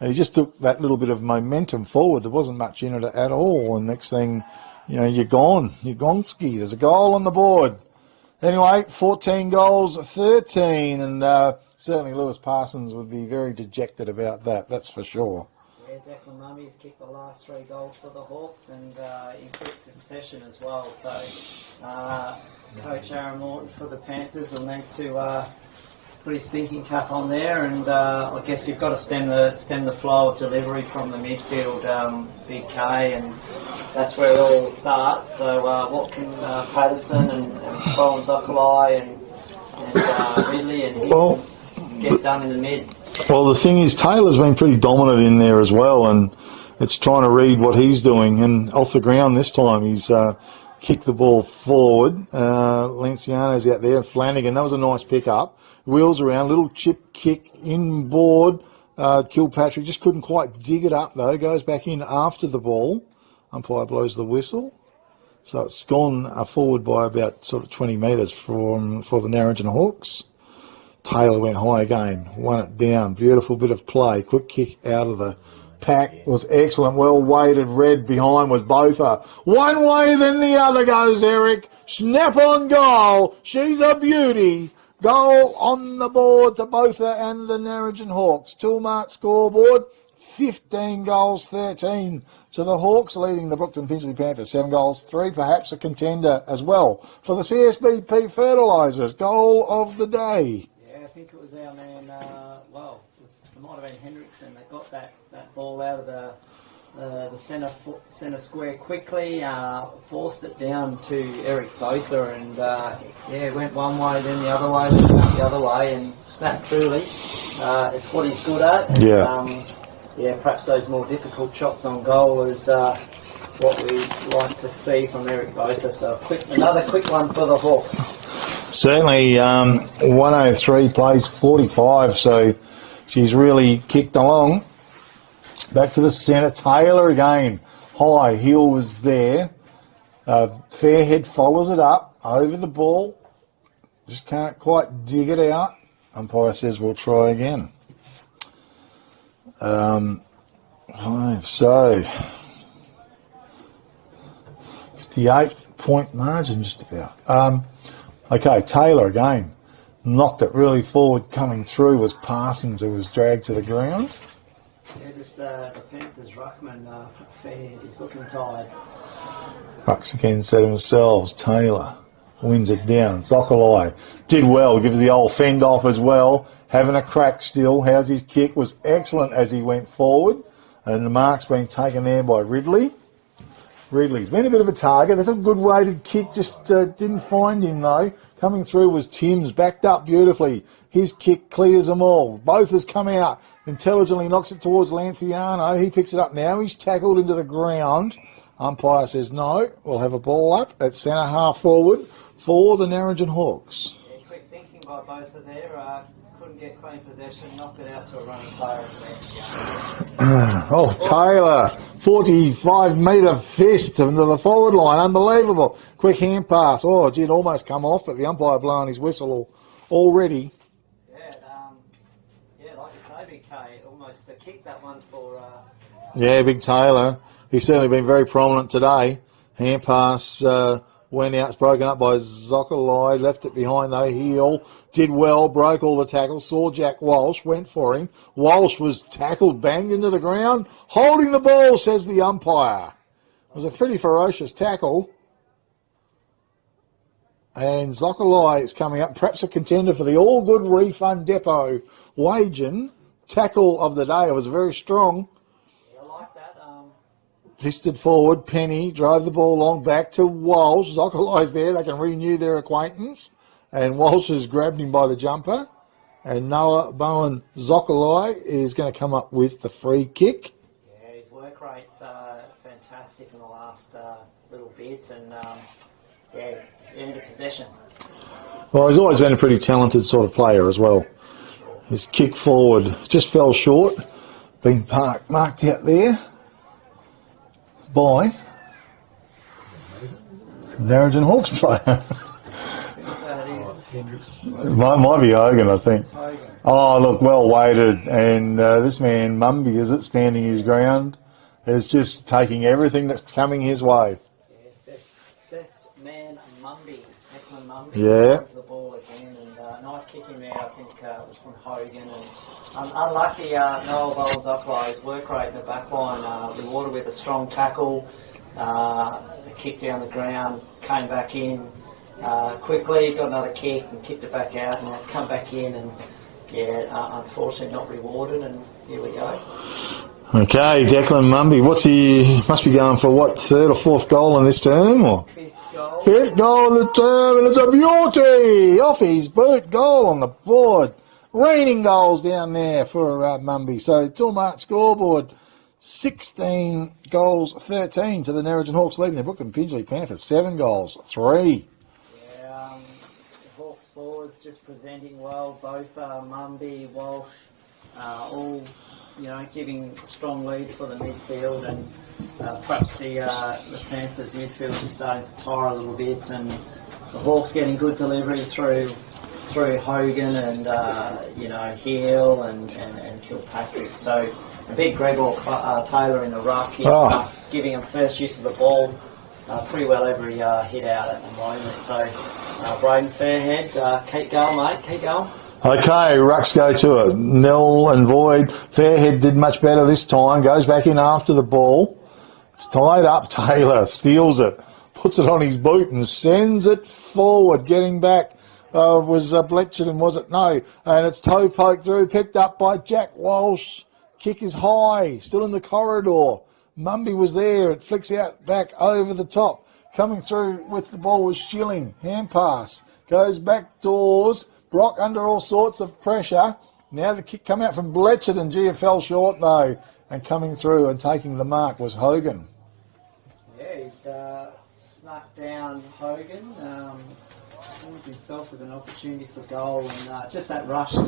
he just took that little bit of momentum forward. There wasn't much in it at all, and next thing, you're gone. You're gonski. There's a goal on the board. Anyway, 14 goals, 13, and certainly Lewis Parsons would be very dejected about that, that's for sure. Yeah, Declan Mumby's kicked the last 3 goals for the Hawks, and in quick succession as well. So, Coach Aaron Morton for the Panthers will need to put his thinking cap on there, and I guess you've got to stem the flow of delivery from the midfield, Big K, and that's where it all starts. So what can Patterson and Bowen Zokalai and Ridley and Higgins get done in the mid? Well, the thing is, Taylor's been pretty dominant in there as well, and it's trying to read what he's doing. And off the ground this time, he's kicked the ball forward. Lenciano's out there. Flanagan, that was a nice pick-up. Wheels around, little chip kick inboard. Kilpatrick just couldn't quite dig it up, though. Goes back in after the ball. Umpire blows the whistle. So it's gone forward by about sort of 20 metres for the Narrogin Hawks. Taylor went high again, won it down. Beautiful bit of play. Quick kick out of the pack was excellent. Well weighted. Red behind was Botha. One way, then the other goes Eric. Snap on goal. She's a beauty. Goal on the board to Botha and the Narrogin Hawks. Toolmart scoreboard. 15 goals, 13 to the Hawks, leading the Brookton Pingelly Panthers 7 goals, 3, perhaps a contender as well for the CSBP Fertilisers. Goal of the day. Yeah, I think it was our man, it might have been Hendrickson that got that ball out of the centre square quickly, forced it down to Eric Botha, and went one way, then the other way, then the other way, and snapped truly. It's what he's good at. And, perhaps those more difficult shots on goal is what we like to see from Eric Botha. So another quick one for the Hawks. Certainly, 103 plays 45, so she's really kicked along. Back to the centre, Taylor again. High, heel was there. Fairhead follows it up, over the ball. Just can't quite dig it out. Umpire says we'll try again. 5, so 58-point margin just about. Okay, Taylor again. Knocked it really forward. Coming through was Parsons, who was dragged to the ground. Yeah, just the Panthers ruckman, Fairhead, he's looking tired. Rucks again set themselves. Taylor wins it down. Zoccolai did well, gives the old fend off as well. Having a crack still. How's his kick? Was excellent as he went forward. And the mark's been taken there by Ridley. Ridley's been a bit of a target. That's a good weighted kick. Just didn't find him though. Coming through was Timms. Backed up beautifully. His kick clears them all. Both has come out. Intelligently knocks it towards Lanciano. He picks it up now. He's tackled into the ground. Umpire says no. We'll have a ball up at centre half forward for the Narrogin Hawks. Yeah, quick thinking by both of there. Couldn't get clean possession. Knocked it out to a running player. Oh, Taylor. 45-metre fist into the forward line. Unbelievable. Quick hand pass. Oh, gee, it almost come off, but the umpire blowing his whistle already. Like you say, Big K, almost a kick that one for... Yeah, Big Taylor. He's certainly been very prominent today. Hand pass went out. It's broken up by Zoccolai. Left it behind though. Heel did well. Broke all the tackles. Saw Jack Walsh. Went for him. Walsh was tackled. Banged into the ground. Holding the ball, says the umpire. It was a pretty ferocious tackle. And Zoccolai is coming up. Perhaps a contender for the All Good Refund Depot Wagen tackle of the day. It was very strong. Fisted forward, Penny drove the ball long back to Walsh. Zoccolai's there, they can renew their acquaintance. And Walsh has grabbed him by the jumper. And Noah Bowen Zoccolai is going to come up with the free kick. Yeah, his work rate's fantastic in the last little bit. And he's earned a possession. Well, he's always been a pretty talented sort of player as well. His kick forward just fell short. Been marked out there by Narrogin Hawks player. might be Hogan, I think. Oh, look, well weighted. And this man, Mumby, is it, standing his ground, is just taking everything that's coming his way. Yeah, Seth's man, Mumby, Declan Mumby, yeah. The ball again. And nice kick in there, I think it was from Hogan. And unlucky, Noel Bowen-Zoccolai, his work rate in the back line, rewarded with a strong tackle, a kick down the ground, came back in quickly, got another kick and kicked it back out, and it's come back in, and unfortunately not rewarded, and here we go. Okay, Declan Mumby, must be going for what, third or fourth goal in this term? Or? Fifth goal of the term, and it's a beauty! Off his boot, goal on the board. Raining goals down there for Mumby. So, Toolmart scoreboard, 16 goals, 13 to the Narrogin Hawks, leading the Brookton Pingelly Panthers, 7 goals, 3. Yeah, the Hawks forwards just presenting well, both Mumby, Walsh, all, giving strong leads for the midfield, and perhaps the Panthers midfield is starting to tire a little bit, and the Hawks getting good delivery through Hogan and Hill and Kilpatrick. So a big Gregor Taylor in the ruck, giving him first use of the ball pretty well every hit out at the moment. So Braden Fairhead, keep going, mate, keep going. Okay, rucks go to it. Nell and Void. Fairhead did much better this time. Goes back in after the ball. It's tied up. Taylor steals it, puts it on his boot and sends it forward. Getting back was Bletched, was it? No. And it's toe poked through, picked up by Jack Walsh. Kick is high, still in the corridor. Mumby was there. It flicks out back over the top. Coming through with the ball was Schilling. Hand pass. Goes back doors. Brock under all sorts of pressure. Now the kick come out from Bletched and it fell short though. And coming through and taking the mark was Hogan. Yeah, he's snuck down Hogan. Found himself with an opportunity for goal, and just that rushed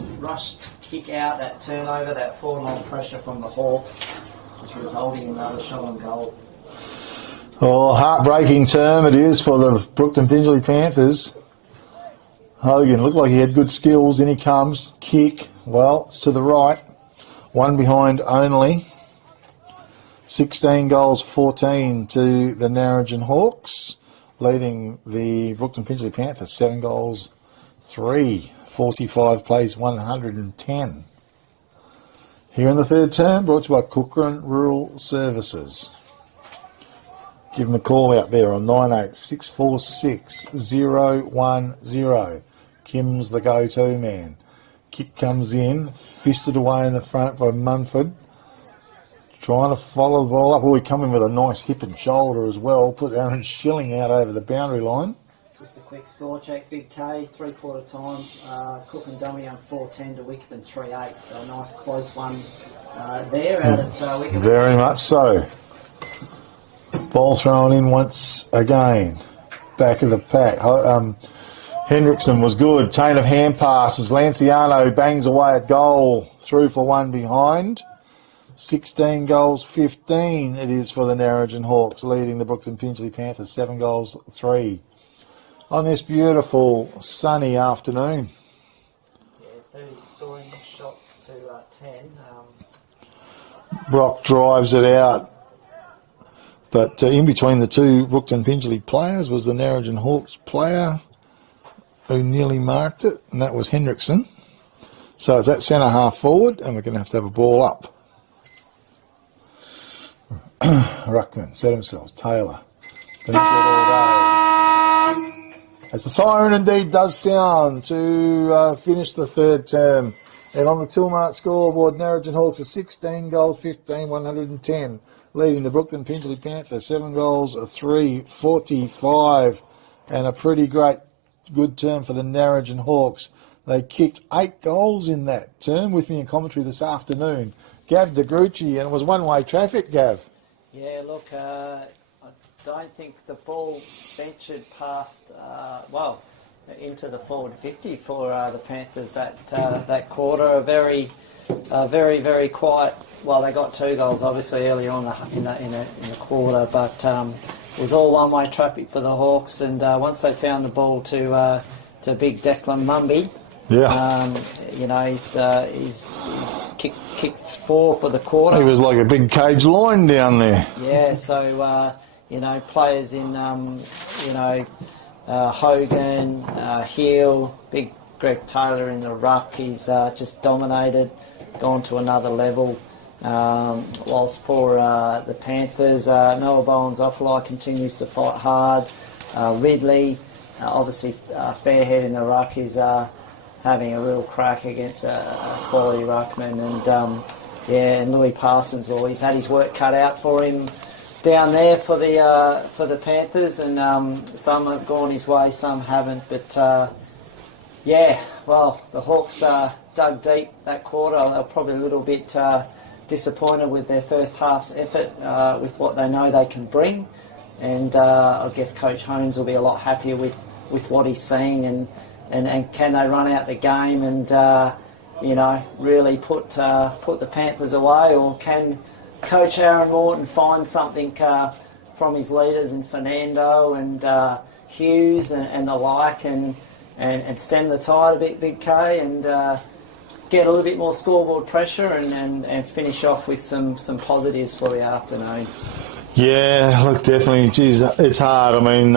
kick out, that turnover, that forward pressure from the Hawks is resulting in another shot on goal. Oh, heartbreaking term it is for the Brookton Pingelly Panthers. Hogan looked like he had good skills. In he comes. Kick. Well, it's to the right. One behind only. 16 goals, 14 to the Narrogin Hawks, leading the Brookton Pingelly Panthers 7 goals, 3. 45 plays, 110. Here in the third term, brought to you by Cookham Rural Services. Give them a call out there on 98646 Kim's the go-to man. Kick comes in, fisted away in the front by Munford. Trying to follow the ball up. Oh, he come in with a nice hip and shoulder as well. Put Aaron Schilling out over the boundary line. Just a quick score check. Big K, 3/4 time. Cook and Dummy on 4-10 to Wickham 3-8. So a nice close one there out at Wickham. Very much so. Ball thrown in once again. Back of the pack. Hendrickson was good. Chain of hand passes. Lanciano bangs away at goal. Through for one behind. 16 goals, 15 it is for the Narrogin Hawks, leading the Brookton Pingelly Panthers 7 goals, 3. On this beautiful sunny afternoon. Yeah, 30 scoring shots to 10. Brock drives it out. But in between the two Brookton Pingelly players was the Narrogin Hawks player who nearly marked it, and that was Hendrickson. So it's that centre half forward, and we're going to have a ball up. Ruckman set themselves. Taylor. As the siren indeed does sound to finish the third term. And on the Tilmart scoreboard, Narrogin Hawks are 16 goals, 15, 110. Leading the Brookton Pingelly Panthers 7 goals, 3, 45. And a pretty good term for the Narrogin Hawks. They kicked 8 goals in that term. With me in commentary this afternoon, Gav DeGrucci, and it was one-way traffic, Gav. Yeah, look, I don't think the ball ventured past, into the forward 50 for the Panthers that quarter. A very, very quiet. Well, they got 2 goals obviously early on in the quarter, but it was all one-way traffic for the Hawks. And once they found the ball to big Declan Mumby, he's kicked 4 for the quarter. He was like a big cage line down there. Yeah, so players in Hogan, Hill, big Greg Taylor in the ruck. He's just dominated, gone to another level. Whilst for the Panthers, Noah Bowen-Zoffalai continues to fight hard. Ridley, obviously Fairhead in the ruck is having a real crack against a quality ruckman, and Louis Parsons. Well, he's had his work cut out for him down there for the Panthers, and some have gone his way, some haven't. But the Hawks dug deep that quarter. They're probably a little bit disappointed with their first half's effort, with what they know they can bring, and I guess Coach Holmes will be a lot happier with what he's seeing, and can they run out the game and really put the Panthers away, or can Coach Aaron Morton finds something from his leaders in Fernando and Hughes and the like, and stem the tide a bit, Big K, and get a little bit more scoreboard pressure and finish off with some positives for the afternoon. Yeah, look, definitely. Geez, it's hard. I mean,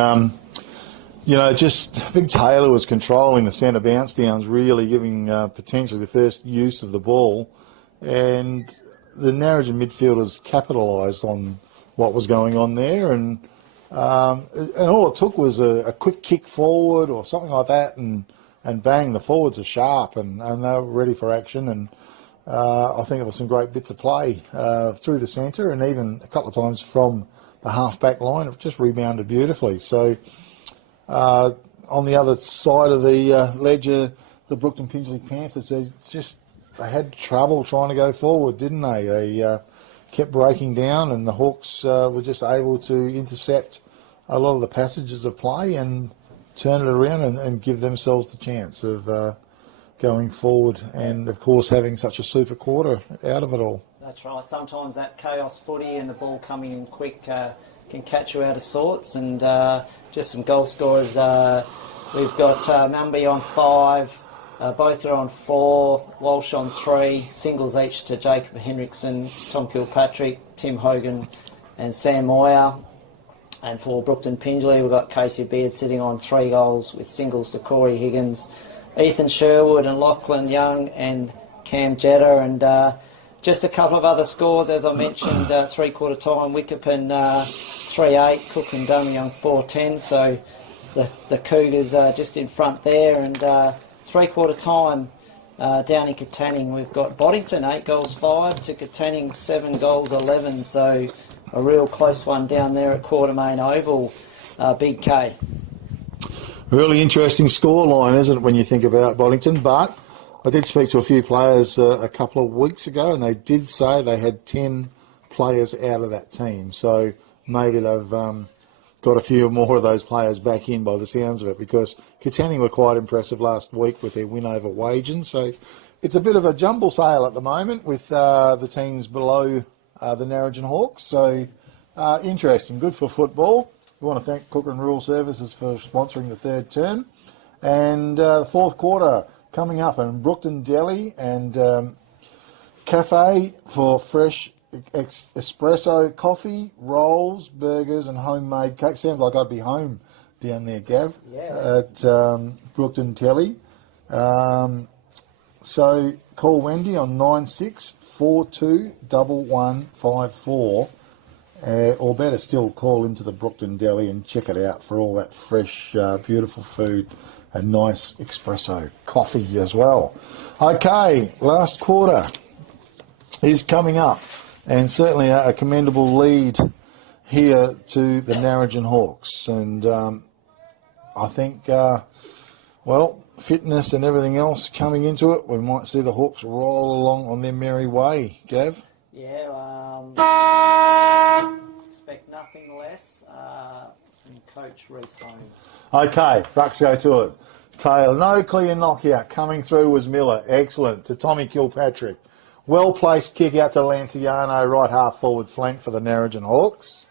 just Big Taylor was controlling the centre bounce downs, really giving potentially the first use of the ball, and the Narrogin midfielders capitalised on what was going on there, and all it took was a quick kick forward or something like that, and bang, the forwards are sharp and they were ready for action, and I think there were some great bits of play through the centre, and even a couple of times from the half-back line. It just rebounded beautifully. So on the other side of the ledger, the Brookton Pingelly Panthers, they had trouble trying to go forward, didn't they? They kept breaking down, and the Hawks were just able to intercept a lot of the passages of play and turn it around and give themselves the chance of going forward, and of course having such a super quarter out of it all. That's right. Sometimes that chaos footy and the ball coming in quick can catch you out of sorts, and just some goal scorers. We've got Mumby on 5, both are on 4, Walsh on 3, singles each to Jacob Henriksen, Tom Kilpatrick, Tim Hogan and Sam Moyer. And for Brookton Pingelly, we've got Casey Beard sitting on 3 goals with singles to Corey Higgins, Ethan Sherwood and Lachlan Young and Cam Jetta, and just a couple of other scores, as I mentioned, 3/4 time, Wickerpin 3-8, Cook and Dummy 4-10, so the Cougars are just in front there, and 3/4 time down in Katanning, we've got Boddington 8 goals 5 to Katanning 7 goals 11, so a real close one down there at Quartermain Oval, Big K. Really interesting scoreline, isn't it, when you think about Boddington? But I did speak to a few players a couple of weeks ago, and they did say they had 10 players out of that team. So maybe they've got a few more of those players back in by the sounds of it, because Katanning were quite impressive last week with their win over Wagen. So it's a bit of a jumble sale at the moment with the teams below the Narrogin Hawks. So interesting, good for football. We want to thank Cooker and Rural Services for sponsoring the third term. And the 4th quarter coming up, in Brookton Deli and Cafe for fresh espresso coffee, rolls, burgers and homemade cake. Sounds like I'd be home down there, Gav, at Brookton Deli. So call Wendy on 96421154. Or better still, call into the Brookton Deli and check it out for all that fresh, beautiful food and nice espresso coffee as well. Okay, last quarter is coming up, and certainly a commendable lead here to the Narrogin Hawks. And I think, fitness and everything else coming into it, we might see the Hawks roll along on their merry way. Gav? Expect nothing less than Coach Reece Holmes. Okay, Bucks go to it. Taylor, no clear knockout. Coming through was Miller. Excellent. To Tommy Kilpatrick. Well-placed kick out to Lanciano, right half forward flank for the Narrogin Hawks.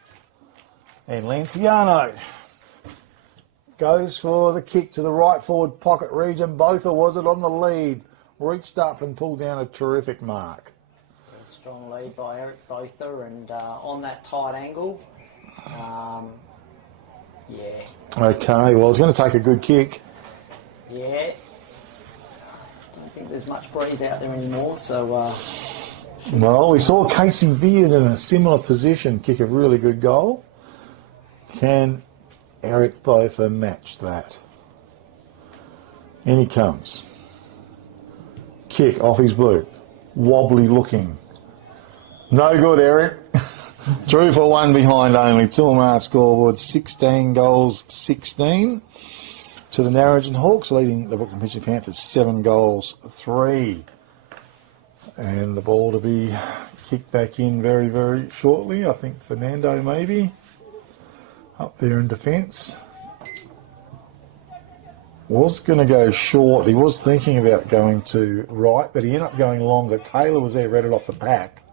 And Lanciano goes for the kick to the right forward pocket region. Botha was it on the lead. Reached up and pulled down a terrific mark. Strong lead by Eric Botha, and on that tight angle. Okay, well, it's going to take a good kick. Yeah. Don't think there's much breeze out there anymore, so... Well, we saw Casey Beard in a similar position kick a really good goal. Can Eric Botha match that? In he comes. Kick off his boot. Wobbly looking. No good, Eric. Through for 1 behind only. Toolmart scoreboard, 16 goals, 16 to the Narrogin Hawks, leading the Brookton Pingelly Panthers 7 goals, 3. And the ball to be kicked back in very, very shortly. I think Fernando maybe up there in defence. Was going to go short. He was thinking about going to right, but he ended up going longer. Taylor was there, read it off the pack.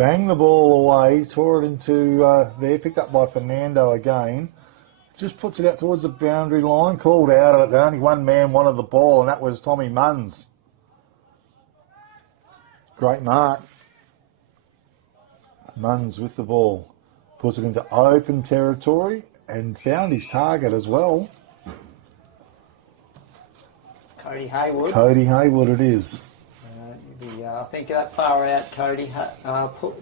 Banged the ball away, tore it into there, picked up by Fernando again. Just puts it out towards the boundary line, called out of it. The only one man wanted the ball, and that was Tommy Munns. Great mark. Munns with the ball. Puts it into open territory and found his target as well. Cody Haywood. Cody Haywood it is. I think that far out, Cody.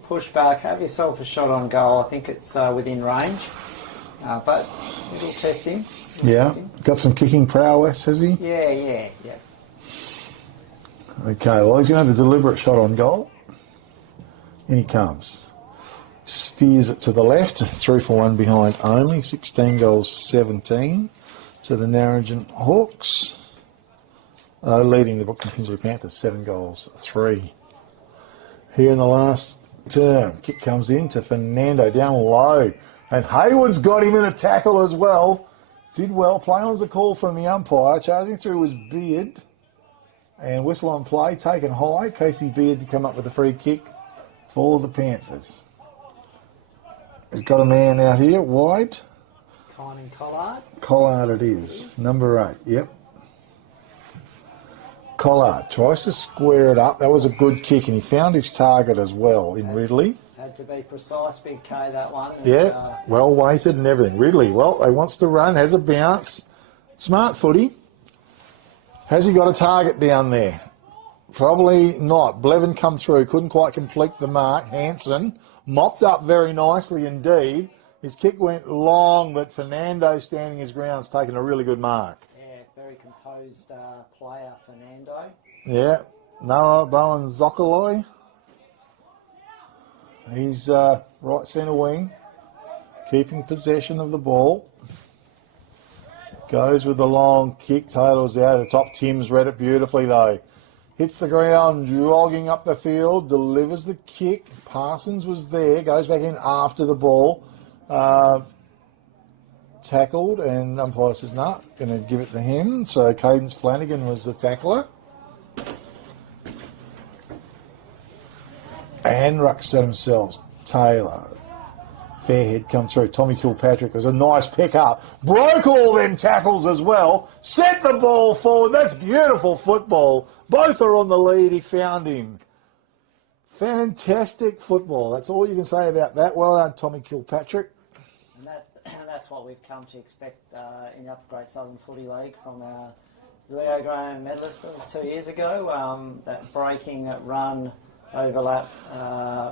Push back, have yourself a shot on goal. I think it's within range. But it'll test him. Yeah, got some kicking prowess, has he? Yeah. Okay, well, he's going to have a deliberate shot on goal. In he comes. Steers it to the left, 3 for 1 behind only, 16 goals, 17 to the Narrogin Hawks. Leading the Brookton Pingelly Panthers, 7 goals, 3. Here in the last term, kick comes in to Fernando down low. And Haywood's got him in a tackle as well. Did well. Play on's a call from the umpire. Charging through was Beard. And whistle on play, taken high. Casey Beard to come up with a free kick for the Panthers. He's got a man out here, wide. Kynan Collard. Collard it is, number 8, yep. Collard tries to square it up. That was a good kick, and he found his target as well in Ridley. Had to be precise, Big K, that one. And, yeah, well weighted and everything. Ridley, well, he wants to run, has a bounce. Smart footy. Has he got a target down there? Probably not. Blevin come through, couldn't quite complete the mark. Hansen mopped up very nicely indeed. His kick went long, but Fernando standing his ground's taken a really good mark. Yeah, very composed player, Fernando. Yeah, Noah Bowen Zokoloy. He's right centre wing, keeping possession of the ball. Goes with the long kick. Taylor's out at the top. Tim's read it beautifully though. Hits the ground, jogging up the field, delivers the kick. Parsons was there, goes back in after the ball. Tackled, and umpire says, no, going to give it to him. So Cadence Flanagan was the tackler. And Ruck set themselves. Taylor. Fairhead come through. Tommy Kilpatrick was a nice pick up. Broke all them tackles as well. Set the ball forward. That's beautiful football. Both are on the lead. He found him. Fantastic football. That's all you can say about that. Well done, Tommy Kilpatrick. And that's what we've come to expect in the Upper Great Southern Footy League from our Leo Graham medalist 2 years ago. That breaking run, overlap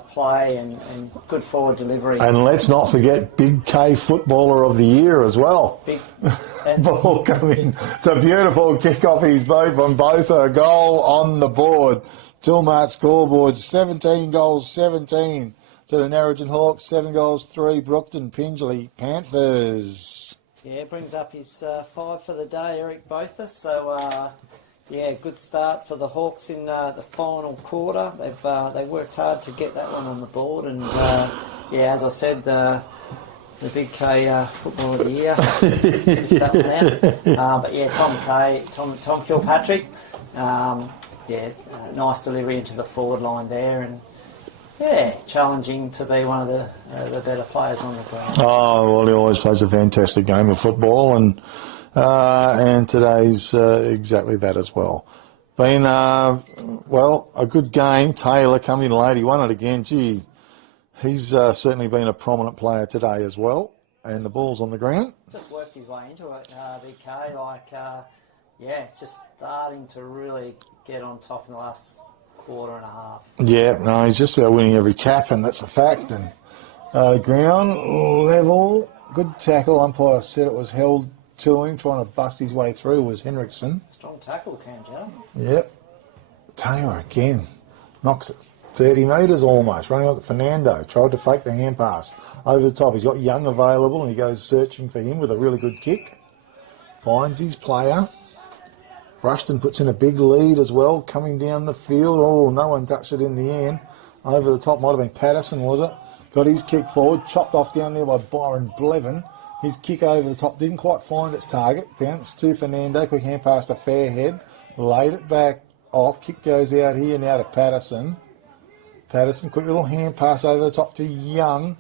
play and good forward delivery. And let's not forget Big K Footballer of the Year as well. Big ball coming. It's a beautiful kick off his boat from both. A goal on the board. Tilmart scoreboard, 17 goals, 17 to the Narrogin Hawks, 7 goals, 3 Brookton Pingelly Panthers. Yeah, brings up his 5 for the day, Eric Bothus. So, yeah, good start for the Hawks in the final quarter. They worked hard to get that one on the board, and yeah, as I said, the Big K Football of the Year. Missed that one out. But yeah, Tom Kilpatrick. Yeah, nice delivery into the forward line there, and yeah, challenging to be one of the better players on the ground. Oh, well, he always plays a fantastic game of football, and today's exactly that as well. Been, well, a good game. Taylor coming in late. He won it again. Gee, he's certainly been a prominent player today as well, and the ball's on the ground. Just worked his way into it, BK. Yeah, it's just starting to really get on top in the last quarter and a half. Yeah, no, he's just about winning every tap, and that's a fact. And ground level, good tackle. Umpire said it was held to him, trying to bust his way through was Henriksen. Strong tackle, Cam Joe. Yep. Taylor again. Knocks it 30 metres almost, running up to Fernando. Tried to fake the hand pass over the top. He's got Young available, and he goes searching for him with a really good kick. Finds his player. Rushton puts in a big lead as well, coming down the field. Oh, no one touched it in the end. Over the top, might have been Patterson, was it? Got his kick forward, chopped off down there by Byron Blevin. His kick over the top, didn't quite find its target. Bounced to Fernando, quick hand pass to Fairhead. Laid it back off, kick goes out here now to Patterson. Patterson, quick little hand pass over the top to Young.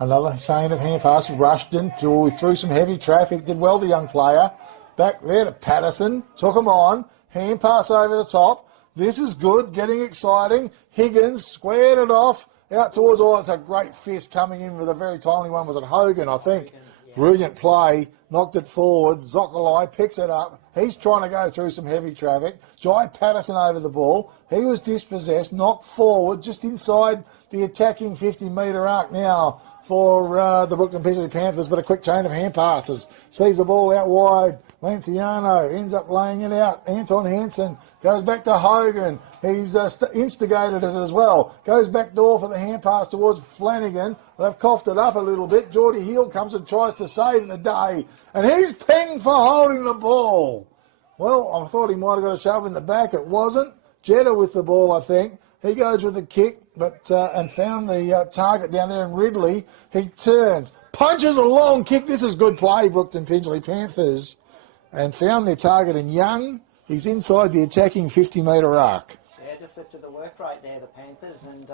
Another chain of hand passes. Rushton through some heavy traffic. Did well, the young player. Back there to Patterson. Took him on. Hand pass over the top. This is good. Getting exciting. Higgins squared it off. Out towards, it's a great fist coming in with a very timely one. Was it Hogan, I think? Yeah. Brilliant play. Knocked it forward. Zoccolai picks it up. He's trying to go through some heavy traffic. Jai Patterson over the ball. He was dispossessed, knocked forward, just inside the attacking 50-metre arc now for the Brookton Pingelly Panthers, but a quick chain of hand passes. Sees the ball out wide. Lanciano ends up laying it out. Anton Hansen goes back to Hogan. He's instigated it as well. Goes back door for the hand pass towards Flanagan. They've coughed it up a little bit. Geordie Hill comes and tries to save the day. And he's pinged for holding the ball. Well, I thought he might have got a shove in the back. It wasn't. Jetta with the ball, I think. He goes with the kick, but and found the target down there in Ridley. He turns, punches a long kick. This is good play, Brookton Pingelly Panthers. And found their target in Young. He's inside the attacking 50-metre arc. Yeah, just lifted the work rate there, the Panthers, and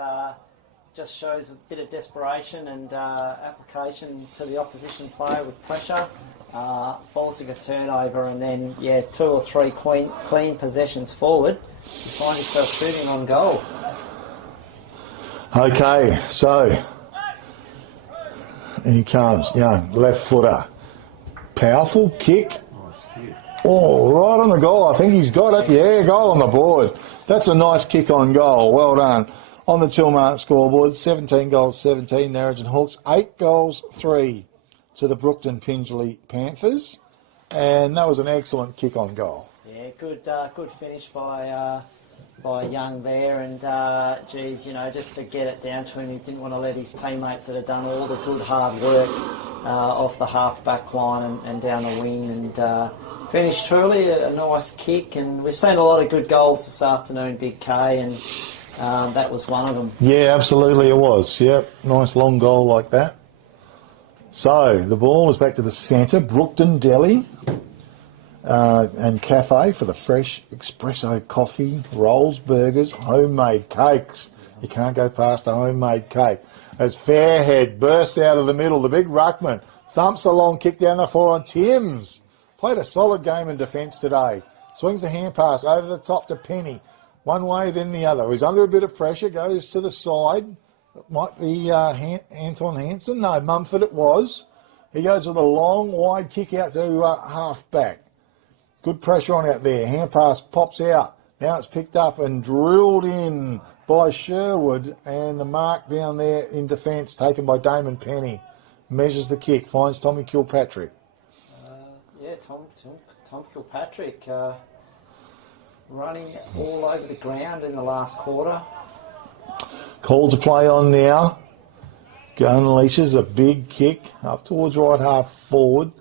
just shows a bit of desperation and application to the opposition player with pressure. Forcing a turnover and then, 2 or 3 clean possessions forward. You find yourself shooting on goal. Okay, so in he comes, Young, left footer. Powerful kick. Oh, right on the goal. I think he's got it. Yeah, goal on the board. That's a nice kick on goal. Well done. On the Tilmart scoreboard, 17 goals, 17 Narrogin Hawks, 8 goals, 3 to the Brookton Pingelly Panthers. And that was an excellent kick on goal. Yeah, good finish by Young there, and just to get it down to him, he didn't want to let his teammates that had done all the good hard work off the half-back line and down the wing, and finished truly a nice kick. And we've seen a lot of good goals this afternoon, Big K, and that was one of them. Yeah, absolutely it was. Yep, nice long goal like that. So the ball is back to the centre, Brookton Deli and Cafe for the fresh espresso coffee, rolls, burgers, homemade cakes. You can't go past a homemade cake. As Fairhead bursts out of the middle, the big ruckman thumps a long kick down the forehand. Timms played a solid game in defence today. Swings the hand pass over the top to Penny. One way, then the other. He's under a bit of pressure, goes to the side. It might be Anton Hansen. No, Mumford it was. He goes with a long, wide kick out to half-back. Good pressure on out there. Hand pass pops out. Now it's picked up and drilled in by Sherwood, and the mark down there in defence taken by Damon Penny. Measures the kick, finds Tommy Kilpatrick. Tom Kilpatrick running all over the ground in the last quarter. Called to play on now. Unleashes a big kick up towards right half forward.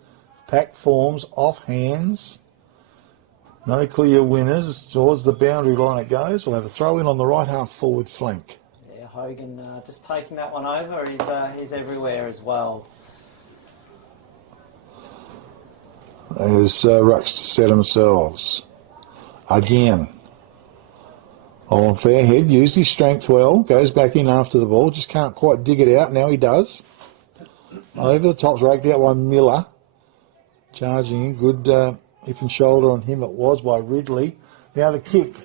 Pack forms off hands. No clear winners. Towards the boundary line it goes. We'll have a throw in on the right half forward flank. Yeah, Hogan just taking that one over. He's everywhere as well. There's rucks to set themselves. Again. On Fairhead, used his strength well, goes back in after the ball, just can't quite dig it out. Now he does. Over the top's raked out by Miller. Charging in, good hip and shoulder on him it was by Ridley. Now the kick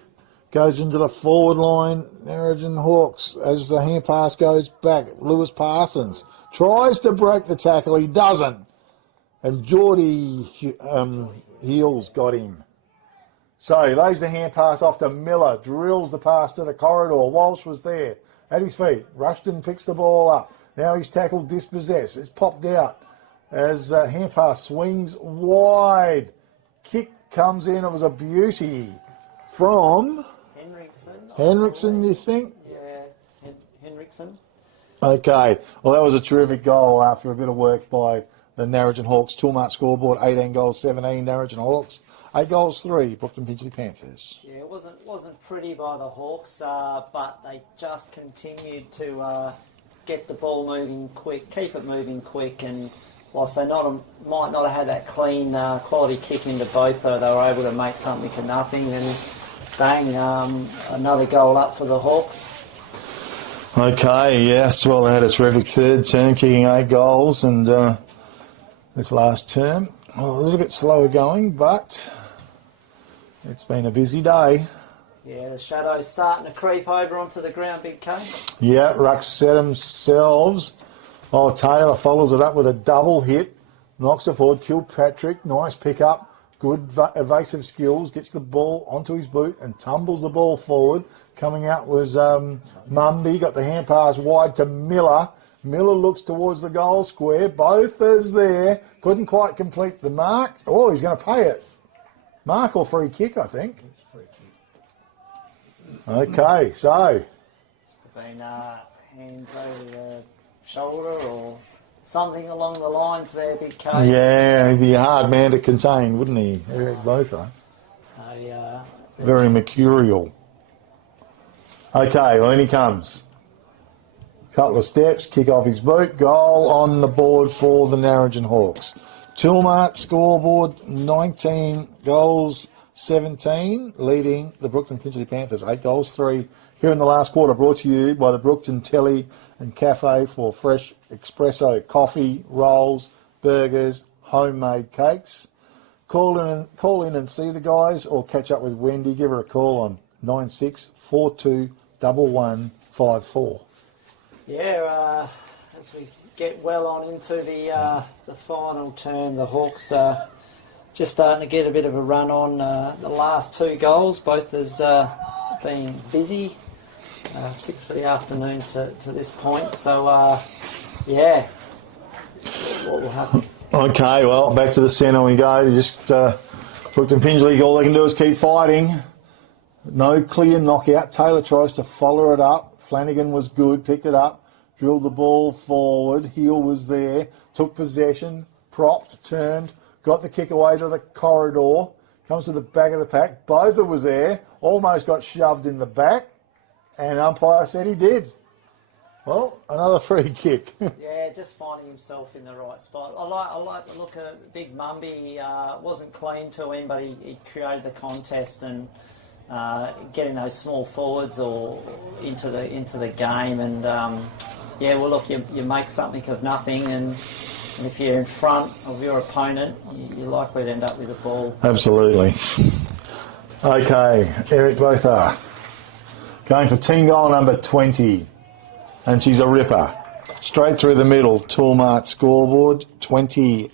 goes into the forward line. Narrogin Hawks, as the hand pass goes back. Lewis Parsons tries to break the tackle, he doesn't. And Geordie Heels got him. So he lays the hand pass off to Miller, drills the pass to the corridor. Walsh was there at his feet. Rushton picks the ball up. Now he's tackled, dispossessed. It's popped out as hand pass swings wide. Kick comes in. It was a beauty from Henriksen, you think? Yeah, Henriksen. Okay. Well, that was a terrific goal after a bit of work by the Narrogin Hawks. Tilmart scoreboard, 18 goals, 17 Narrogin Hawks. 8 goals, 3 Brookton Pingelly Panthers. Yeah, it wasn't pretty by the Hawks, but they just continued to get the ball moving quick, keep it moving quick, and whilst they might not have had that clean quality kick into both, though, they were able to make something to nothing, and bang, another goal up for the Hawks. Okay, yes, well, they had a terrific third term, kicking 8 goals, and this last term, well, a little bit slower going, but it's been a busy day. Yeah, the shadow's starting to creep over onto the ground, Big K. Yeah, Rucks set themselves. Oh, Taylor follows it up with a double hit, knocks it forward, Kilpatrick, nice pick up, good evasive skills, gets the ball onto his boot and tumbles the ball forward. Coming out was Mumby, got the hand pass wide to Miller. Miller looks towards the goal square, both is there, couldn't quite complete the mark. Oh, he's going to pay it. Mark or free kick, I think. It's a free kick. Okay, so. Must have been hands over the shoulder or something along the lines there, Big K. Yeah, he'd be a hard man to contain, wouldn't he, Eric Lothar? Very mercurial. Okay, well, in he comes. Couple of steps, kick off his boot, goal on the board for the Narrogin Hawks. Tilmart scoreboard, 19 goals, 17, leading the Brookton Pingelly Panthers, 8 goals, 3 here in the last quarter, brought to you by the Brookton Telly and Cafe for fresh espresso, coffee, rolls, burgers, homemade cakes. Call in and see the guys or catch up with Wendy. Give her a call on 96421154. Yeah, as we get well on into the final term, the Hawks just starting to get a bit of a run on. The last 2 goals, both has been busy. 6 for the afternoon to this point. So, yeah, what will happen? Okay, well, back to the centre we go. Just Brookton Pingelly, all they can do is keep fighting. No clear knockout. Taylor tries to follow it up. Flanagan was good, picked it up, drilled the ball forward. Heel was there, took possession, propped, turned, got the kick away to the corridor, comes to the back of the pack. Botha was there, almost got shoved in the back, and umpire said he did. Well, another free kick. Yeah, just finding himself in the right spot. I like the look of Big Mumby. Wasn't clean to him, but he created the contest and getting those small forwards or into the game. And yeah, well, look, you make something of nothing, and if you're in front of your opponent, you're likely to end up with the ball. Absolutely. Okay, Eric Lothar going for team goal number 20. And she's a ripper. Straight through the middle, Toolmart scoreboard, 20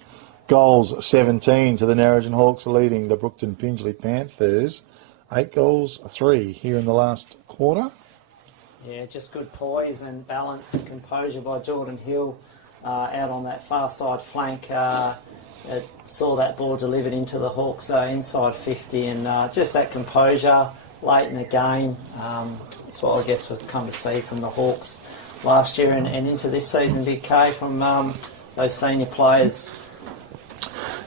goals, 17 to the Narrogin Hawks, leading the Brookton Pingelly Panthers. 8 goals, 3 here in the last quarter. Yeah, just good poise and balance and composure by Jordan Hill out on that far side flank. Saw that ball delivered into the Hawks inside 50, and just that composure late in the game. That's what I guess we've come to see from the Hawks last year and into this season, Big K, from those senior players.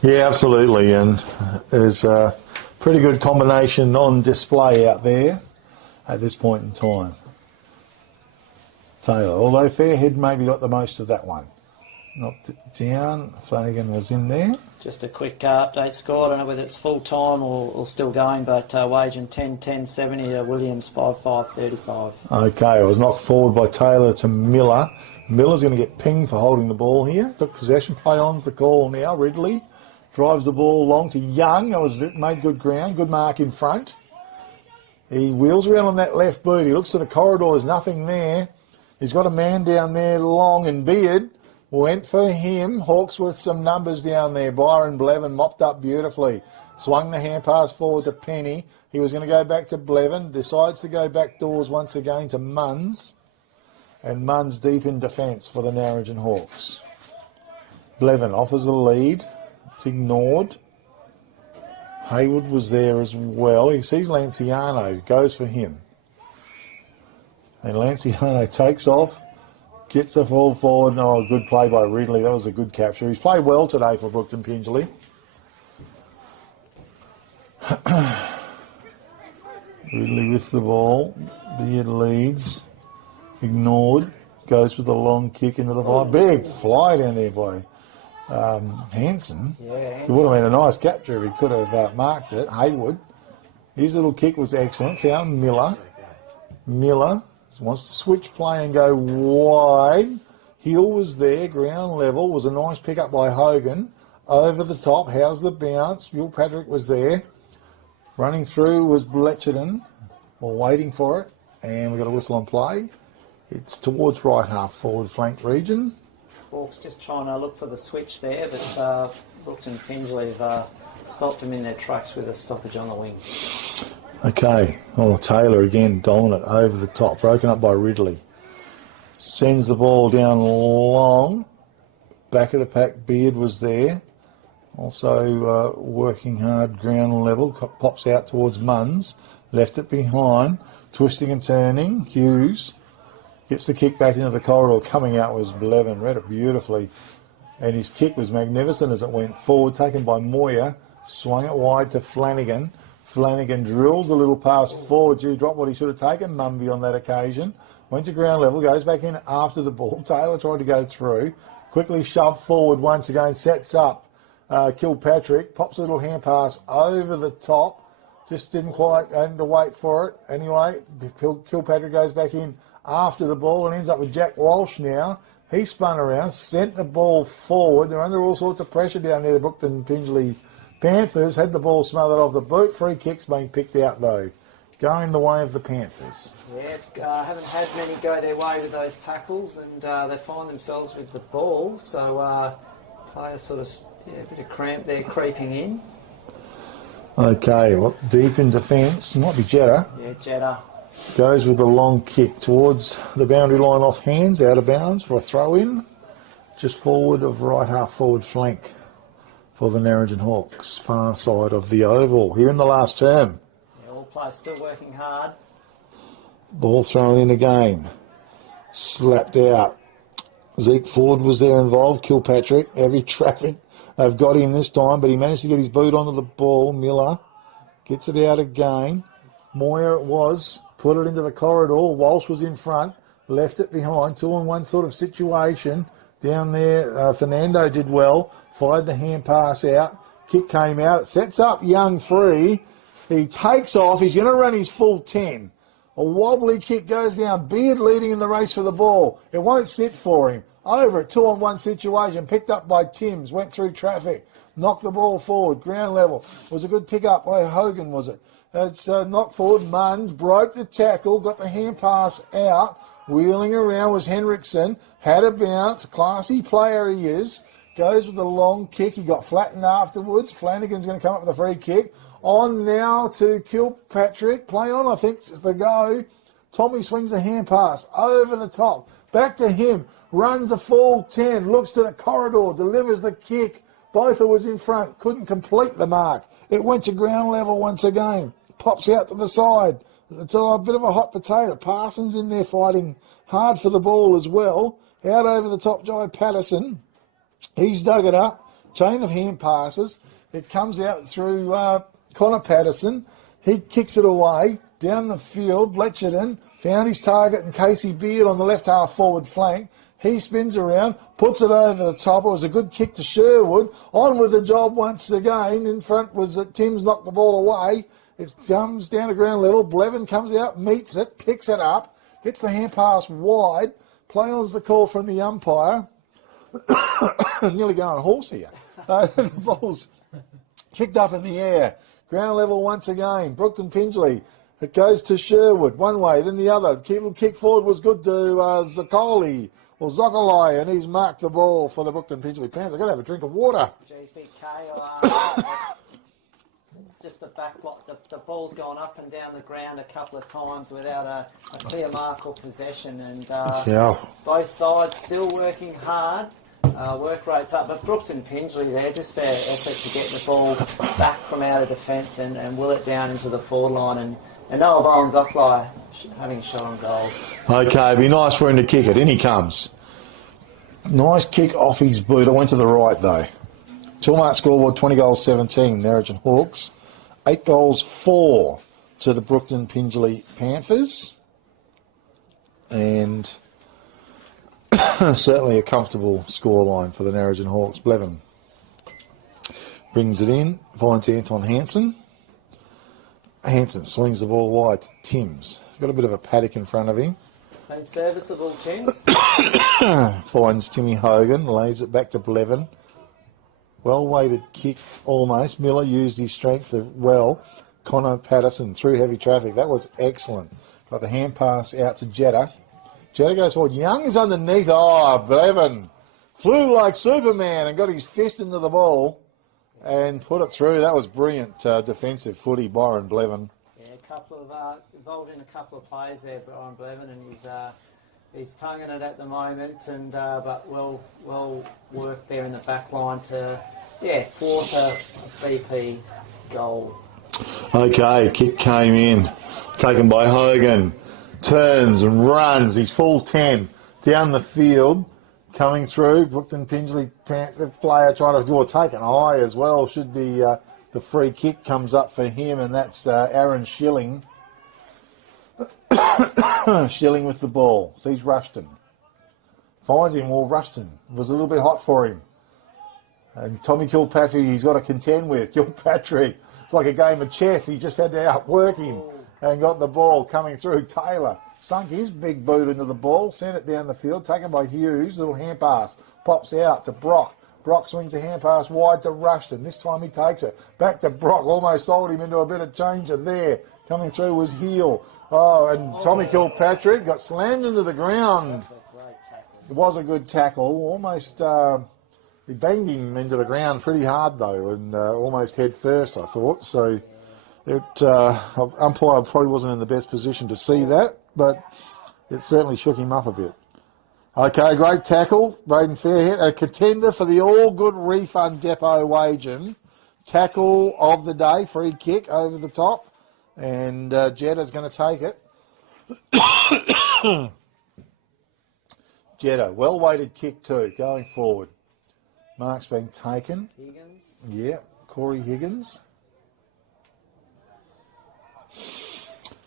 Yeah, absolutely, and there's a pretty good combination on display out there at this point in time. Taylor, although Fairhead maybe got the most of that one. Knocked it down, Flanagan was in there. Just a quick update score. I don't know whether it's full time or still going, but Wagen 10-10-70 to Williams 5-5-35. Okay, it was knocked forward by Taylor to Miller. Miller's going to get pinged for holding the ball here. Took possession, play on's the call now. Ridley drives the ball long to Young. That was made good ground, good mark in front. He wheels around on that left boot. He looks to the corridor, there's nothing there. He's got a man down there, long and beard. Went for him. Hawks with some numbers down there. Byron Blevin mopped up beautifully. Swung the hand pass forward to Penny. He was going to go back to Blevin. Decides to go back doors once again to Munns. And Munns deep in defence for the Narrogin Hawks. Blevin offers the lead. It's ignored. Hayward was there as well. He sees Lanciano. Goes for him. And Lanciano takes off. Gets the ball forward. Oh, good play by Ridley. That was a good capture. He's played well today for Brookton Pingelly. Ridley with the ball. Beard leads. Ignored. Goes with a long kick into the fly. Big fly down there by Hanson. Yeah, It would have been a nice capture if he could have marked it. Hayward. His little kick was excellent. Found Miller. Miller Wants to switch play and go wide. Hill was there, ground level. Was a nice pick up by Hogan. Over the top, how's the bounce? Patrick was there. Running through was Bletcherton, or waiting for it. And we've got a whistle on play. It's towards right half forward flank region. Hawks just trying to look for the switch there, but Brookton Pingelly have stopped them in their tracks with a stoppage on the wing. Okay, Taylor again, dominant over the top, broken up by Ridley. Sends the ball down long. Back of the pack, Beard was there. Also working hard, ground level, pops out towards Munns. Left it behind, twisting and turning. Hughes gets the kick back into the corridor. Coming out was Blevin, read it beautifully. And his kick was magnificent as it went forward, taken by Moyer. Swung it wide to Flanagan. Flanagan drills a little pass forward. Gee, dropped what he should have taken, Mumby, on that occasion. Went to ground level, goes back in after the ball. Taylor tried to go through. Quickly shoved forward once again, sets up Kilpatrick. Pops a little hand pass over the top. Just didn't quite, had to wait for it. Anyway, Kilpatrick goes back in after the ball and ends up with Jack Walsh now. He spun around, sent the ball forward. They're under all sorts of pressure down there, the Brookton Pingelly Panthers. Had the ball smothered off the boot. Free kicks being picked out, though. Going the way of the Panthers. Yeah, haven't had many go their way with those tackles, and they find themselves with the ball. So players sort of, a bit of cramp there creeping in. Okay, well, deep in defence. Might be Jetta. Yeah, Jetta. Goes with the long kick towards the boundary line off hands, out of bounds for a throw-in. Just forward of right half forward flank for the Narrogin Hawks. Far side of the oval. Here in the last term. Yeah, all players still working hard. Ball thrown in again. Slapped out. Zeke Ford was there involved. Kilpatrick. Heavy traffic. They've got him this time, but he managed to get his boot onto the ball. Miller gets it out again. Moyer it was. Put it into the corridor. Walsh was in front. Left it behind. 2-on-1 sort of situation. Down there, Fernando did well. Fired the hand pass out. Kick came out. It sets up Young free. He takes off. He's going to run his full 10. A wobbly kick goes down. Beard leading in the race for the ball. It won't sit for him. Over a 2-on-1 situation. Picked up by Timms. Went through traffic. Knocked the ball forward. Ground level. Was a good pick up by Hogan, was it? It's knocked forward. Munns broke the tackle. Got the hand pass out. Wheeling around was Henriksen. Had a bounce. Classy player he is. Goes with the long kick. He got flattened afterwards. Flanagan's going to come up with a free kick. On now to Kilpatrick. Play on, I think, is the go. Tommy swings the hand pass over the top. Back to him. Runs a full 10. Looks to the corridor. Delivers the kick. Botha was in front. Couldn't complete the mark. It went to ground level once again. Pops out to the side. It's a bit of a hot potato. Parsons in there fighting hard for the ball as well. Out over the top, Jai Patterson. He's dug it up. Chain of hand passes. It comes out through Connor Patterson. He kicks it away. Down the field, Bletcherton found his target and Casey Beard on the left half forward flank. He spins around, puts it over the top. It was a good kick to Sherwood. On with the job once again. In front was Timms knocked the ball away. It comes down to ground level. Blevin comes out, meets it, picks it up, gets the hand pass wide. Play on's the call from the umpire. Nearly going horse here. The ball's kicked up in the air. Ground level once again. Brookton Pingelly. It goes to Sherwood one way, then the other. Kick forward was good to Zocoli. Well, Zocoli, and he's marked the ball for the Brookton Pingelly Panthers. I've got to have a drink of water. Geez, big K. Just the back block. The ball's gone up and down the ground a couple of times without a clear mark or possession. And both sides still working hard. Work rates up. But Brookton Pingelly there, just their effort to get the ball back from out of defence and will it down into the forward line. And Noah Bowen's offline having a shot on goal. Okay, it'd be nice for him to kick it. In he comes. Nice kick off his boot. It went to the right, though. Toolmart scoreboard, 20 goals, 17. Narrogin Hawks. 8 goals, 4 to the Brookton Pingelly Panthers. And certainly a comfortable scoreline for the Narrogin Hawks. Blevin brings it in, finds Anton Hansen. Hansen swings the ball wide to Timms. He's got a bit of a paddock in front of him. Been serviceable, James. Finds Timmy Hogan, lays it back to Blevin. Well-weighted kick almost. Miller used his strength well. Connor Patterson through heavy traffic. That was excellent. Got the hand pass out to Jetta. Jetta goes forward. Young is underneath. Oh, Blevin flew like Superman and got his fist into the ball and put it through. That was brilliant defensive footy, Byron Blevin. Yeah, a couple of involved in a couple of plays there, Byron Blevin, and he's tonguing it at the moment, and but well worked there in the back line to thwart a BP goal. Okay, kick came in, taken by Hogan, turns and runs, he's full 10, down the field, coming through, Brookton Pingelly Panther player trying to do a take an eye as well, should be the free kick comes up for him, and that's Aaron Schilling. Schilling with the ball, sees Rushton, finds him, well Rushton was a little bit hot for him, and Tommy Kilpatrick he's got to contend with, Kilpatrick. It's like a game of chess. He just had to outwork him and got the ball coming through. Taylor sunk his big boot into the ball, sent it down the field, taken by Hughes. Little hand pass. Pops out to Brock. Brock swings the hand pass wide to Rushton. This time he takes it. Back to Brock. Almost sold him into a bit of changer there. Coming through was Heel. Oh, and Tommy Kilpatrick got slammed into the ground. It was a good tackle. Almost... he banged him into the ground pretty hard though, and almost head first, I thought. So, umpire probably wasn't in the best position to see that, but it certainly shook him up a bit. Okay, great tackle, Braden Fairhead, a contender for the All Good Refund Depot wagen. Tackle of the day, free kick over the top, and Jetta's going to take it. Jetta, well-weighted kick too, going forward. Mark's been taken. Higgins. Yeah, Corey Higgins.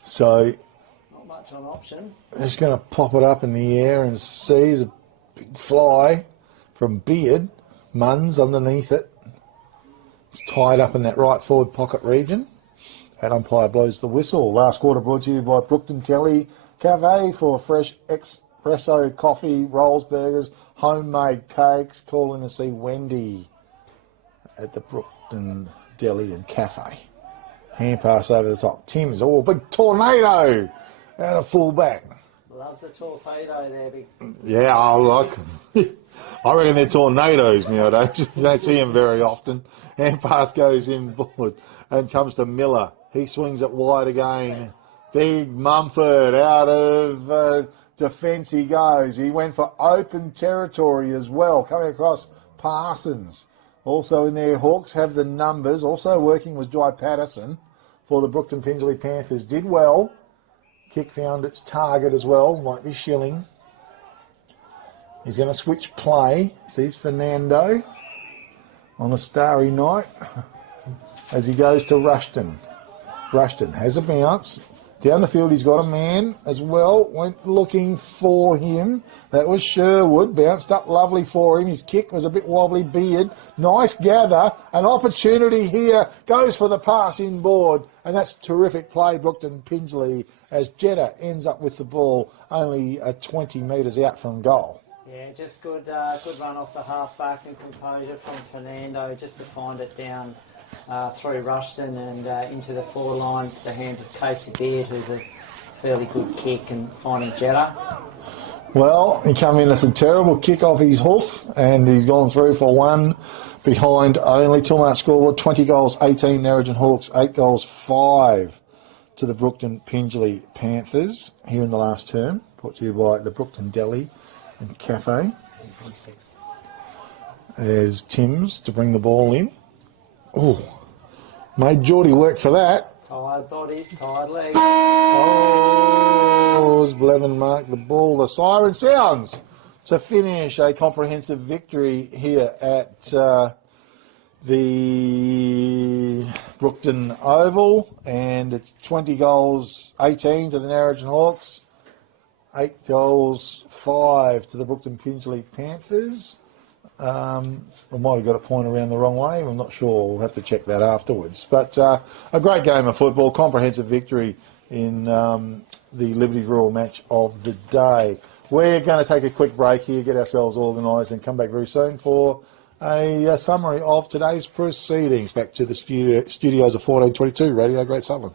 So, Not much on option. just going to pop it up in the air and sees a big fly from Beard. Munns underneath it. It's tied up in that right forward pocket region. And umpire blows the whistle. Last quarter brought to you by Brookton Telly Cafe for fresh espresso, coffee, rolls, burgers, homemade cakes. Call in to see Wendy at the Brookton Deli and Cafe. Hand pass over the top. Tim's, big tornado out of full back. Loves a torpedo there, big. Yeah, I reckon they're tornadoes nowadays. You don't see them very often. Hand pass goes inboard and comes to Miller. He swings it wide again. Big Mumford out of defence he goes. He went for open territory as well, coming across Parsons. Also in there, Hawks have the numbers. Also working was Jai Patterson for the Brookton Pingelly Panthers. Did well. Kick found its target as well. Might be Schilling. He's going to switch play. Sees Fernando on a starry night as he goes to Rushton. Rushton has a bounce. Down the field, he's got a man as well. Went looking for him. That was Sherwood. Bounced up lovely for him. His kick was a bit wobbly. Beard. Nice gather. An opportunity here. Goes for the pass inboard. And that's terrific play, Brookton Pingelly, as Jetta ends up with the ball only 20 metres out from goal. Yeah, just good run off the half-back and composure from Fernando just to find it down through Rushton and into the forward line to the hands of Casey Beard, who's a fairly good kick, and finding Jetta. Well, he come in as a terrible kick off his hoof, and he's gone through for one behind only. Tilmart scoreboard, 20 goals, 18 Narrogin Hawks, 8 goals, 5 to the Brookton Pingelly Panthers here in the last term. Brought to you by the Brookton Deli and Cafe. There's Tim's to bring the ball in. Oh, made Geordie work for that. Tired bodies, tired legs. Oh, as Blevin marked the ball. The siren sounds to finish a comprehensive victory here at the Brookton Oval. And it's 20 goals, 18 to the Narrogin Hawks, 8 goals, 5 to the Brookton Pingelly Panthers. I might have got a point around the wrong way. I'm not sure. We'll have to check that afterwards. But a great game of football, comprehensive victory in the Liberty Rural match of the day. We're going to take a quick break here, get ourselves organised, and come back very soon for a summary of today's proceedings. Back to the studios of 1422 Radio Great Southern.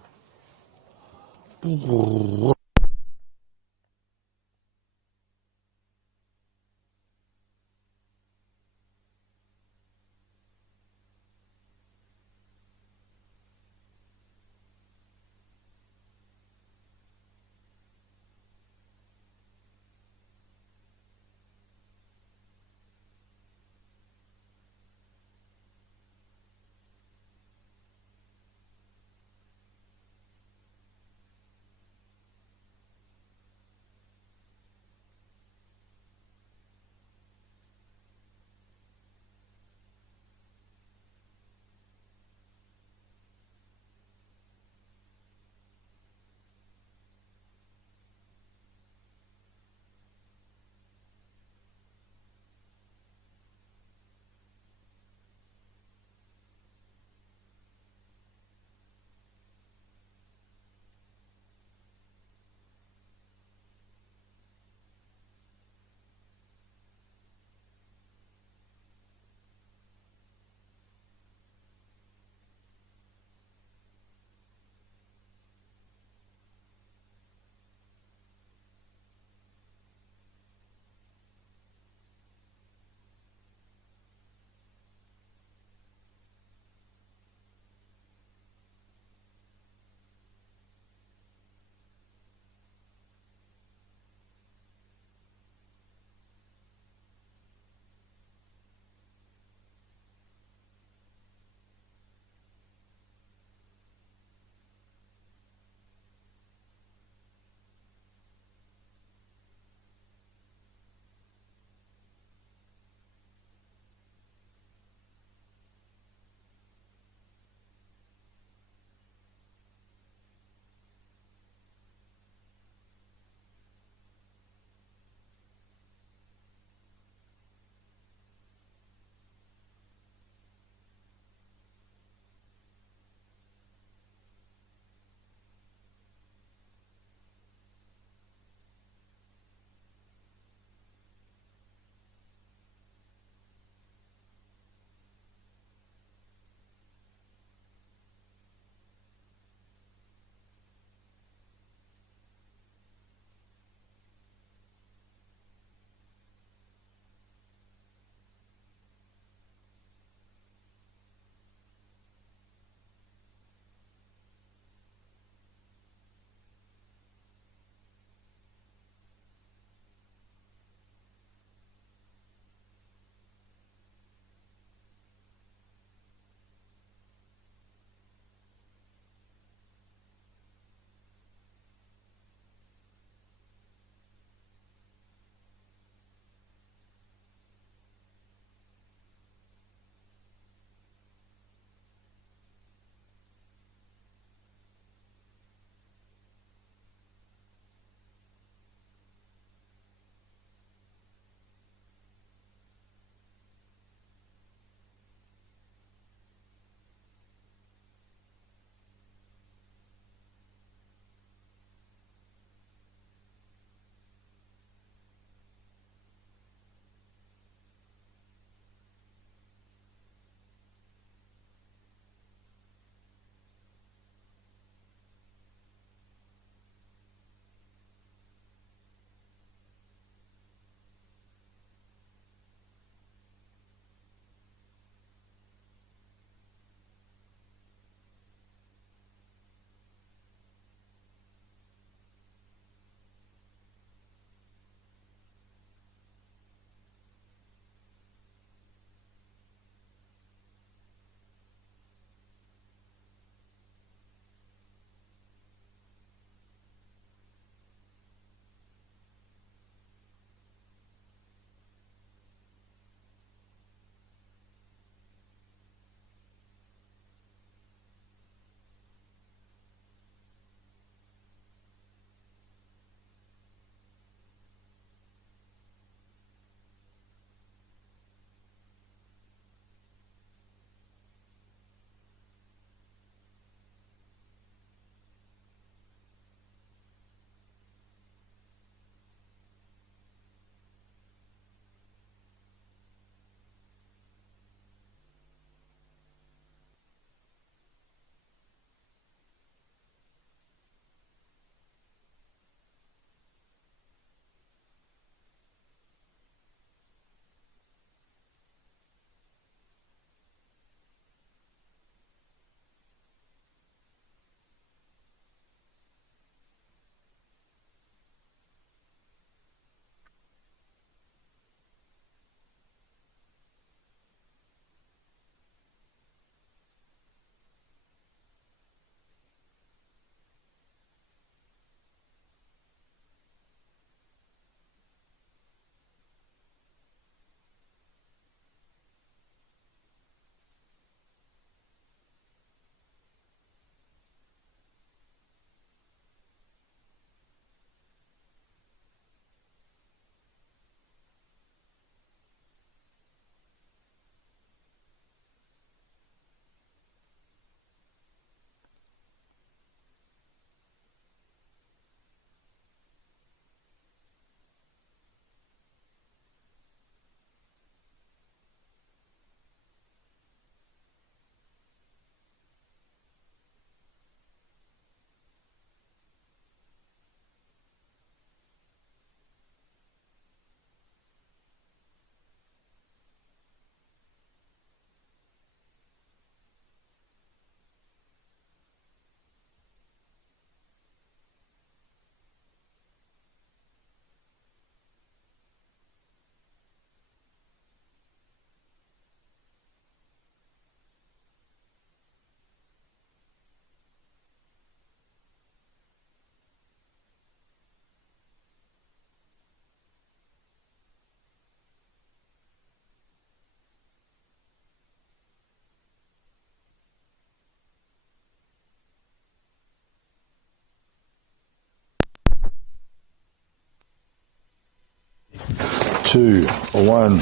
2-1.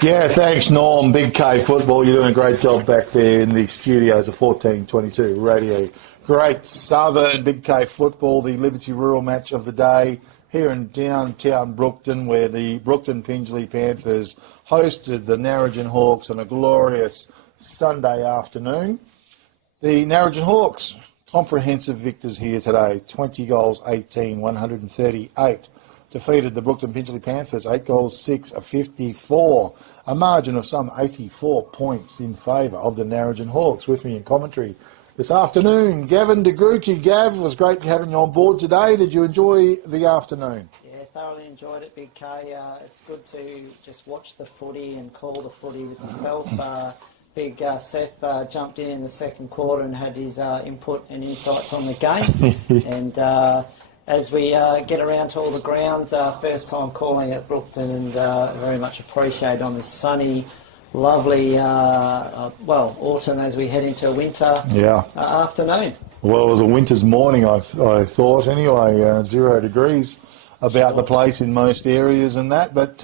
Yeah, thanks, Norm. Big K Football. You're doing a great job back there in the studios of 1422 Radio. Great Southern Big K Football, the Liberty Rural match of the day here in downtown Brookton, where the Brookton Pingelly Panthers hosted the Narrogin Hawks on a glorious Sunday afternoon. The Narrogin Hawks, comprehensive victors here today, 20 goals, 18, 138. Defeated the Brookton Pingelly Panthers, 8 goals, 6, 54. A margin of some 84 points in favour of the Narrogin Hawks. With me in commentary this afternoon, Gavin DeGrucci. Gav, it was great having you on board today. Did you enjoy the afternoon? Yeah, thoroughly enjoyed it, Big K. It's good to just watch the footy and call the footy with yourself. Big Seth jumped in the second quarter and had his input and insights on the game. And as we get around to all the grounds, first time calling at Brookton, and very much appreciated on this sunny, lovely, autumn as we head into winter afternoon. Well, it was a winter's morning, I thought, anyway, 0 degrees about the place in most areas and that. But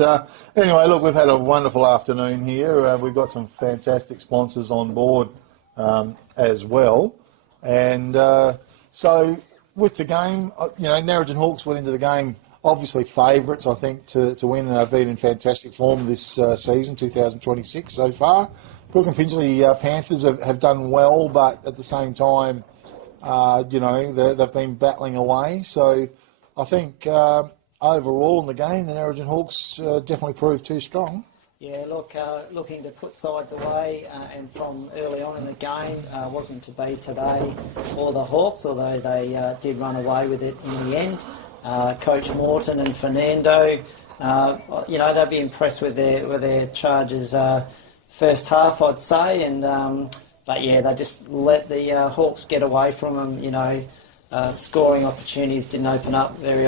anyway, look, we've had a wonderful afternoon here. We've got some fantastic sponsors on board as well. And so with the game, Narrogin Hawks went into the game obviously favourites, I think, to win. They've been in fantastic form this season, 2026 so far. Brookton Pingelly Panthers have done well, but at the same time, they've been battling away. So I think overall in the game, the Narrogin Hawks definitely proved too strong. Yeah, look, looking to put sides away, and from early on in the game, wasn't to be today for the Hawks, although they did run away with it in the end. Coach Morton and Fernando, they'll be impressed with their charges first half, I'd say, and but yeah, they just let the Hawks get away from them. Scoring opportunities didn't open up very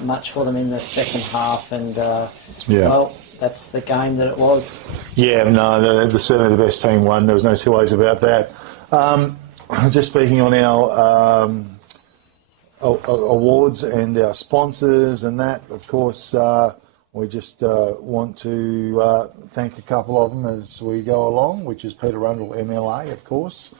much for them in the second half, and well, that's the game that it was. Yeah, no, certainly the best team won. There was no two ways about that. Just speaking on our awards and our sponsors and that, of course, we just want to thank a couple of them as we go along, which is Peter Rundle, MLA, of course.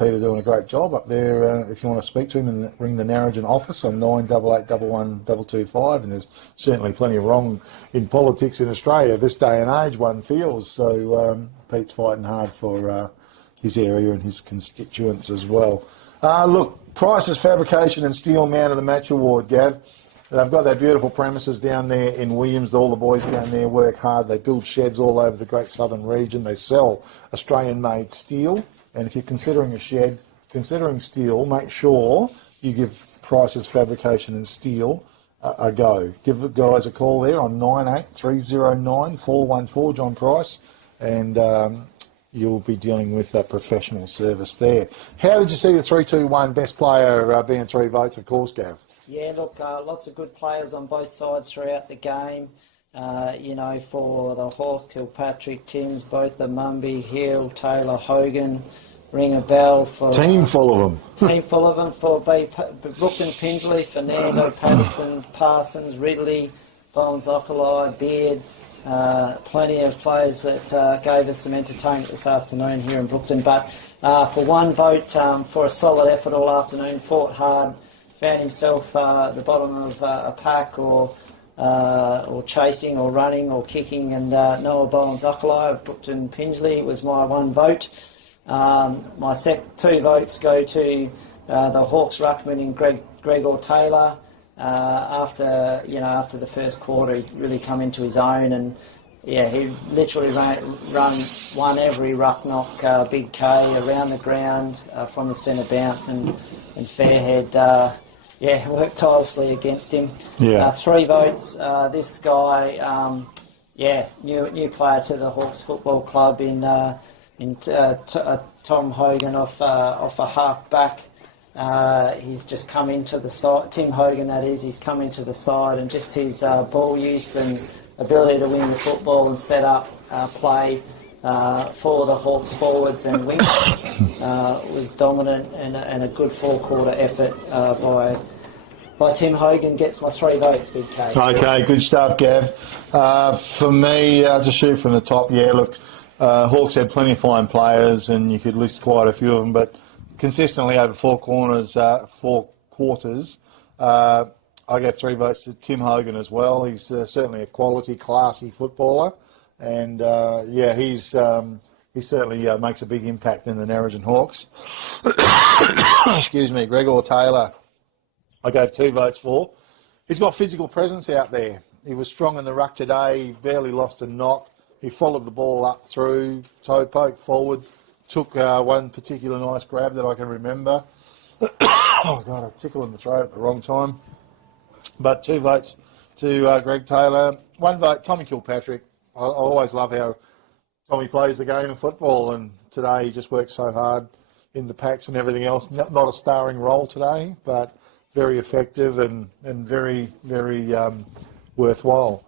Peter doing a great job up there. If you want to speak to him, and ring the Narrogin office on 98811225. And there's certainly plenty of wrong in politics in Australia this day and age, one feels. So Pete's fighting hard for his area and his constituents as well. Look, Price's Fabrication and Steel Man of the Match Award, Gav. They've got their beautiful premises down there in Williams. All the boys down there work hard. They build sheds all over the Great Southern region. They sell Australian-made steel. And if you're considering a shed, considering steel, make sure you give Price's Fabrication and Steel a go. Give the guys a call there on 98309 John Price, and you'll be dealing with that professional service there. How did you see the 3-2-1 best player being 3 votes, of course, Gav? Yeah, look, lots of good players on both sides throughout the game. For the Hawks, Kilpatrick, Timms, both the Mumby, Hill, Taylor, Hogan, ring a bell for... Team full of them. Team full of them for Brookton Pingelly, Fernando, Patterson, Parsons, Ridley, Bowen-Zoccolai, Beard. Plenty of players that gave us some entertainment this afternoon here in Brookton. But for one vote, for a solid effort all afternoon, fought hard, found himself at the bottom of a pack or chasing or running or kicking, and Noah Bowen-Zoccolai of Brookton Pingelly was my one vote. My 2 votes go to the Hawks ruckman in Gregor Taylor. After the first quarter, he really come into his own, and he literally won every ruck knock, Big K around the ground from the centre bounce, and Fairhead worked tirelessly against him. 3 votes. This guy, new player to the Hawks Football Club in Tom Hogan off a half back. He's just come into the side, Tim Hogan that is, he's come into the side, and just his ball use and ability to win the football and set up play for the Hawks forwards and wingers was dominant, and a good 4-quarter effort by by Tim Hogan gets my 3 votes, Big K. Okay, good stuff, Gav. For me, to shoot from the top, yeah, look, Hawks had plenty of fine players, and you could list quite a few of them, but consistently over 4 quarters, I gave 3 votes to Tim Hogan as well. He's certainly a quality, classy footballer, and he certainly makes a big impact in the Narrogin Hawks. Excuse me, Gregor Taylor, I gave 2 votes for. He's got physical presence out there. He was strong in the ruck today. He barely lost a knock. He followed the ball up through, toe poke forward, took one particular nice grab that I can remember. Oh, God, I tickle in the throat at the wrong time. But 2 votes to Greg Taylor. 1 vote, Tommy Kilpatrick. I always love how Tommy plays the game of football, and today he just worked so hard in the packs and everything else. Not a starring role today, but very effective and very, very worthwhile.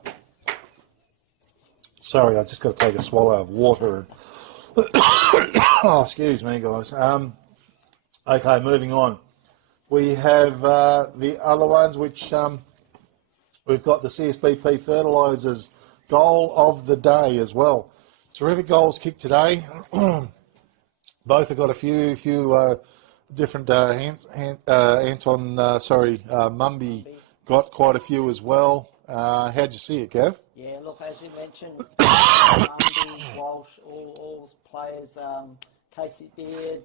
Sorry, I've just got to take a swallow of water. Oh, excuse me, guys. Okay, moving on. We have the other ones, which we've got the CSBP Fertilisers goal of the day as well. Terrific goals kicked today. Both have got a few different Mumby got quite a few as well. How'd you see it, Gav? Yeah, look, as you mentioned, Mumby, Walsh, all players, Casey Beard,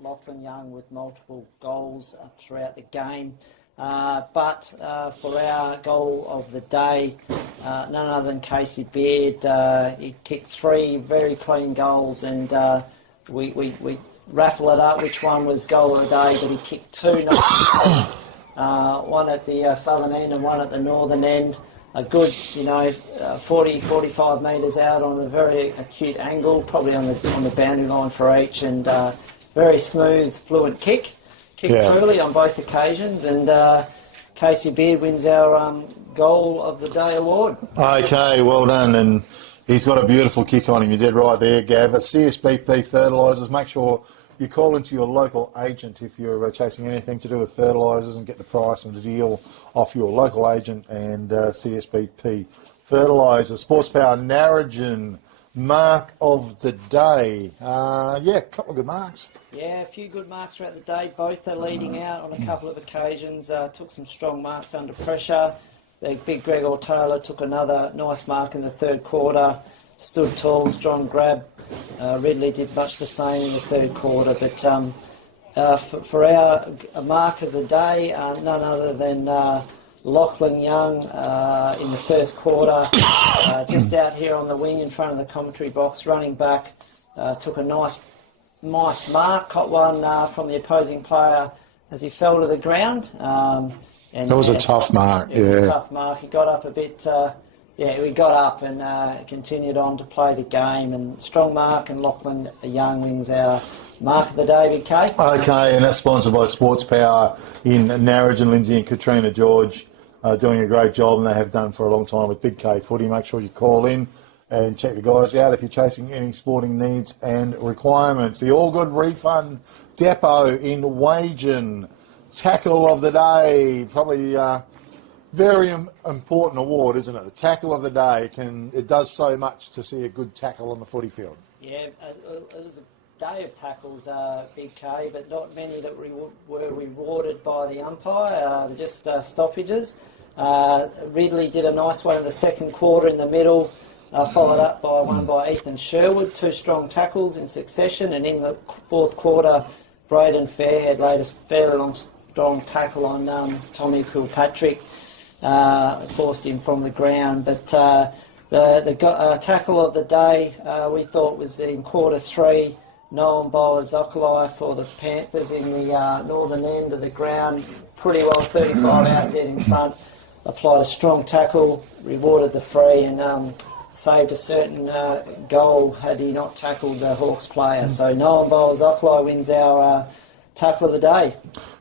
Lachlan Young with multiple goals throughout the game. But for our goal of the day, none other than Casey Beard. He kicked 3 very clean goals, and we raffle it up which one was goal of the day, but he kicked 2 nice goals, one at the southern end and one at the northern end. A good, 40, 45 metres out on a very acute angle, probably on the boundary line for each, and very smooth, fluent kick. Kicked truly on both occasions, and Casey Beard wins our goal of the day award. Okay, well done, and he's got a beautiful kick on him. You did right there, Gav. At CSBP Fertilisers, make sure you call into your local agent if you're chasing anything to do with fertilisers, and get the price and the deal off your local agent and CSBP Fertilisers. Sports Power Narrogin, mark of the day. A couple of good marks. Yeah, a few good marks throughout the day. Both are leading out on a couple of occasions. Took some strong marks under pressure. The big Gregor Taylor took another nice mark in the 3rd quarter. Stood tall, strong grab. Ridley did much the same in the 3rd quarter. But for our mark of the day, none other than Lachlan Young in the 1st quarter, just out here on the wing in front of the commentary box, running back, took a nice mark, caught one from the opposing player as he fell to the ground. And that was a tough mark. It was a tough mark. He got up a bit. We got up and continued on to play the game. And strong mark, and Lachlan Young wins our mark of the day, BK. Okay, and that's sponsored by Sports Power in Narrogin. Lindsay and Katrina George doing a great job, and they have done for a long time with Big K Footy. Make sure you call in and check the guys out if you're chasing any sporting needs and requirements. The All Good Refund Depot in Wagen. Tackle of the day, probably very important award, isn't it? The tackle of the day, it does so much to see a good tackle on the footy field. Yeah, it was a day of tackles, Big K, but not many that were rewarded by the umpire. Just stoppages. Ridley did a nice one in the 2nd quarter in the middle, followed up by one by Ethan Sherwood. 2 strong tackles in succession, and in the 4th quarter, Braden Fairhead laid a fairly strong tackle on Tommy Kilpatrick, forced him from the ground. But the tackle of the day we thought was in quarter 3. Noam Boazokali for the Panthers in the northern end of the ground, pretty well 35 out dead in front. Applied a strong tackle, rewarded the free, and saved a certain goal had he not tackled the Hawks player. So Noam Boazokali wins our tackle of the day.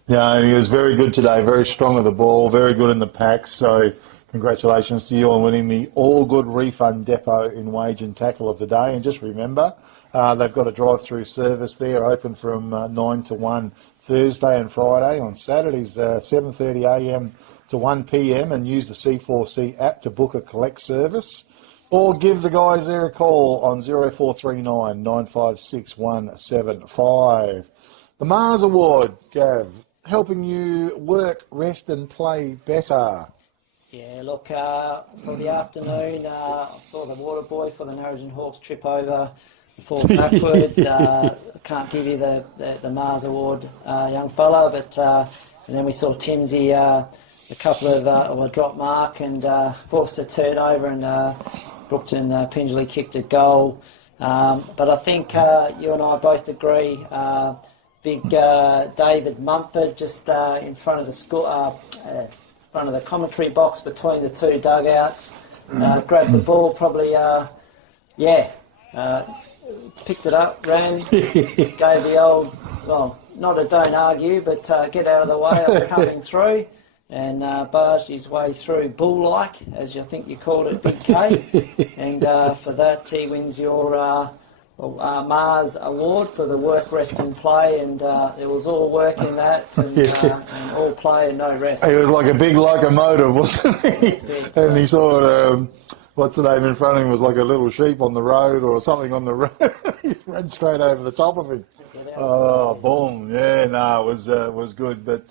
Yeah, he was very good today, very strong with the ball, very good in the packs. So Congratulations to you on winning the All Good Refund Depot in Wage and Tackle of the day. And just remember, they've got a drive-through service there, open from 9 to 1 Thursday and Friday. On Saturdays, 7:30am to 1pm, and use the C4C app to book a collect service. Or give the guys there a call on 0439 956 175. The Mars Award, Gav, helping you work, rest and play better. Yeah, look, for the afternoon, I saw the water boy for the Narrogin Hawks trip over, fall backwards. Can't give you the Mars Award, young fella, but and then we saw Timsy a couple of a drop mark and forced a turnover, and Brookton Pingelly kicked a goal. But I think you and I both agree. Big David Mumford just in front of the school. Front of the commentary box between the two dugouts, grabbed the ball, probably, picked it up, ran, gave the old, well, not a don't argue, but get out of the way, I'm coming through, and barged his way through bull-like, as you think you called it, Big K, and for that he wins your Mars Award for the work, rest and play, and there was all work in that, and all play and no rest. He was like a big locomotive, wasn't he? That's it, and he saw, what's the name in front of him, was like a little sheep on the road or something on the road. He ran straight over the top of him. Oh, boom. Yeah, no, it was good, but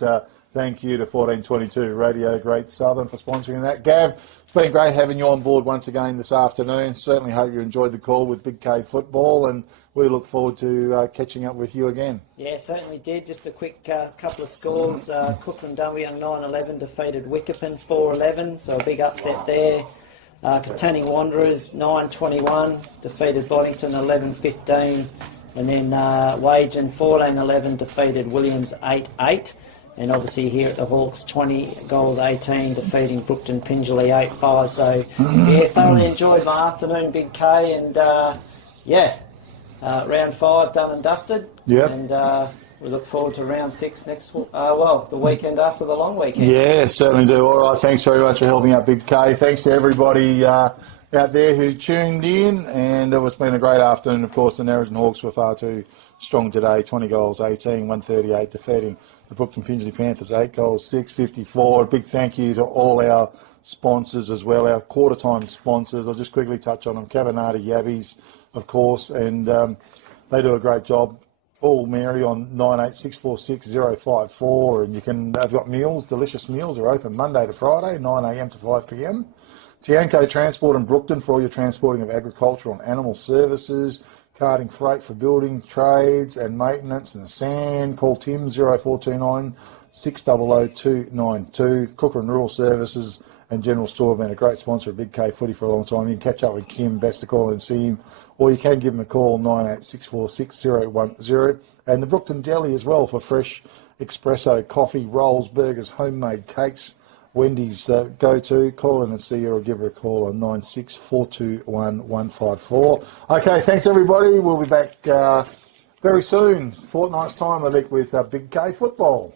thank you to 1422 Radio Great Southern for sponsoring that. Gav, it's been great having you on board once again this afternoon. Certainly hope you enjoyed the call with Big K football, and we look forward to catching up with you again. Yeah, certainly did. Just a quick couple of scores. Cookram-Darwin 9-11 defeated Wickerpin 4-11, so a big upset there. Containing Wanderers 9-21 defeated Boddington 11-15, and then Wagen 14-11 defeated Williams 8-8. And obviously here at the Hawks, 20-18, defeating Brookton Pingelly 8-5. So, yeah, thoroughly enjoyed my afternoon, Big K, and, round 5 done and dusted. Yep. And we look forward to round 6 next, the weekend after the long weekend. Yeah, certainly do. All right, thanks very much for helping out, Big K. Thanks to everybody out there who tuned in, and it's been a great afternoon. Of course, the Narrogin Hawks were far too strong today, 20-18, 138, defeating the Brookton Pingelly Panthers 8-6, 54. A big thank you to all our sponsors as well, our quarter-time sponsors. I'll just quickly touch on them. Cabanati Yabbies, of course, and they do a great job. Call Mary on 98646054, and they've got meals, delicious meals. They're open Monday to Friday, 9am to 5pm. Tianco Transport in Brookton for all your transporting of agricultural and animal services, carting freight for building trades and maintenance and sand. Call Tim 0429 600 292. Cooker Rural Services and General Store have been a great sponsor of Big K Footy for a long time. You can catch up with Kim, best to call and see him, or you can give him a call 98646010. And the Brookton Deli as well for fresh espresso, coffee, rolls, burgers, homemade cakes. Wendy's go to. Call in and see her, or give her a call on 96421154. Okay, thanks everybody. We'll be back very soon, fortnight's time, I think, with Big K football.